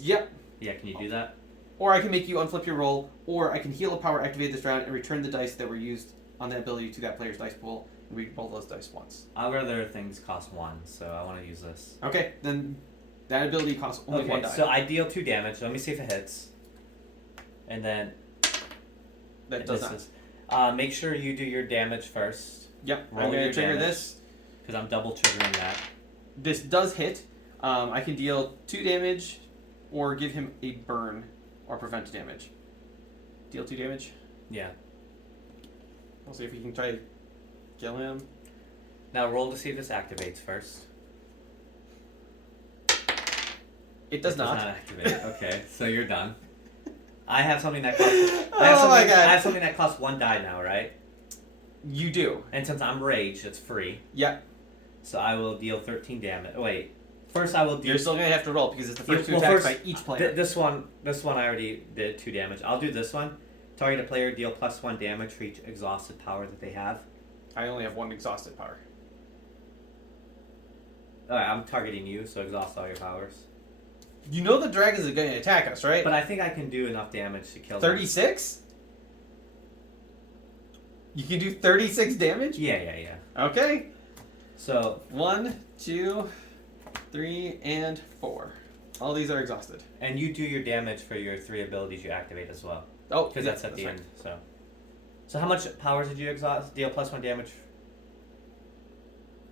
Yep. Yeah. Can you do that? Or I can make you unflip your roll, or I can heal a power activate this round and return the dice that were used on that ability to that player's dice pool, and re-roll those dice once. I'd rather things cost 1, so I want to use this. Okay, then that ability costs only 1 die. So I deal 2 damage. Let me see if it hits. And then that it does not. misses. Make sure you do your damage first, Yep, Roll I'm gonna your trigger damage. this. because I'm double triggering that. This does hit. I can deal 2 damage, or give him a burn, or prevent damage. Deal 2 damage. Yeah. We'll see if we can try to kill him. Now roll to see if this activates first. It does not. activate. Okay, so you're done. I have something that costs. Oh my God. I have something that costs 1 die now, right? You do. And since I'm rage, it's free. Yep. So I will deal 13 damage. Wait. First, I will deal. You're still gonna have to roll because it's the first 2 Well, attacks first, by each player. This one I already did 2 damage. I'll do this one. Target a player, deal plus 1 damage for each exhausted power that they have. I only have 1 exhausted power. Alright, I'm targeting you, so exhaust all your powers. You know the dragons are going to attack us, right? But I think I can do enough damage to kill them. 36? You can do 36 damage? Yeah. Okay. So, 1, 2, 3, and 4. All these are exhausted. and you do your damage for your 3 abilities you activate as well. Oh, Because yeah, that's at the right. end, so. So how much powers did you exhaust? Deal +1 damage?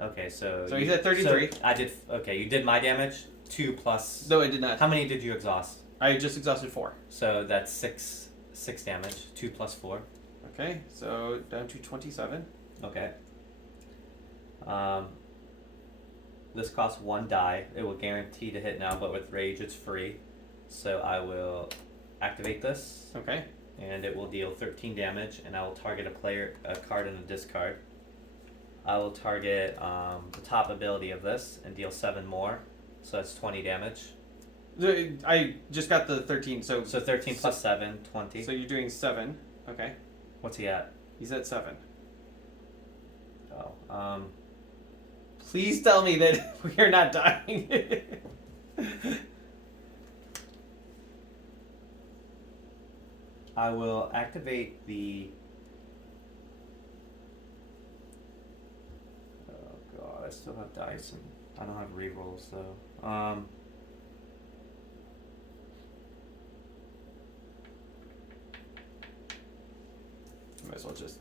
Okay, so... So you said 33. So I did... Okay, you did my damage. 2 plus... No, I did not. How many did you exhaust? I just exhausted 4. So that's 6 damage. 2 plus 4. Okay, so down to 27. Okay. This costs 1 die. It will guarantee to hit now, but with rage it's free. So I will activate this, Okay. and it will deal 13 damage, and I will target a card and a discard. I will target the top ability of this and deal 7 more, so that's 20 damage. I just got the 13, so... So 13 plus 7, 20. So you're doing 7. Okay. What's he at? He's at 7. Oh, Please tell me that we're not dying. I will activate the... Oh god, I still have dice and I don't have rerolls though. Might as well just...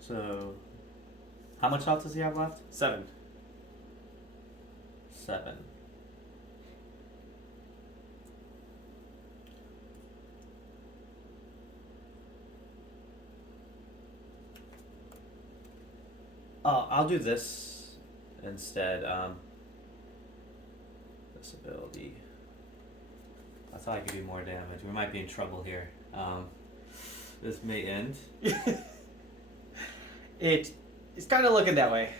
So, how much health does he have left? 7. 7. I'll do this instead. This ability. I thought I could do more damage. We might be in trouble here. This may end. It's kind of looking that way.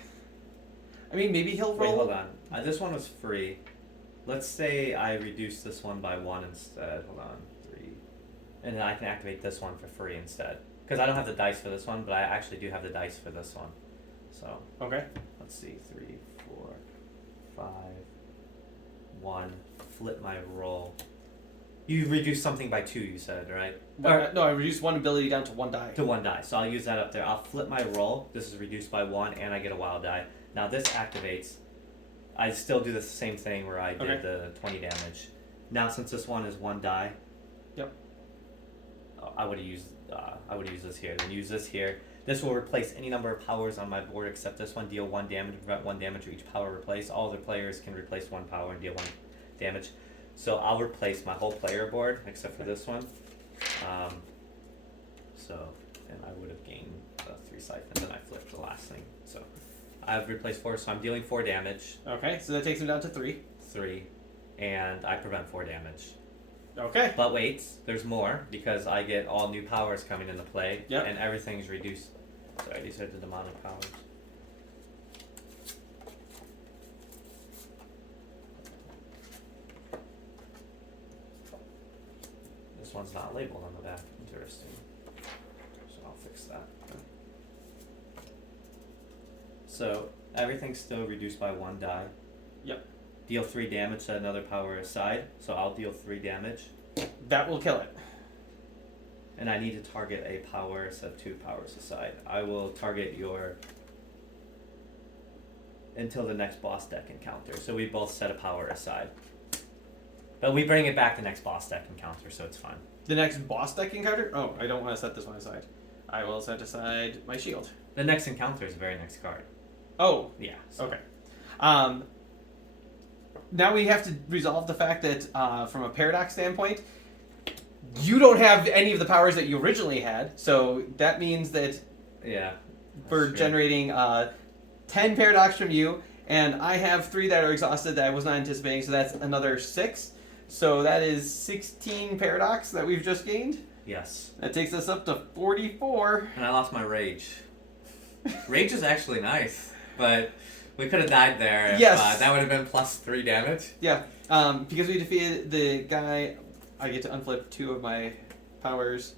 I mean, maybe he'll Wait, roll... hold on. This one was free. Let's say I reduce this one by 1 instead. Hold on. 3. And then I can activate this one for free instead. Because I don't have the dice for this one, but I actually do have the dice for this one. So, Okay. let's see. 3, 4, 5, 1. Flip my roll. You reduce something by 2, you said, right? No, I reduced one ability down to 1 die. To 1 die. So I'll use that up there. I'll flip my roll. This is reduced by 1, and I get a wild die. Now this activates. I still do the same thing where I did Okay. the 20 damage. Now since this one is 1 die. Yep. I would have used this here. Then use this here. This will replace any number of powers on my board except this one. Deal 1 damage. Prevent 1 damage for each power replaced. All other players can replace 1 power and deal 1 damage. So I'll replace my whole player board except for this one. And I would have gained 3 siphons, and I flipped the last thing. So I've replaced 4, so I'm dealing 4 damage. Okay, so that takes him down to 3. 3, and I prevent 4 damage. Okay. But wait, there's more, because I get all new powers coming into play, Yep. and everything's reduced. Sorry, these are the demonic powers. This one's not labeled on the back. Interesting. So I'll fix that. So everything's still reduced by 1 die. Yep. Deal 3 damage to another power aside. So I'll deal 3 damage. That will kill it. And I need to target a power instead of 2 powers aside. I will target your... until the next boss deck encounter. So we both set a power aside. But we bring it back the next boss deck encounter, so it's fine. The next boss deck encounter? Oh, I don't want to set this one aside. I will set aside my shield. The next encounter is the very next card. Oh, Yeah. So. okay. Now we have to resolve the fact that from a paradox standpoint, you don't have any of the powers that you originally had. So that means that Yeah. we're true. generating 10 paradox from you, and I have 3 that are exhausted that I was not anticipating, so that's another 6. So that is 16 paradox that we've just gained. Yes. That takes us up to 44. And I lost my rage. Rage is actually nice, but we could have died there. If, Yes. that would have been +3 damage. Yeah, because we defeated the guy, I get to unflip 2 of my powers.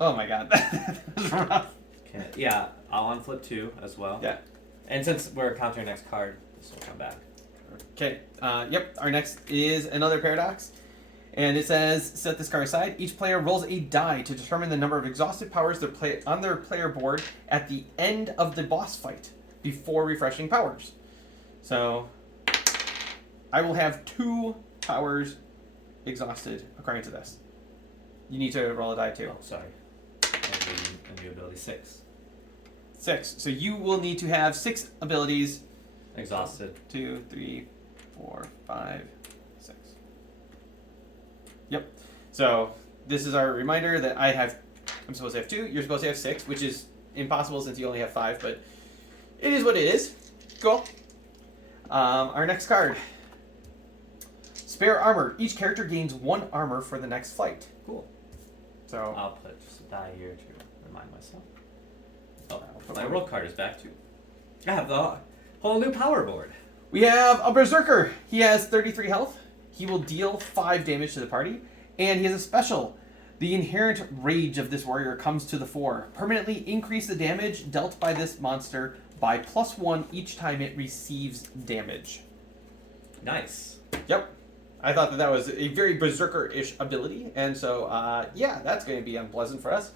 Oh my god, that was rough. Okay. Yeah, I'll unflip 2 as well. Yeah. And since we're countering next card, this will come back. Okay. Yep. Our next is another paradox. And it says, set this card aside. Each player rolls a die to determine the number of exhausted powers on their player board at the end of the boss fight before refreshing powers. So, I will have 2 powers exhausted according to this. You need to roll a die too. Oh, sorry. A new ability 6. 6. So you will need to have 6 abilities. Exhausted. 2, 3, 4, 5, 6. Yep. So this is our reminder that I'm supposed to have 2. You're supposed to have 6, which is impossible since you only have 5, but it is what it is. Cool. Our next card. Spare armor. Each character gains 1 armor for the next fight. Cool. So I'll put just a die here to remind myself. Oh, put my one- roll card is back too. I have the whole new power board. we have a berserker. He has 33 health. He will deal 5 damage to the party, and he has a special. The inherent rage of this warrior comes to the fore. Permanently increase the damage dealt by this monster by +1 each time it receives damage. Nice. Yep. I thought that was a very berserker-ish ability, and so, yeah, that's going to be unpleasant for us.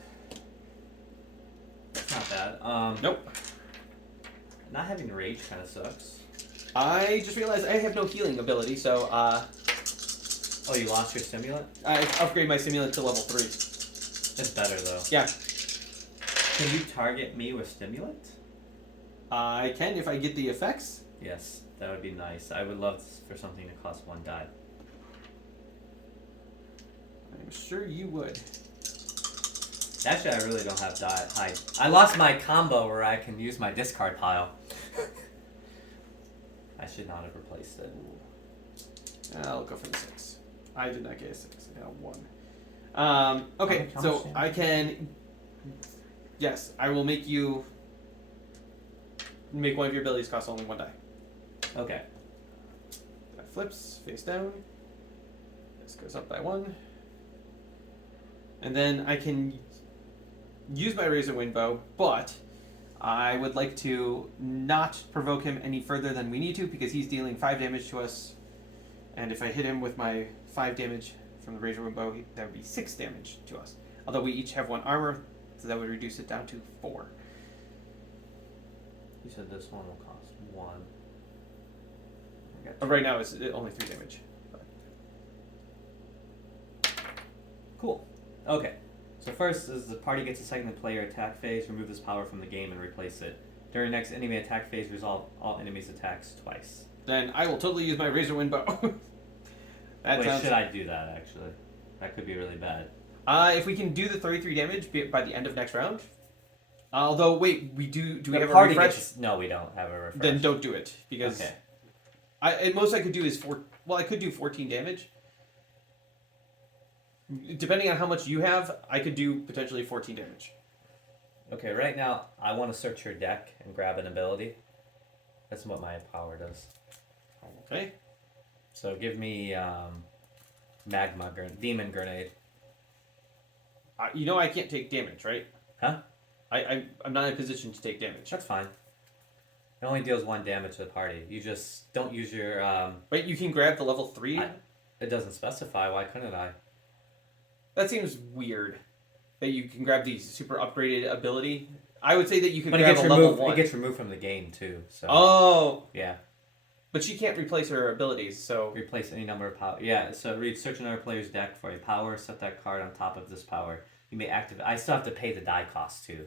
That's not bad. Nope. Not having rage kind of sucks. I just realized I have no healing ability, so, Oh, you lost your stimulant? I upgrade my stimulant to level 3. It's better though. Yeah. Can you target me with stimulant? I can if I get the effects. Yes, that would be nice. I would love for something to cost 1 die. I'm sure you would. Actually, I really don't have high. I lost my combo where I can use my discard pile. I should not have replaced it. I'll go for the 6. I did not get a 6. I got 1. Okay, How much so damage? I can. Yes, I will make you make one of your abilities cost only 1 die. Okay. That flips face down. This goes up by 1. And then I can use my Razor Wind Bow, but I would like to not provoke him any further than we need to because he's dealing 5 damage to us. And if I hit him with my 5 damage from the Razor Wind Bow, that would be 6 damage to us. Although we each have 1 armor, so that would reduce it down to 4. You said this one will cost 1. I got Right now it's only 3 damage. Cool. Okay. So first is the party gets a second player attack phase, remove this power from the game and replace it. During next enemy attack phase, resolve all enemies' attacks twice. Then I will totally use my Razor Wind Bow. Wait, should I do that actually? That could be really bad. If we can do the 33 damage by the end of next round. Although, wait, do we The have a party refresh? No, we don't have a refresh. Then don't do it because Okay. at most I could do is 4. Well, I could do 14 damage. Depending on how much you have, I could do potentially 14 damage. Okay, right now I want to search your deck and grab an ability. That's what my power does. Okay. So give me demon grenade. You know I can't take damage, right? Huh? I'm not in a position to take damage. That's fine. It only deals 1 damage to the party. You just don't use your. Right? You can grab the level 3. It doesn't specify. Why couldn't I? That seems weird. That you can grab the super upgraded ability. I would say that you could But it grab gets a level removed. 1. It gets removed from the game too. So Oh, yeah, but she can't replace her abilities, so replace any number of power. Yeah. So read search another player's deck for a power. Set that card on top of this power. You may activate. I still have to pay the die cost too.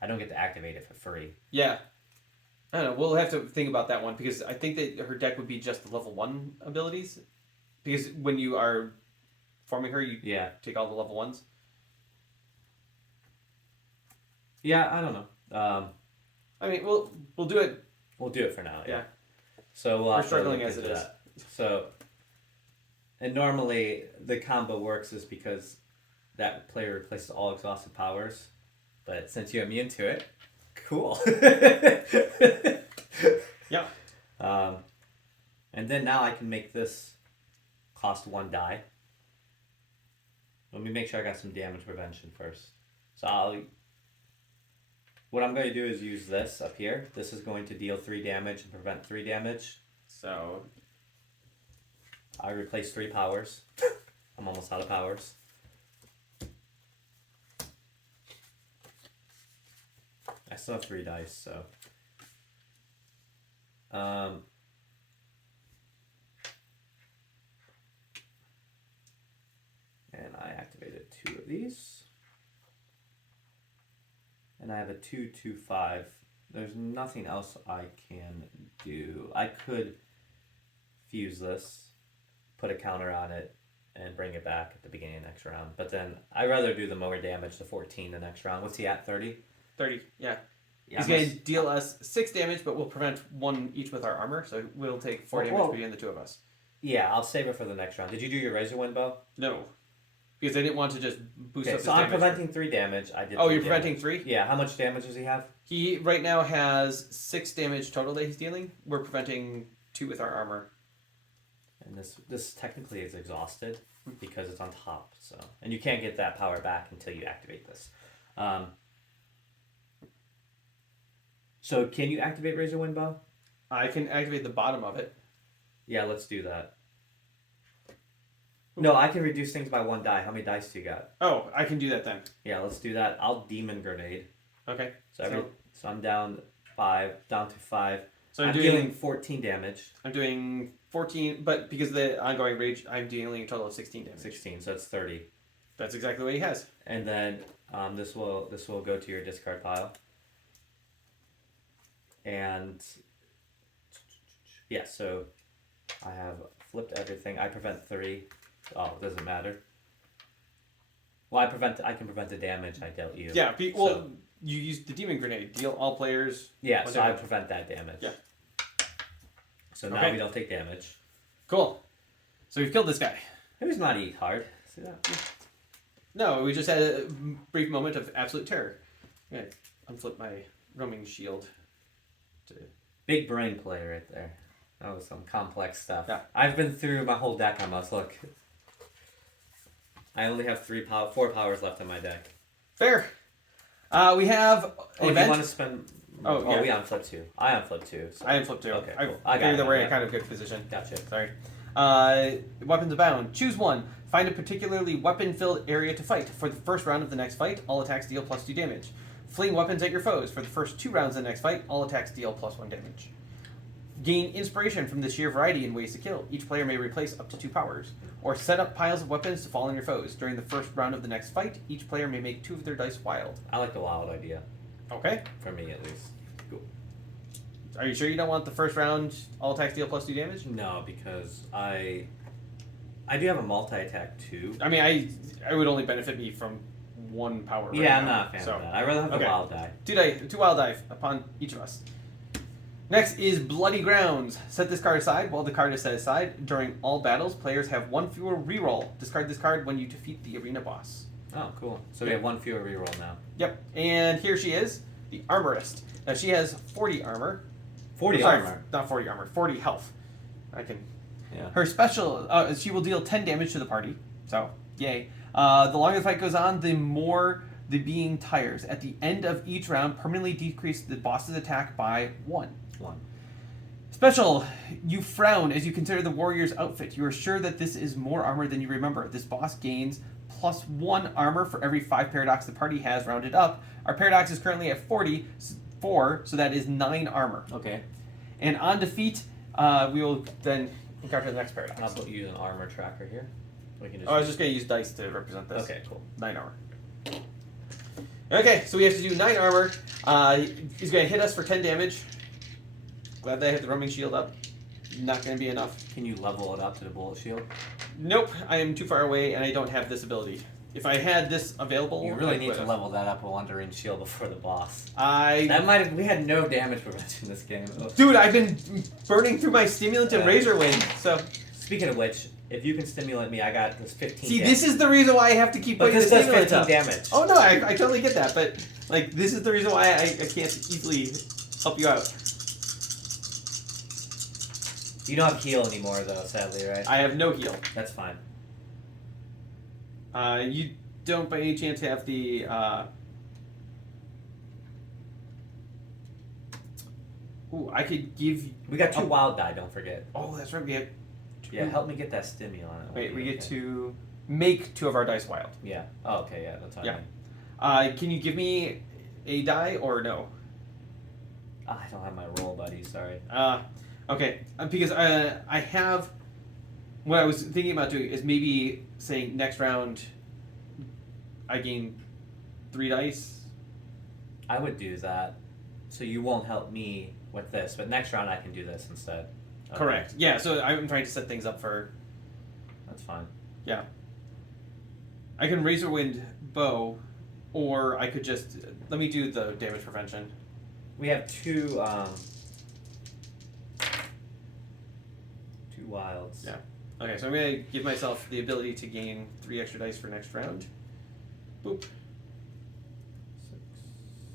I don't get to activate it for free. yeah. I don't know. We'll have to think about that one because I think that her deck would be just the level 1 abilities. Because when you are forming her, you Yeah. take all the level 1s. Yeah. I don't know. I mean, we'll do it. We'll do it for now. Yeah. So we'll We're have to struggling look as it into is. that. So, and normally the combo works is because that player replaces all exhausted powers, but since you're immune to it, cool. Yeah. And then now I can make this cost 1 die. Let me make sure I got some damage prevention first. So What I'm going to do is use this up here. This is going to deal 3 damage and prevent 3 damage. So I replace 3 powers. I'm almost out of powers. I still have 3 dice, so. And I activated 2 of these. And I have a 2/2/5. There's nothing else I can do. I could fuse this, put a counter on it, and bring it back at the beginning of the next round. But then I'd rather do the more damage to 14 the next round. What's he at, 30? 30, yeah. Yeah, He's going to deal us 6 damage, but we'll prevent 1 each with our armor, so we'll take 4 damage between the 2 of us. Yeah, I'll save it for the next round. Did you do your Razor Wind Bow? No. Because I didn't want to just boost up his so I'm damage. preventing 3 damage. I did. Oh, 3 you're damage. preventing 3? Yeah, how much damage does he have? He right now has 6 damage total that he's dealing. We're preventing 2 with our armor. And this technically is exhausted because it's on top. So, and you can't get that power back until you activate this. So can you activate Razor Wind Bow? I can activate the bottom of it. Yeah, let's do that. No, I can reduce things by 1 die. How many dice do you got? Oh, I can do that then. Yeah, let's do that. I'll Demon Grenade. Okay. So I'm down 5, down to 5. So I'm dealing 14 damage. I'm doing 14, but because of the ongoing rage, I'm dealing a total of 16 damage. 16, so that's 30. That's exactly what he has. And then this will go to your discard pile. And yeah, so I have flipped everything. I prevent 3. Oh, it doesn't matter. Well, I can prevent the damage I dealt you. Yeah, you used the demon grenade. Deal all players. Yeah, so I damage. prevent that damage. Yeah. So now Okay. we don't take damage. Cool. So we've killed this guy. It was not eat hard. See that? No, we just had a brief moment of absolute terror. I'm gonna unflip my roaming shield. Big brain play right there. That was some complex stuff. Yeah. I've been through my whole deck on this. Look. I only have 4 powers left on my deck. Fair. We have an Oh, do you event. want to spend... Oh, yeah. we unflip 2. I unflip 2. So. I am flip 2. Okay, I cool. I got figured it, that we're in yeah. a kind of good position. Gotcha. Sorry. Weapons abound. Choose one. Find a particularly weapon-filled area to fight. For the first round of the next fight, all attacks deal +2 damage. Fling weapons at your foes. For the first 2 rounds of the next fight, all attacks deal +1 damage. Gain inspiration from the sheer variety in ways to kill. Each player may replace up to 2 powers. Or set up piles of weapons to fall on your foes. During the first round of the next fight, each player may make 2 of their dice wild. I like the wild idea. Okay. For me, at least. Cool. Are you sure you don't want the first round, all attacks deal +2 damage? No, because I do have a multi-attack too. I mean, I would only benefit me from 1 power. Right Yeah, I'm now, not a fan so. of that. I'd rather have Okay. the wild die. 2 wild die upon each of us. Next is Bloody Grounds. Set this card aside. While the card is set aside, during all battles, players have 1 fewer reroll. Discard this card when you defeat the arena boss. Oh, cool. So we have 1 fewer reroll now. Yep. And here she is, the Armorist. Now she has 40 armor. 40 Sorry, armor. Not 40 armor, 40 health. Yeah. Her special, she will deal 10 damage to the party. So, yay. The longer the fight goes on, the more the being tires. At the end of each round, permanently decrease the boss's attack by 1. 1. Special, you frown as you consider the warrior's outfit. You are sure that this is more armor than you remember. This boss gains +1 armor for every 5 paradox the party has rounded up. Our paradox is currently at 44, so that is 9 armor. Okay. And on defeat, we will then encounter the next paradox. How about use an armor tracker here? We can just I was just going to use dice to represent this. Okay, cool. 9 armor. Okay, so we have to do 9 armor. He's going to hit us for 10 damage. Glad that I had the roaming shield up. Not going to be enough. Can you level it up to the bullet shield? Nope, I am too far away and I don't have this ability. If I had this available, You really I need to would've. level that up a Wandering Shield before the boss. I We had no damage prevention this game. Ugh. Dude, I've been burning through my stimulant and Yeah. razor wind. So Speaking of which, if you can stimulate me, I got this 15 see, damage. this is the reason why I have to keep But putting this the does stimulant 15 up. damage. Oh no, I totally get that, but like this is the reason why I can't easily help you out. You don't have heal anymore, though, sadly, right? I have no heal. That's fine. You don't by any chance have the Ooh, I could give. We got 2 wild die, don't forget. Oh, that's right. We have. Yeah, help me get that stimulant. Wait, we get to make 2 of our dice wild. Yeah. Oh, okay, yeah, that's what Yeah. I mean. Can you give me a die or no? I don't have my roll, buddy, sorry. Okay. Because I have. What I was thinking about doing is maybe saying next round I gain 3 dice. I would do that. So you won't help me with this, but next round I can do this instead. Okay. Correct. Yeah, so I'm trying to set things up for. That's fine. Yeah. I can Razor Wind bow, or I could just. Let me do the damage prevention. We have 2 wilds. Yeah. Okay, so I'm going to give myself the ability to gain 3 extra dice for next round. Boop. 6.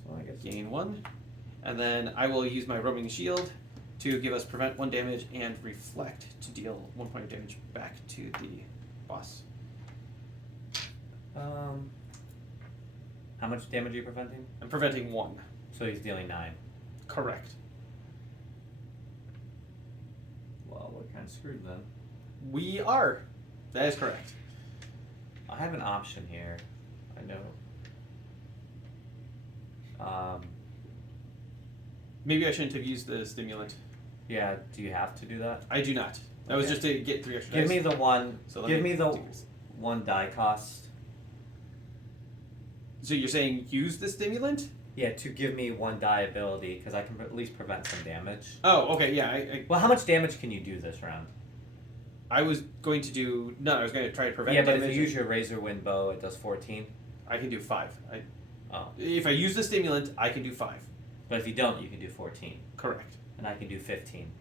So I guess Gain 1. And then I will use my roaming shield to give us prevent 1 damage and reflect to deal 1 point of damage back to the boss. How much damage are you preventing? I'm preventing 1. So he's dealing 9. Correct. Well, we're kind of screwed then. We are. That is correct. I have an option here. I know. Maybe I shouldn't have used the stimulant. Yeah. Do you have to do that? I do not. That was Okay. just to get 3 extra Give dice. me the one. So let give me the do this. 1 die cost. So you're saying use the stimulant? Yeah, to give me 1 die ability because I can at least prevent some damage. Oh, okay, yeah. Well, how much damage can you do this round? I was going to do none. I was going to try to prevent Yeah, but damage. if you use your Razor Wind bow, it does 14. I can do 5. Oh, If I use the stimulant, I can do 5. but if you don't, you can do 14, Correct. and I can do 15.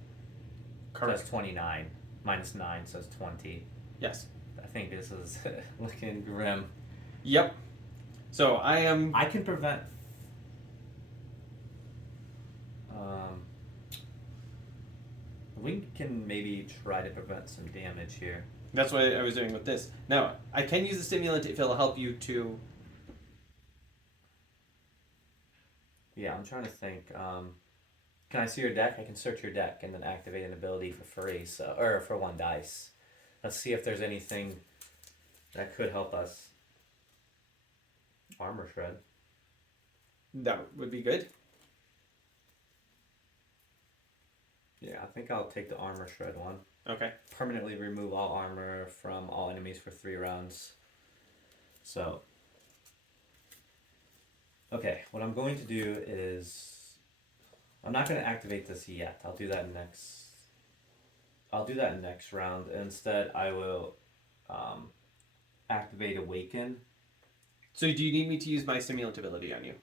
So Correct. that's 29 minus 9, so it's 20. Yes. I think this is looking grim. Yep. So I am. I can prevent. We can maybe try to prevent some damage here. That's what I was doing with this. Now I can use the stimulant if it'll help you to. Yeah, I'm trying to think. Can I see your deck? I can search your deck and then activate an ability for free, so or for 1 dice. Let's see if there's anything that could help us. Armor shred. That would be good. Yeah, I think I'll take the armor shred one. Okay. Permanently remove all armor from all enemies for 3 rounds. So, okay, what I'm going to do is, I'm not going to activate this yet. I'll do that next round. Instead, I will activate Awaken. So do you need me to use my stimulant ability on you?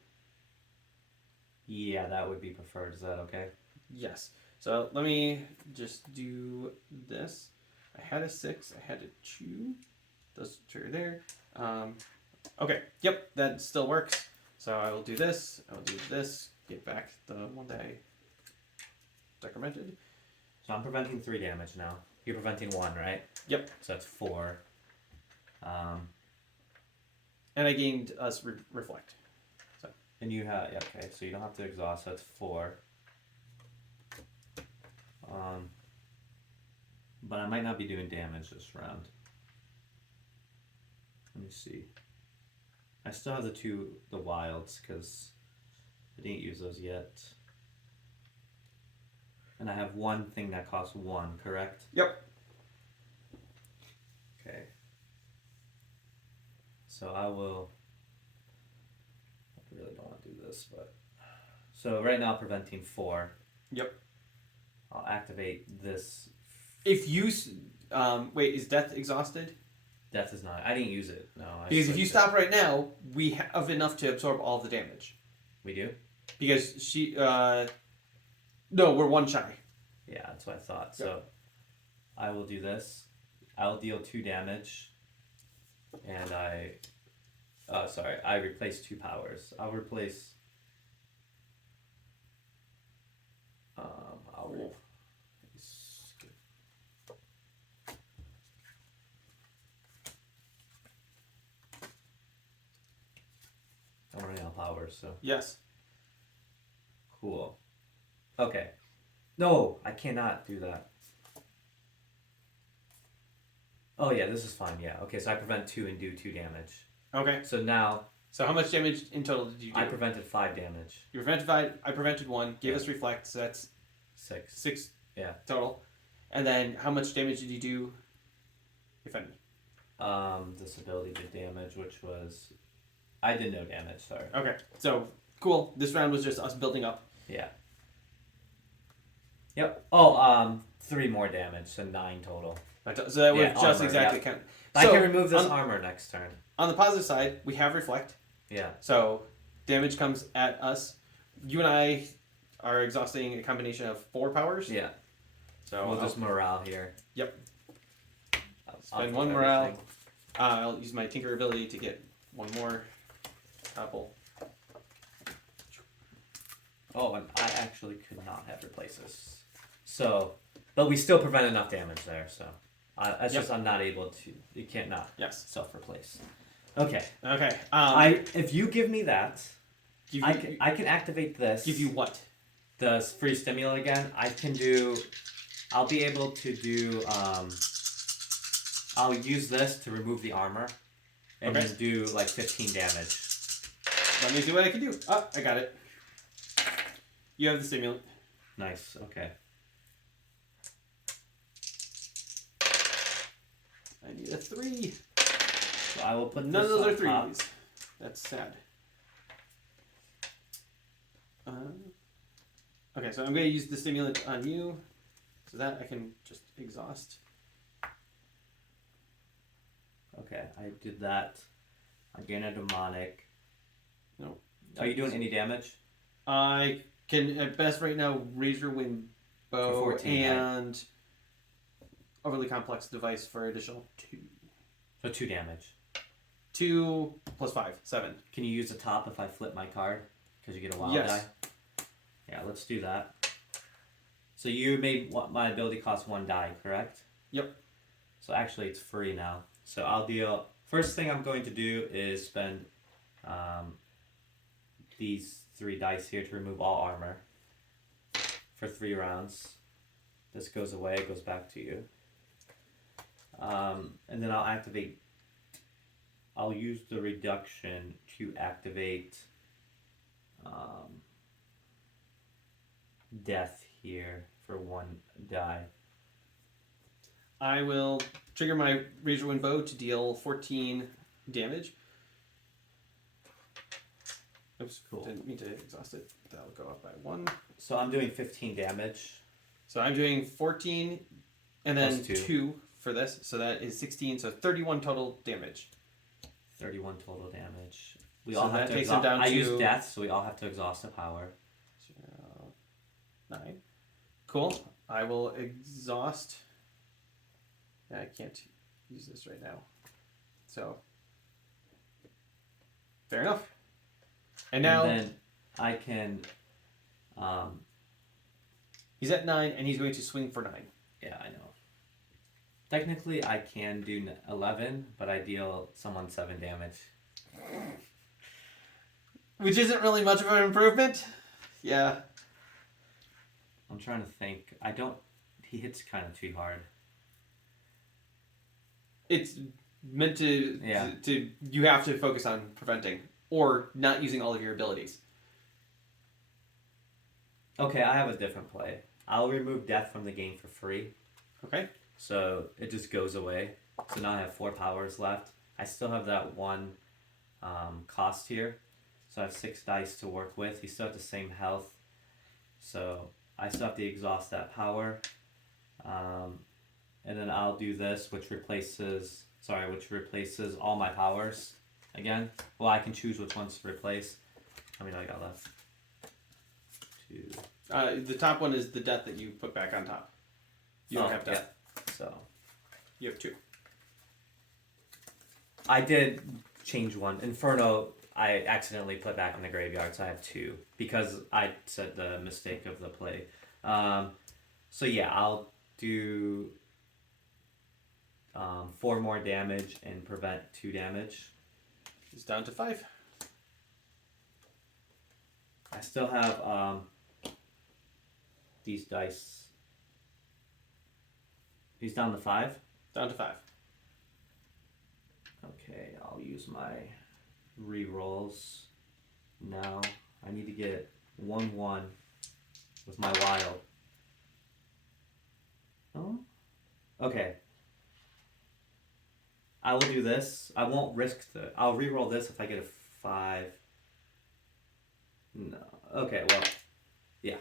Yeah, that would be preferred. Is that okay? Yes. So let me just do this. I had a 6. I had a 2. Those two are there. Okay. Yep. That still works. So I will do this. I will do this. Get back the one that I decremented. So I'm preventing 3 damage now. You're preventing 1, right? Yep. So that's 4. And I gained us reflect. And you have, yeah, okay, so you don't have to exhaust, so that's 4. But I might not be doing damage this round. Let me see. I still have the wilds, because I didn't use those yet. And I have 1 thing that costs 1, correct? Yep. Okay. So I will. I really don't want to do this, but. So right now, preventing 4. Yep. I'll activate this. If you wait, is death exhausted? Death is not. I didn't use it. No. Because if you stop right now, we have enough to absorb all the damage. We do? Because she no, we're 1 shy. Yeah, that's what I thought. So I will do this. I'll deal 2 damage. And I replace 2 powers. I'll replace. I'll replace. I'm running out of powers, so Yes. cool. Okay. No, I cannot do that. Oh yeah, this is fine. Yeah. Okay, so I prevent 2 and do 2 damage. Okay. So now So how much damage in total did you do? I prevented 5 damage. You prevented 5. I prevented 1. Gave Yeah. us reflect. So that's 6. 6 Yeah. total. And then how much damage did you do, if any? This ability did damage, which was I did no damage. Sorry. Okay. So cool. This round was just us building up. Yeah. Yep. Oh, 3 more damage, so 9 total. So that would Yeah, just armor, exactly yeah. count. I So, can remove this on, armor next turn. on the positive side, we have reflect. Yeah. So damage comes at us. You and I are exhausting a combination of 4 powers. Yeah. So We'll just morale here. Yep. I'll Spend keep 1 morale. everything. I'll use my Tinker ability to get 1 more apple. Oh, and I actually could not have replaces. So, but we still prevent enough damage there. So, it's Yep. just I'm not able to. You can't not Yes. self-replace. Okay. Okay. If you give me that, give I you, can activate this. give you what? the free stimulant again. I'll be able to do. I'll use this to remove the armor, and Okay. then do like 15 damage. Let me see what I can do. Oh, I got it. You have the stimulant. Nice. Okay. I need a 3. So I will put None of this those are on 3s. top. That's sad. Okay, so I'm going to use the stimulant on you, so that I can just exhaust. Okay, I did that. I gain a demonic. No. Are you doing any damage? I can at best right now razor wind bow For 14, and overly complex device for additional 2. So 2 damage. 2 plus 5, 7. Can you use the top if I flip my card? Because you get a wild Yes. die? Yeah, let's do that. So you made my ability cost 1 die, correct? Yep. So actually it's free now. So I'll deal... First thing I'm going to do is spend these 3 dice here to remove all armor for 3 rounds. This goes away, it goes back to you. And then I'll activate... I'll use the reduction to activate death here for 1 die. I will trigger my razor wind bow to deal 14 damage. Oops, Cool. didn't mean to exhaust it. That'll go up by 1. So I'm doing 15 damage. So I'm doing 14 and then Plus 2. 2 for this. So that is 16. So 31 total damage. 31 total damage. We So all have that to takes him exhaust. down I to- use death, so we all have to exhaust a power. 9. Cool. I will exhaust. Yeah, I can't use this right now. So, fair enough. And now And then I can. he's at 9 and he's going to swing for 9. Yeah, I know. Technically, I can do 11, but I deal someone 7 damage. Which isn't really much of an improvement. Yeah. I'm trying to think. I don't. He hits kind of too hard. It's meant to, Yeah. to you have to focus on preventing or not using all of your abilities. Okay, I have a different play. I'll remove death from the game for free. Okay. So it just goes away. So now I have 4 powers left. I still have that 1 cost here. So I have 6 dice to work with. He still has the same health. So I still have to exhaust that power. And then I'll do this, which replaces all my powers again. Well, I can choose which ones to replace. How many do I got left? 2. The top one is the death that you put back on top. You don't have death. Yeah. So You have 2. I did change 1. Inferno, I accidentally put back in the graveyard, so I have 2 because I said the mistake of the play. So yeah, I'll do 4 more damage and prevent 2 damage. It's down to 5. I still have these dice. He's down to 5. Down to 5. Okay, I'll use my re-rolls. Now I need to get 1/1 with my wild. Oh? Okay. I will do this. I won't risk I'll re-roll this if I get a 5. No. Okay, well, yeah.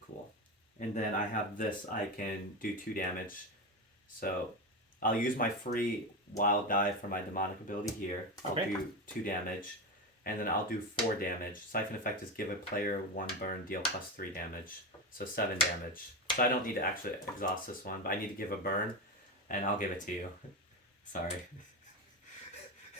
Cool. And then I have this, I can do 2 damage. So I'll use my free wild die for my demonic ability here. I'll Okay. do 2 damage. And then I'll do 4 damage. Siphon effect is give a player 1 burn, deal plus 3 damage. So 7 damage. So I don't need to actually exhaust this one, but I need to give a burn, and I'll give it to you. Sorry.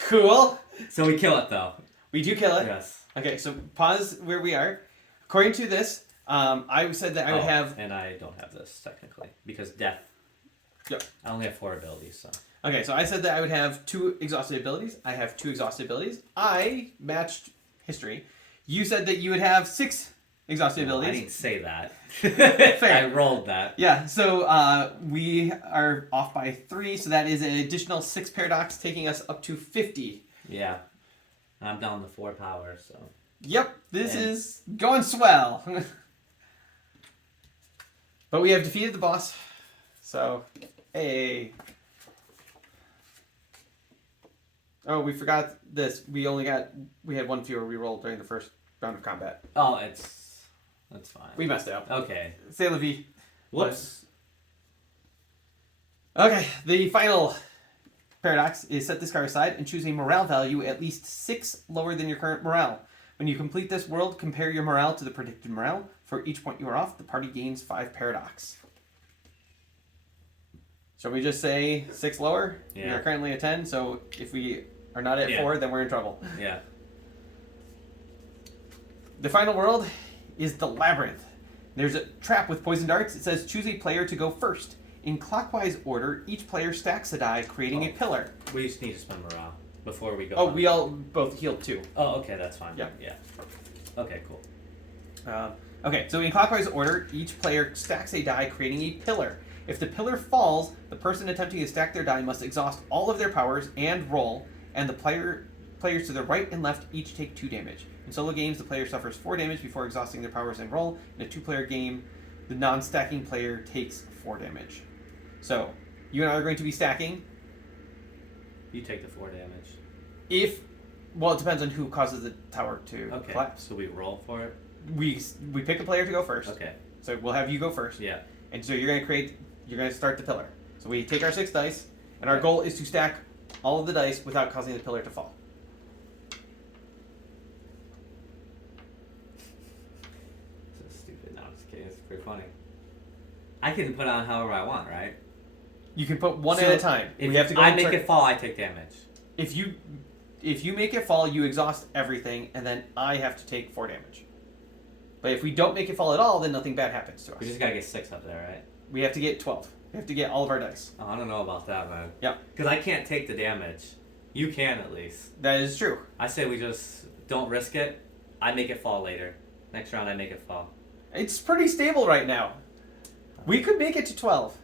Cool. So we kill it though. We do kill it. Yes. Okay, so pause where we are. According to this, I said that I would have. And I don't have this technically because death. Yep. I only have 4 abilities, so. Okay, so I said that I would have 2 exhausted abilities. I have 2 exhausted abilities. I matched history. You said that you would have 6 exhausted No, I abilities. didn't say that. Fair. I rolled that. Yeah, so we are off by 3, so that is an additional 6 paradox, taking us up to 50. Yeah. I'm down to 4 power, so. Yep, this And- is going swell. But we have defeated the boss, so hey. Oh, we forgot this. We had 1 fewer reroll during the first round of combat. Oh, that's fine. We messed it up. Okay. C'est la vie. Whoops. Okay, the final paradox is set this card aside and choose a morale value at least 6 lower than your current morale. When you complete this world, compare your morale to the predicted morale. For each point you are off, the party gains 5 paradox. Shall we just say 6 lower? We Yeah. are currently at 10, so if we are not at Yeah. 4, then we're in trouble. Yeah. The final world is the Labyrinth. There's a trap with poison darts. It says choose a player to go first. In clockwise order, each player stacks a die, creating a pillar. We just need to spend morale before we go. Oh, on. we all both healed too. Oh, okay, that's fine. Yeah. Yeah. Okay, cool. Okay, so in clockwise order, each player stacks a die, creating a pillar. If the pillar falls, the person attempting to stack their die must exhaust all of their powers and roll, and the players to the right and left each take 2 damage. In solo games, the player suffers 4 damage before exhausting their powers and roll. In a 2-player game, the non-stacking player takes 4 damage. So, you and I are going to be stacking. You take the 4 damage. Well, it depends on who causes the tower to Okay. collapse. So we roll for it. We pick a player to go first. Okay. So we'll have you go first. Yeah. And so you're going to start the pillar. So we take our 6 dice, and our Okay. goal is to stack all of the dice without causing the pillar to fall. So stupid. No, I'm just kidding. It's pretty funny. I can put on however I want, right? You can put one So at a time. If We have to go I in make turn. it fall, I take damage. If you make it fall, you exhaust everything, and then I have to take 4 damage. But if we don't make it fall at all, then nothing bad happens to us. We just gotta get 6 up there, right? We have to get 12. We have to get all of our dice. Oh, I don't know about that, man. Yeah. Because I can't take the damage. You can at least. That is true. I say we just don't risk it. I make it fall later. Next round, I make it fall. It's pretty stable right now. We could make it to 12.